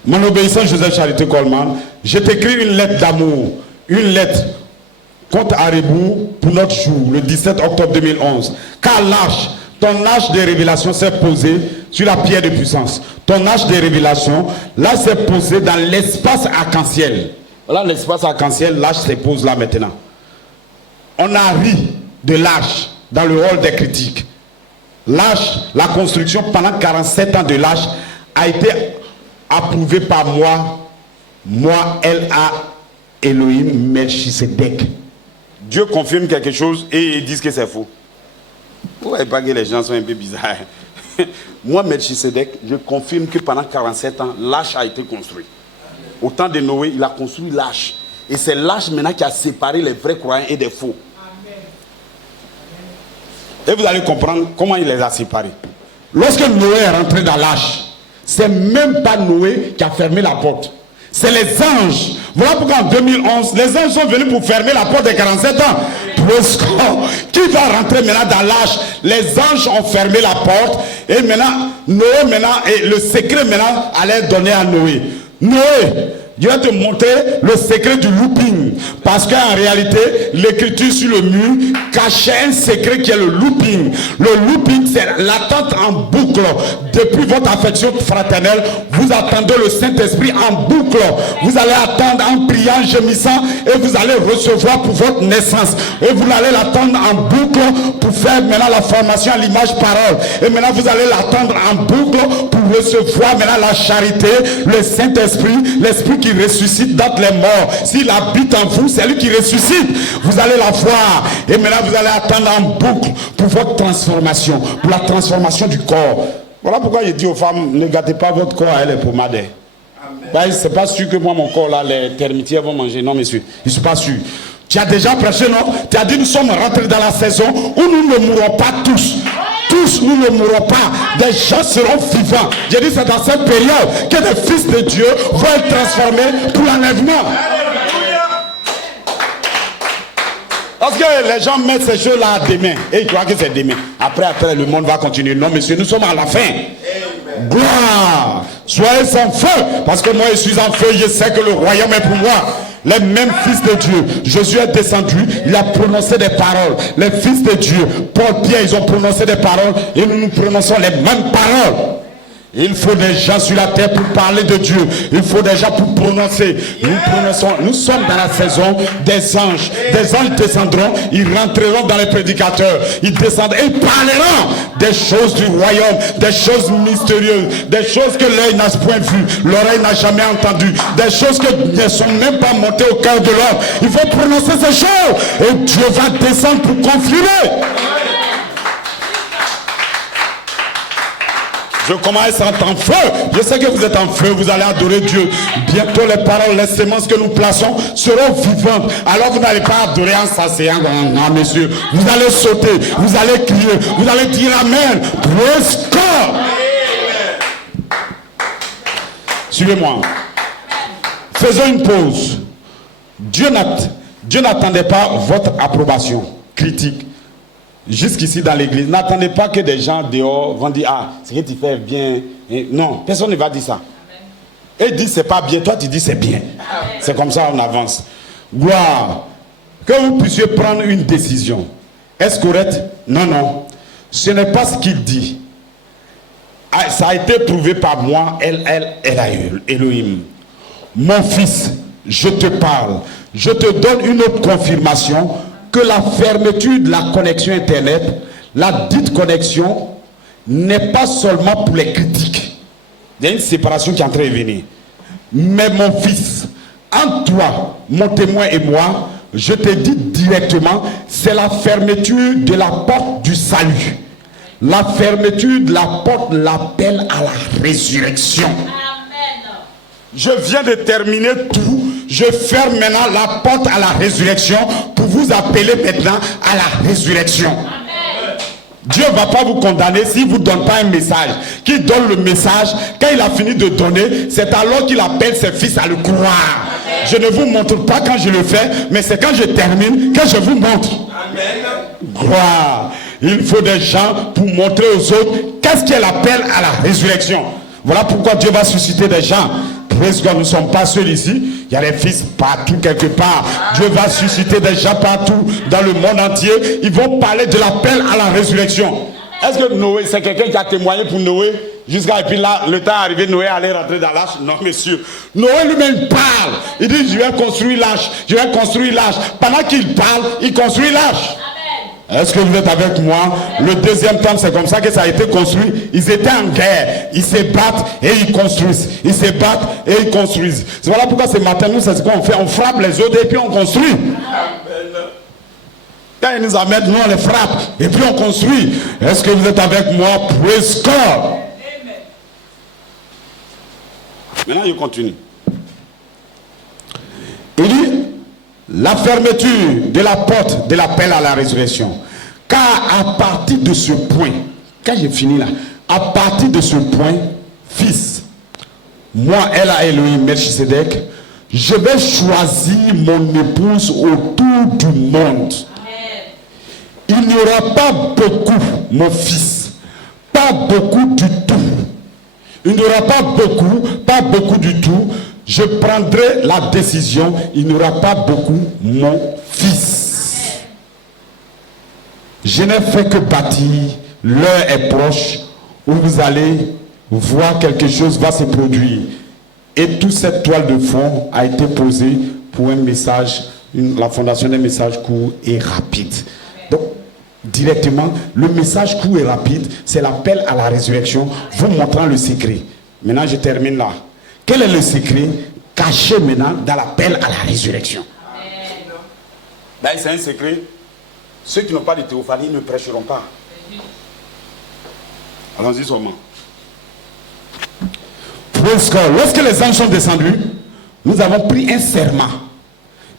mon obéissant Joseph Charité Coleman, je t'écris une lettre d'amour, une lettre contre Aribou pour notre jour, le 17 octobre 2011. Car l'âge, ton âge de révélation s'est posé sur la pierre de puissance. Ton âge de révélation, là, s'est posé dans l'espace arc-en-ciel. Voilà l'espace arc-en-ciel, l'âge se pose là maintenant. On a ri de l'âge dans le rôle des critiques. L'âge, la construction pendant 47 ans de l'âge a été approuvée par moi, L.A. Elohim Melchisedec. Dieu confirme quelque chose et ils disent que c'est faux. Vous voyez pas que les gens sont un peu bizarres. Moi, Melchisedec, je confirme que pendant 47 ans, l'âge a été construit. Au temps de Noé, il a construit l'âge. Et c'est l'âge maintenant qui a séparé les vrais croyants et des faux. Et vous allez comprendre comment il les a séparés. Lorsque Noé est rentré dans l'arche, c'est même pas Noé qui a fermé la porte. C'est les anges. Voilà pourquoi en 2011, les anges sont venus pour fermer la porte des 47 ans. Qui va rentrer maintenant dans l'arche? Les anges ont fermé la porte. Et maintenant, Noé maintenant, et le secret maintenant allait donner à Noé. Noé, je vais te montrer le secret du looping. Parce qu'en réalité, l'écriture sur le mur cachait un secret qui est le looping. Le looping, c'est l'attente en boucle. Depuis votre affection fraternelle, vous attendez le Saint-Esprit en boucle. Vous allez attendre en priant, gémissant, et vous allez recevoir pour votre naissance. Et vous allez l'attendre en boucle pour faire maintenant la formation à l'image parole. Et maintenant, vous allez l'attendre en boucle pour recevoir maintenant la charité, le Saint-Esprit, l'Esprit qui ressuscite d'entre les morts. S'il habite en vous, c'est lui qui ressuscite. Vous allez la voir. Et maintenant, vous allez attendre en boucle pour votre transformation, pour la transformation du corps. Voilà pourquoi je dis aux femmes, ne gâtez pas votre corps à elle est pommade. Ben, c'est pas sûr que moi, mon corps, là, les termitières vont manger. Non, monsieur, je ne suis pas sûr. Tu as déjà prêché, non? Tu as dit, nous sommes rentrés dans la saison où nous ne mourrons pas tous. Tous, nous ne mourrons pas. Des gens seront vivants. J'ai dit, c'est dans cette période que les fils de Dieu vont être transformés pour l'enlèvement. Parce que les gens mettent ces choses-là demain. Et ils croient que c'est demain. Après, le monde va continuer. Non, monsieur, nous sommes à la fin. Gloire. Soyez sans feu. Parce que moi, je suis en feu. Je sais que le royaume est pour moi. Les mêmes fils de Dieu. Jésus est descendu. Il a prononcé des paroles. Les fils de Dieu. Paul, Pierre, ils ont prononcé des paroles. Et nous prononçons les mêmes paroles. Il faut des gens sur la terre pour parler de Dieu. Il faut des gens pour prononcer. Nous sommes dans la saison des anges. Des anges descendront, ils rentreront dans les prédicateurs. Ils descendront et ils parleront des choses du royaume, des choses mystérieuses, des choses que l'œil n'a point vues, l'oreille n'a jamais entendues, des choses que ne sont même pas montées au cœur de l'homme. Il faut prononcer ces choses et Dieu va descendre pour confirmer. Je commence à être en feu. Je sais que vous êtes en feu. Vous allez adorer Dieu. Bientôt les paroles, les semences que nous plaçons seront vivantes. Alors vous n'allez pas adorer en s'asseyant. Non, messieurs. Vous allez sauter. Vous allez crier. Vous allez dire Amen. Praise God. Suivez-moi. Faisons une pause. Dieu n'attendait pas votre approbation critique. Jusqu'ici dans l'église, n'attendez pas que des gens dehors vont dire ah, ce que tu fais bien. Et non, personne ne va dire ça. Et dit c'est pas bien, toi tu dis c'est bien. C'est comme ça on avance. Gloire. Que vous puissiez prendre une décision. Est-ce correct? Non, non. Ce n'est pas ce qu'il dit. Ah, ça a été prouvé par moi, Elohim. Mon fils, je te parle. Je te donne une autre confirmation. Que la fermeture de la connexion internet, la dite connexion, n'est pas seulement pour les critiques. Il y a une séparation qui est en train de venir. Mais mon fils, entre toi, mon témoin et moi, je te dis directement, c'est la fermeture de la porte du salut. La fermeture de la porte, l'appel à la résurrection. Amen. Je viens de terminer tout. Je ferme maintenant la porte à la résurrection pour vous appeler maintenant à la résurrection. Amen. Dieu ne va pas vous condamner s'il ne vous donne pas un message. Qu'il donne le message, quand il a fini de donner, c'est alors qu'il appelle ses fils à le croire. Amen. Je ne vous montre pas quand je le fais, mais c'est quand je termine que je vous montre. Gloire. Il faut des gens pour montrer aux autres qu'est-ce qui est l'appel à la résurrection. Voilà pourquoi Dieu va susciter des gens. Parce que nous ne sommes pas seuls ici. Il y a des fils partout, quelque part. Dieu va susciter des gens partout dans le monde entier. Ils vont parler de l'appel à la résurrection. Est-ce que Noé, c'est quelqu'un qui a témoigné pour Noé? Jusqu'à, et puis là, le temps est arrivé, Noé allait rentrer dans l'arche. Non, monsieur. Noé lui-même parle. Il dit, je vais construire l'arche. Je vais construire l'arche. Pendant qu'il parle, il construit l'arche. Est-ce que vous êtes avec moi? Le deuxième temps, c'est comme ça que ça a été construit. Ils étaient en guerre. Ils se battent et ils construisent. Ils se battent et ils construisent. C'est voilà pourquoi ce matin, nous, c'est ce qu'on fait. On frappe les autres et puis on construit. Quand ils nous amènent, nous, on les frappe. Et puis on construit. Est-ce que vous êtes avec moi? Praise God. Maintenant, il continue. Il dit, la fermeture de la porte de l'appel à la résurrection. Car à partir de ce point, quand j'ai fini là, à partir de ce point, fils, moi, Ella Elohim Melchisedec, je vais choisir mon épouse autour du monde. Il n'y aura pas beaucoup, mon fils, pas beaucoup du tout. Il n'y aura pas beaucoup du tout. Je prendrai la décision, il n'y aura pas beaucoup, mon fils. Je n'ai fait que bâtir, l'heure est proche, où vous allez voir quelque chose va se produire. Et toute cette toile de fond a été posée pour un message, la fondation d'un message court et rapide. Donc, directement, le message court et rapide, c'est l'appel à la résurrection, vous montrant le secret. Maintenant, je termine là. Quel est le secret caché maintenant dans l'appel à la résurrection? Ben, c'est un secret. Ceux qui n'ont pas de théophanie ne prêcheront pas. Allons-y seulement. Lorsque les anges sont descendus, nous avons pris un serment.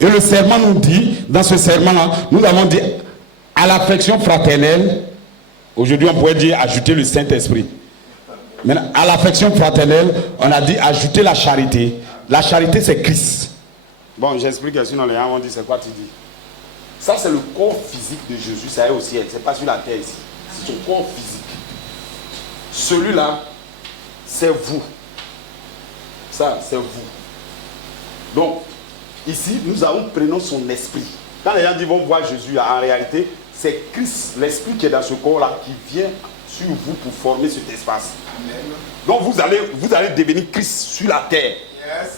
Et le serment nous dit, dans ce serment-là, nous avons dit à l'affection fraternelle, aujourd'hui on pourrait dire ajouter le Saint-Esprit. Maintenant, à l'affection fraternelle, on a dit ajouter la charité. La charité, c'est Christ. Bon, j'explique, sinon les gens vont dire, c'est quoi tu dis? Ça, c'est le corps physique de Jésus, ça est au ciel. C'est pas sur la terre ici. C'est son corps physique. Celui-là, c'est vous. Ça, c'est vous. Donc, ici, nous prenons son esprit. Quand les gens disent, vont voir Jésus, en réalité, c'est Christ, l'esprit qui est dans ce corps-là, qui vient sur vous pour former cet espace. Donc vous allez devenir Christ sur la terre.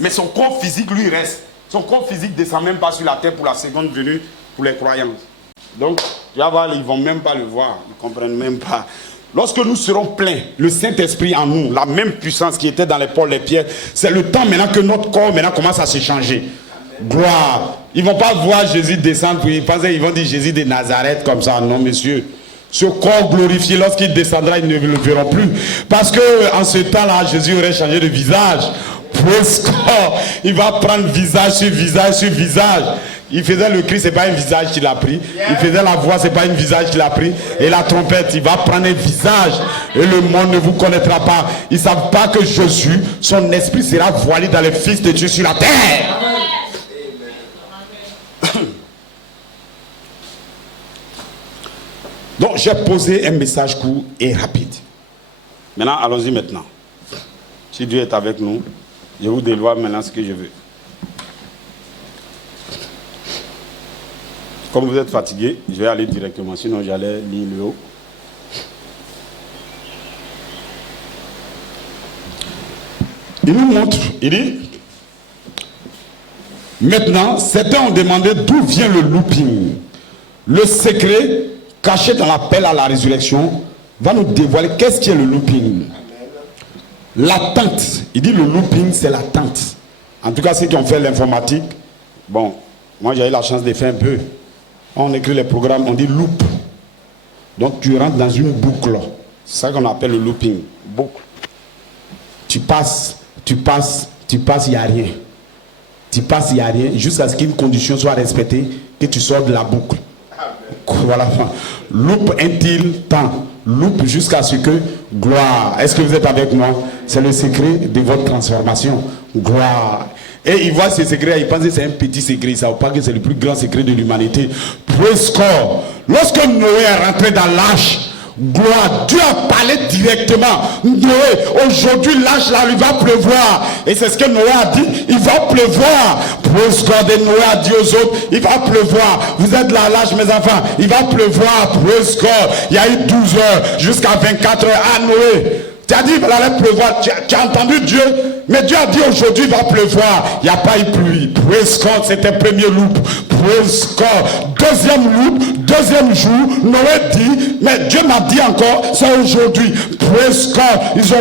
Mais son corps physique lui reste. Son corps physique ne descend même pas sur la terre pour la seconde venue pour les croyants. Donc, tu vas voir, ils ne vont même pas le voir. Ils ne comprennent même pas. Lorsque nous serons pleins, le Saint-Esprit en nous, la même puissance qui était dans les Paul, les pierres, c'est le temps maintenant que notre corps maintenant commence à se changer. Gloire. Ils ne vont pas voir Jésus descendre, puis ils vont dire Jésus de Nazareth comme ça. Non, monsieur. Ce corps glorifié, lorsqu'il descendra, ils ne le verront plus. Parce que en ce temps-là, Jésus aurait changé de visage. Il va prendre visage sur visage sur visage. Il faisait le cri, ce n'est pas un visage qu'il a pris. Il faisait la voix, ce n'est pas un visage qu'il a pris. Et la trompette, il va prendre un visage. Et le monde ne vous connaîtra pas. Ils ne savent pas que Jésus, son esprit sera voilé dans les fils de Dieu sur la terre. Donc j'ai posé un message court et rapide. Maintenant, allons-y maintenant. Si Dieu est avec nous, je vous dévoile maintenant ce que je veux. Comme vous êtes fatigué, je vais aller directement, sinon j'allais lire le haut. Il nous montre, il dit, maintenant, certains ont demandé d'où vient le looping. Le secret caché dans l'appel à la résurrection va nous dévoiler qu'est-ce qui est le looping. L'attente, il dit le looping c'est l'attente. En tout cas ceux qui ont fait l'informatique, bon, moi j'ai eu la chance de faire un peu. On écrit les programmes, on dit loop. Donc tu rentres dans une boucle. C'est ça qu'on appelle le looping. Boucle. Tu passes, il n'y a rien. Tu passes, il n'y a rien, jusqu'à ce qu'une condition soit respectée, que tu sors de la boucle. Voilà. Loupe un-t-il temps. Loupe jusqu'à ce que gloire. Est-ce que vous êtes avec moi? C'est le secret de votre transformation. Gloire. Et il voit ces secrets, il pense que c'est un petit secret, ça ne veut pas que c'est le plus grand secret de l'humanité. Praise God. Lorsque Noé est rentré dans l'arche, gloire, Dieu a parlé directement. Noé, aujourd'hui l'arche là, il va pleuvoir. Et c'est ce que Noé a dit, il va pleuvoir. Praise God. Et Noé a dit aux autres, il va pleuvoir. Vous êtes là, l'arche mes enfants, il va pleuvoir. Praise God. Il y a eu 12 heures jusqu'à 24 heures à Noé. Tu as dit qu'il allait pleuvoir, tu as entendu Dieu, mais Dieu a dit aujourd'hui il va pleuvoir. Il n'y a pas eu pluie. Praise God, c'était premier loup. Praise God. Deuxième loup, deuxième jour, Noé dit, mais Dieu m'a dit encore, c'est aujourd'hui. Praise God. Ils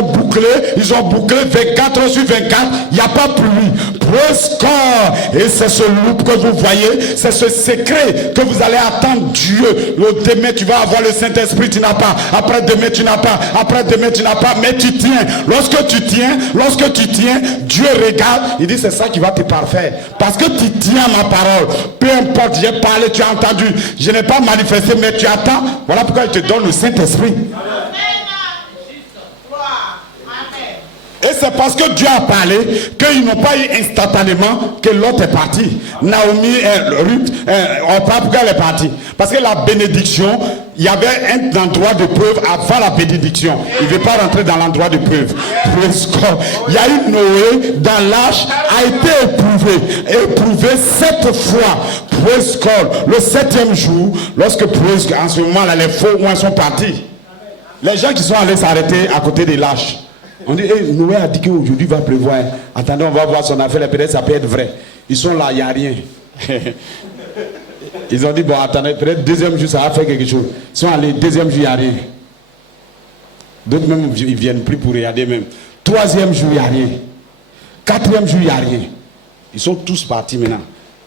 ont bouclé 24 heures sur 24, il n'y a pas pluie. Praise God. Et c'est ce loup que vous voyez, c'est ce secret que vous allez attendre Dieu. Demain tu vas avoir le Saint-Esprit, tu n'as pas. Après demain tu n'as pas. Après demain tu n'as pas. Mais tu tiens. Lorsque tu tiens, Dieu regarde, il dit c'est ça qui va te parfaire. Parce que tu tiens ma parole. Peu importe, j'ai parlé, tu as entendu. Je n'ai pas manifesté, mais tu attends. Voilà pourquoi il te donne le Saint-Esprit. Et c'est parce que Dieu a parlé qu'ils n'ont pas eu instantanément que l'autre est parti. Naomi et Ruth, on parle pourquoi elle est partie. Parce que la bénédiction, il y avait un endroit de preuve avant la bénédiction. Il ne veut pas rentrer dans l'endroit de preuve. Il y a eu Noé dans l'arche, a été éprouvé 7 fois. Praise God. Le 7e jour, lorsque en ce moment là, les faux oins sont partis. Les gens qui sont allés s'arrêter à côté des l'arche. On dit, hey, Noé a dit qu'aujourd'hui il va pleuvoir. Attendez, on va voir son affaire, peut-être ça peut être vrai. Ils sont là, il n'y a rien. Ils ont dit, bon, attendez, peut-être deuxième jour ça va faire quelque chose. Ils sont allés, deuxième jour, il n'y a rien. D'autres même, ils ne viennent plus pour regarder même. 3e jour, il n'y a rien. 4e jour, il n'y a rien. Ils sont tous partis maintenant.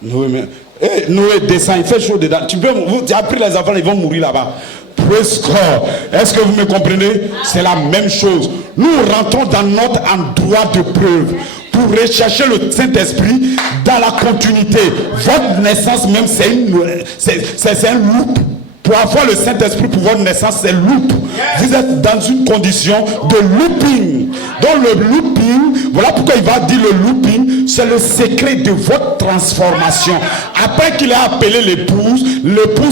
Noé descend, il fait chaud dedans. Tu as pris les enfants, ils vont mourir là-bas. Praise God. Est-ce que vous me comprenez? C'est la même chose. Nous rentrons dans notre endroit de preuve pour rechercher le Saint-Esprit dans la continuité. Votre naissance même, c'est un loop. Pour avoir le Saint-Esprit pour votre naissance, c'est loop. Vous êtes dans une condition de looping. Donc le looping, voilà pourquoi il va dire le looping, c'est le secret de votre transformation. Après qu'il a appelé l'épouse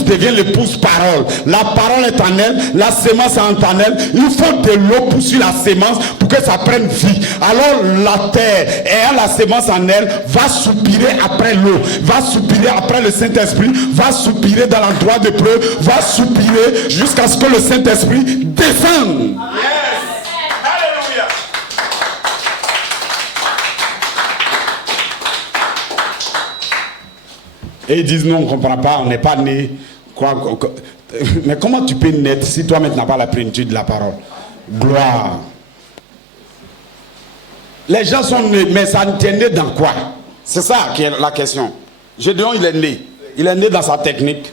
devient l'épouse parole. La parole est en elle, la sémence est en elle. Il faut de l'eau pour suivre la sémence pour que ça prenne vie. Alors la terre, ayant la sémence en elle, va soupirer après l'eau, va soupirer après le Saint-Esprit, va soupirer dans l'endroit de preuve, va soupirer jusqu'à ce que le Saint-Esprit descende. Yes. Alléluia. Et ils disent non, on ne comprend pas, on n'est pas né. Mais comment tu peux naître si toi maintenant pas la plénitude de la parole? Gloire. Les gens sont nés, mais ça t'est né dans quoi? C'est ça qui est la question. Gédéon, il est né. Il est né dans sa technique.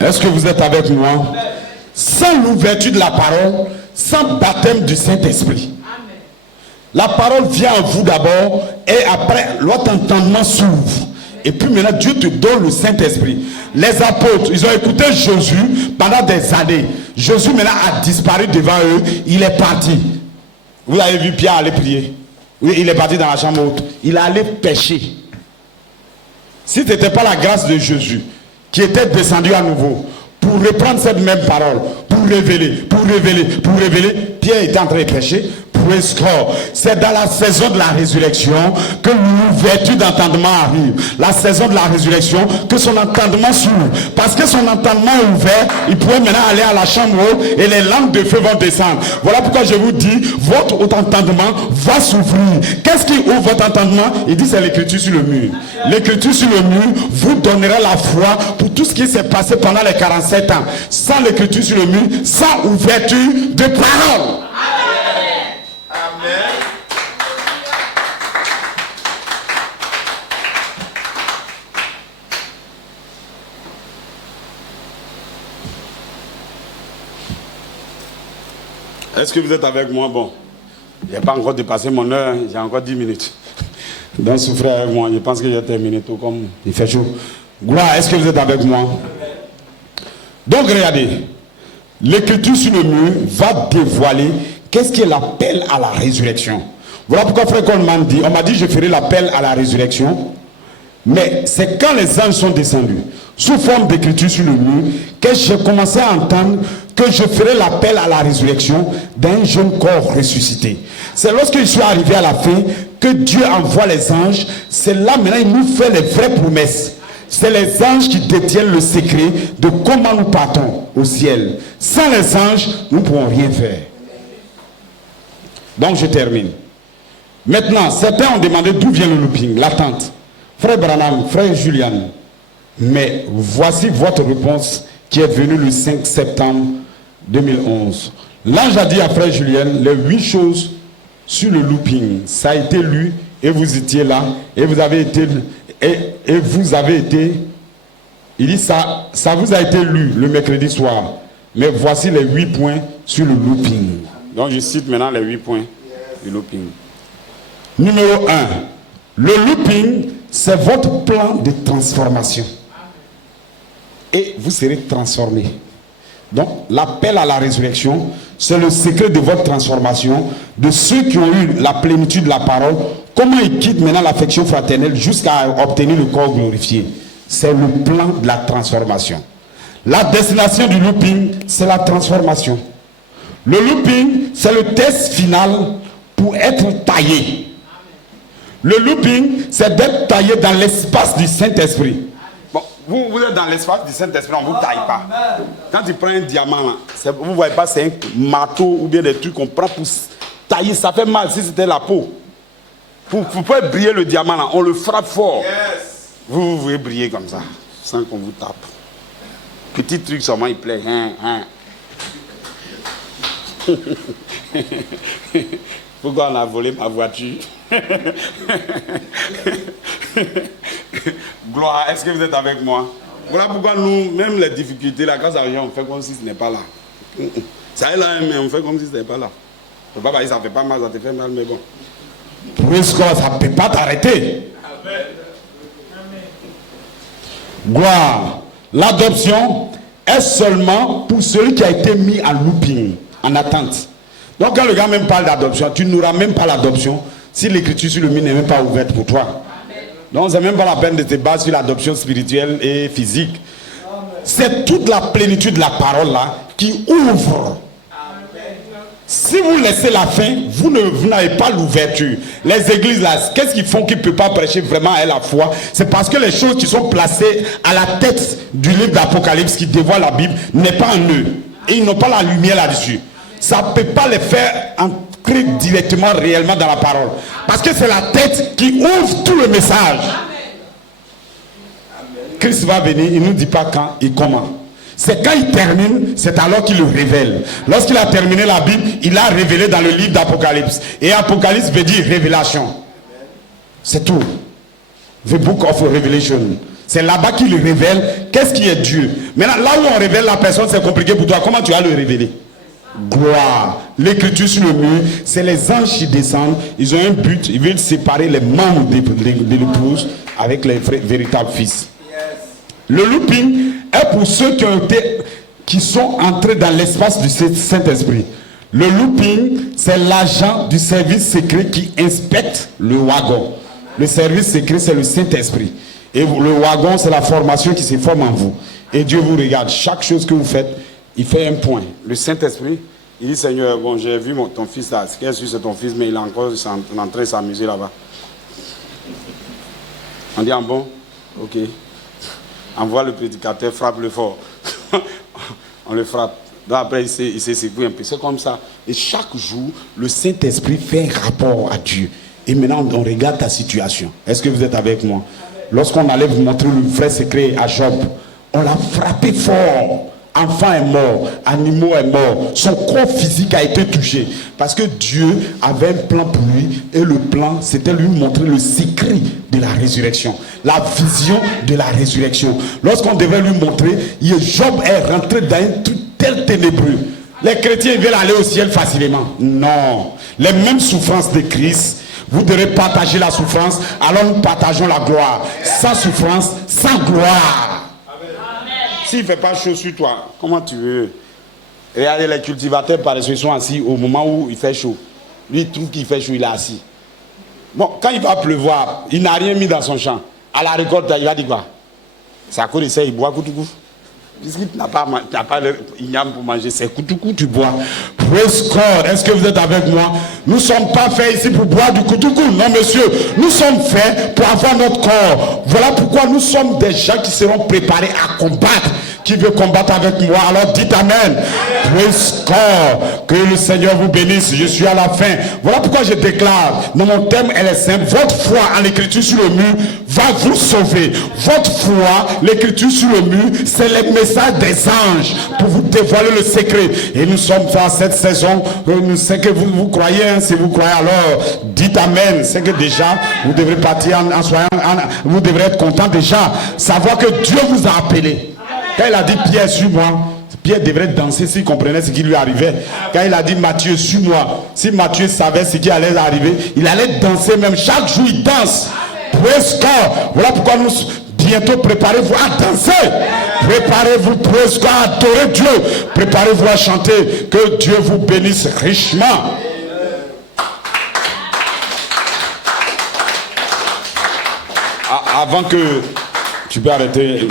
Est-ce que vous êtes avec moi? Sans l'ouverture de la parole, sans baptême du Saint-Esprit. La parole vient à vous d'abord et après votre entendement s'ouvre. Et puis maintenant Dieu te donne le Saint-Esprit. Les apôtres, ils ont écouté Jésus pendant des années. Jésus maintenant a disparu devant eux. Il est parti. Vous avez vu Pierre aller prier. Oui, il est parti dans la chambre haute. Il est allé pécher. Si ce n'était pas la grâce de Jésus qui était descendu à nouveau pour reprendre cette même parole, pour révéler, Pierre était en train de prêcher. C'est dans la saison de la résurrection que l'ouverture d'entendement arrive. La saison de la résurrection, que son entendement s'ouvre. Parce que son entendement est ouvert, il pourrait maintenant aller à la chambre haute et les lampes de feu vont descendre. Voilà pourquoi je vous dis, votre entendement va s'ouvrir. Qu'est-ce qui ouvre votre entendement? Il dit c'est l'écriture sur le mur. L'écriture sur le mur vous donnera la foi pour tout ce qui s'est passé pendant les 47 ans. Sans l'écriture sur le mur, sans ouverture de parole. Est-ce que vous êtes avec moi? Bon, je n'ai pas encore dépassé mon heure, j'ai encore 10 minutes. Donc souffrez avec moi, je pense que j'ai terminé tout comme il fait chaud. Gloire, est-ce que vous êtes avec moi? Donc regardez, l'écriture sur le mur va dévoiler qu'est-ce qui est l'appel à la résurrection? Voilà pourquoi frère Coleman dit, on m'a dit je ferai l'appel à la résurrection, mais c'est quand les anges sont descendus, sous forme d'écriture sur le mur, que j'ai commencé à entendre que je ferai l'appel à la résurrection d'un jeune corps ressuscité. C'est lorsque je suis arrivé à la fin que Dieu envoie les anges. C'est là maintenant il nous fait les vraies promesses. C'est les anges qui détiennent le secret de comment nous partons au ciel. Sans les anges, nous ne pourrons rien faire. Donc je termine. Maintenant, certains ont demandé d'où vient le looping, l'attente. Frère Branham, frère Julian, mais voici votre réponse qui est venue le 5 septembre 2011. L'ange a dit à frère Julien les 8 choses sur le looping. Ça a été lu et vous étiez là et vous avez été il dit ça vous a été lu le mercredi soir. Mais voici les 8 points sur le looping. Donc je cite maintenant les 8 points du looping. Numéro 1. Le looping, c'est votre plan de transformation. Et vous serez transformé. Donc, l'appel à la résurrection, c'est le secret de votre transformation, de ceux qui ont eu la plénitude de la parole, comment ils quittent maintenant l'affection fraternelle jusqu'à obtenir le corps glorifié. C'est le plan de la transformation. La destination du looping, c'est la transformation. Le looping, c'est le test final pour être taillé. Le looping, c'est d'être taillé dans l'espace du Saint-Esprit. Bon, vous êtes dans l'espace du Saint-Esprit, on ne vous taille pas. Quand tu prends un diamant, là, vous ne voyez pas, c'est un marteau ou bien des trucs qu'on prend pour tailler. Ça fait mal si c'était la peau. Pour faire briller le diamant, là, on le frappe fort. Yes. Vous pouvez briller comme ça, sans qu'on vous tape. Petit truc seulement, il plaît. Pourquoi on a volé ma voiture? Gloire, est-ce que vous êtes avec moi? Voilà pourquoi nous, même les difficultés, là, quand ça vient, on fait comme si ce n'est pas là. Ça est là, mais on fait comme si ce n'est pas là. Je ne peux pas dire ça ne fait pas mal, ça te fait mal, mais bon. Puisque ça ne peut pas t'arrêter. Gloire. L'adoption est seulement pour celui qui a été mis en looping, en attente. Donc quand le gars même parle d'adoption, tu n'auras même pas l'adoption si l'écriture sur le mur n'est même pas ouverte pour toi. Donc c'est même pas la peine de te baser sur l'adoption spirituelle et physique. C'est toute la plénitude de la parole là qui ouvre. Si vous laissez la fin, vous n'avez pas l'ouverture. Les églises là, qu'est-ce qu'ils font qu'ils ne peuvent pas prêcher vraiment à la foi? C'est parce que les choses qui sont placées à la tête du livre d'Apocalypse qui dévoile la Bible n'est pas en eux. Et ils n'ont pas la lumière là-dessus. Ça ne peut pas les faire entrer directement réellement dans la parole. Parce que c'est la tête qui ouvre tout le message. Christ va venir, il ne nous dit pas quand et comment. C'est quand il termine, c'est alors qu'il le révèle. Lorsqu'il a terminé la Bible, il a révélé dans le livre d'Apocalypse. Et Apocalypse veut dire révélation. C'est tout. The Book of Revelation. C'est là-bas qu'il révèle qu'est-ce qui est Dieu. Maintenant, là où on révèle la personne, c'est compliqué pour toi. Comment tu vas le révéler? Gloire. L'écriture sur le mur, c'est les anges qui descendent. Ils ont un but, ils veulent séparer les membres de l'épouse avec les véritables fils. Le looping est pour ceux qui sont entrés dans l'espace du Saint-Esprit. Le looping, c'est l'agent du service secret qui inspecte le wagon. Le service secret, c'est le Saint-Esprit. Et le wagon, c'est la formation qui se forme en vous. Et Dieu vous regarde. Chaque chose que vous faites, il fait un point. Le Saint-Esprit, il dit, Seigneur, bon, j'ai vu ton fils là. C'est ton fils, mais il est encore en train de s'amuser là-bas. On dit, ah bon? Ok. Envoie le prédicateur, frappe-le fort. On le frappe. Donc après, il s'est secoué un peu. C'est comme ça. Et chaque jour, le Saint-Esprit fait un rapport à Dieu. Et maintenant, on regarde ta situation. Est-ce que vous êtes avec moi? Lorsqu'on allait vous montrer le vrai secret à Job, on l'a frappé fort. Enfant est mort, animaux est mort, son corps physique a été touché parce que Dieu avait un plan pour lui et le plan c'était lui montrer le secret de la résurrection, la vision de la résurrection. Lorsqu'on devait lui montrer, Job est rentré dans un truc tel ténébreux. Les chrétiens veulent aller au ciel facilement. Non, les mêmes souffrances de Christ. Vous devrez partager la souffrance, alors nous partageons la gloire. Sans souffrance, sans gloire. S'il ne fait pas chaud sur toi, comment tu veux? Regardez les cultivateurs paresseux, ils sont assis au moment où il fait chaud. Lui, il trouve qu'il fait chaud, il est assis. Bon, quand il va pleuvoir, il n'a rien mis dans son champ. À la récolte, il va dire quoi? C'est à cause de ça, il boit koutoukou. Puisqu'il n'a pas le igname pour manger, c'est koutoukou, tu bois. Praise God. Est-ce que vous êtes avec moi? Nous ne sommes pas faits ici pour boire du koutoukou. Non, monsieur. Nous sommes faits pour avoir notre corps. Voilà pourquoi nous sommes des gens qui seront préparés à combattre. Qui veut combattre avec moi? Alors dites Amen. Praise God. Que le Seigneur vous bénisse. Je suis à la fin. Voilà pourquoi je déclare. Dans mon thème, elle est simple. Votre foi en l'écriture sur le mur va vous sauver. Votre foi, l'écriture sur le mur, c'est le message des anges pour vous dévoiler le secret. Et nous sommes dans cette saison. C'est que vous croyez. Hein, si vous croyez, alors dites Amen. C'est que déjà, vous devrez partir en soyant. Vous devrez être content déjà. Savoir que Dieu vous a appelé. Quand il a dit Pierre, suis-moi, Pierre devrait danser s'il comprenait ce qui lui arrivait. Quand il a dit Matthieu, suis-moi, si Matthieu savait ce qui allait arriver, il allait danser même. Chaque jour, il danse. Praise God. Voilà pourquoi nous, bientôt, préparez-vous à danser. Préparez-vous, praise God, à adorer Dieu. Préparez-vous à chanter. Que Dieu vous bénisse richement. Avant que tu peux arrêter.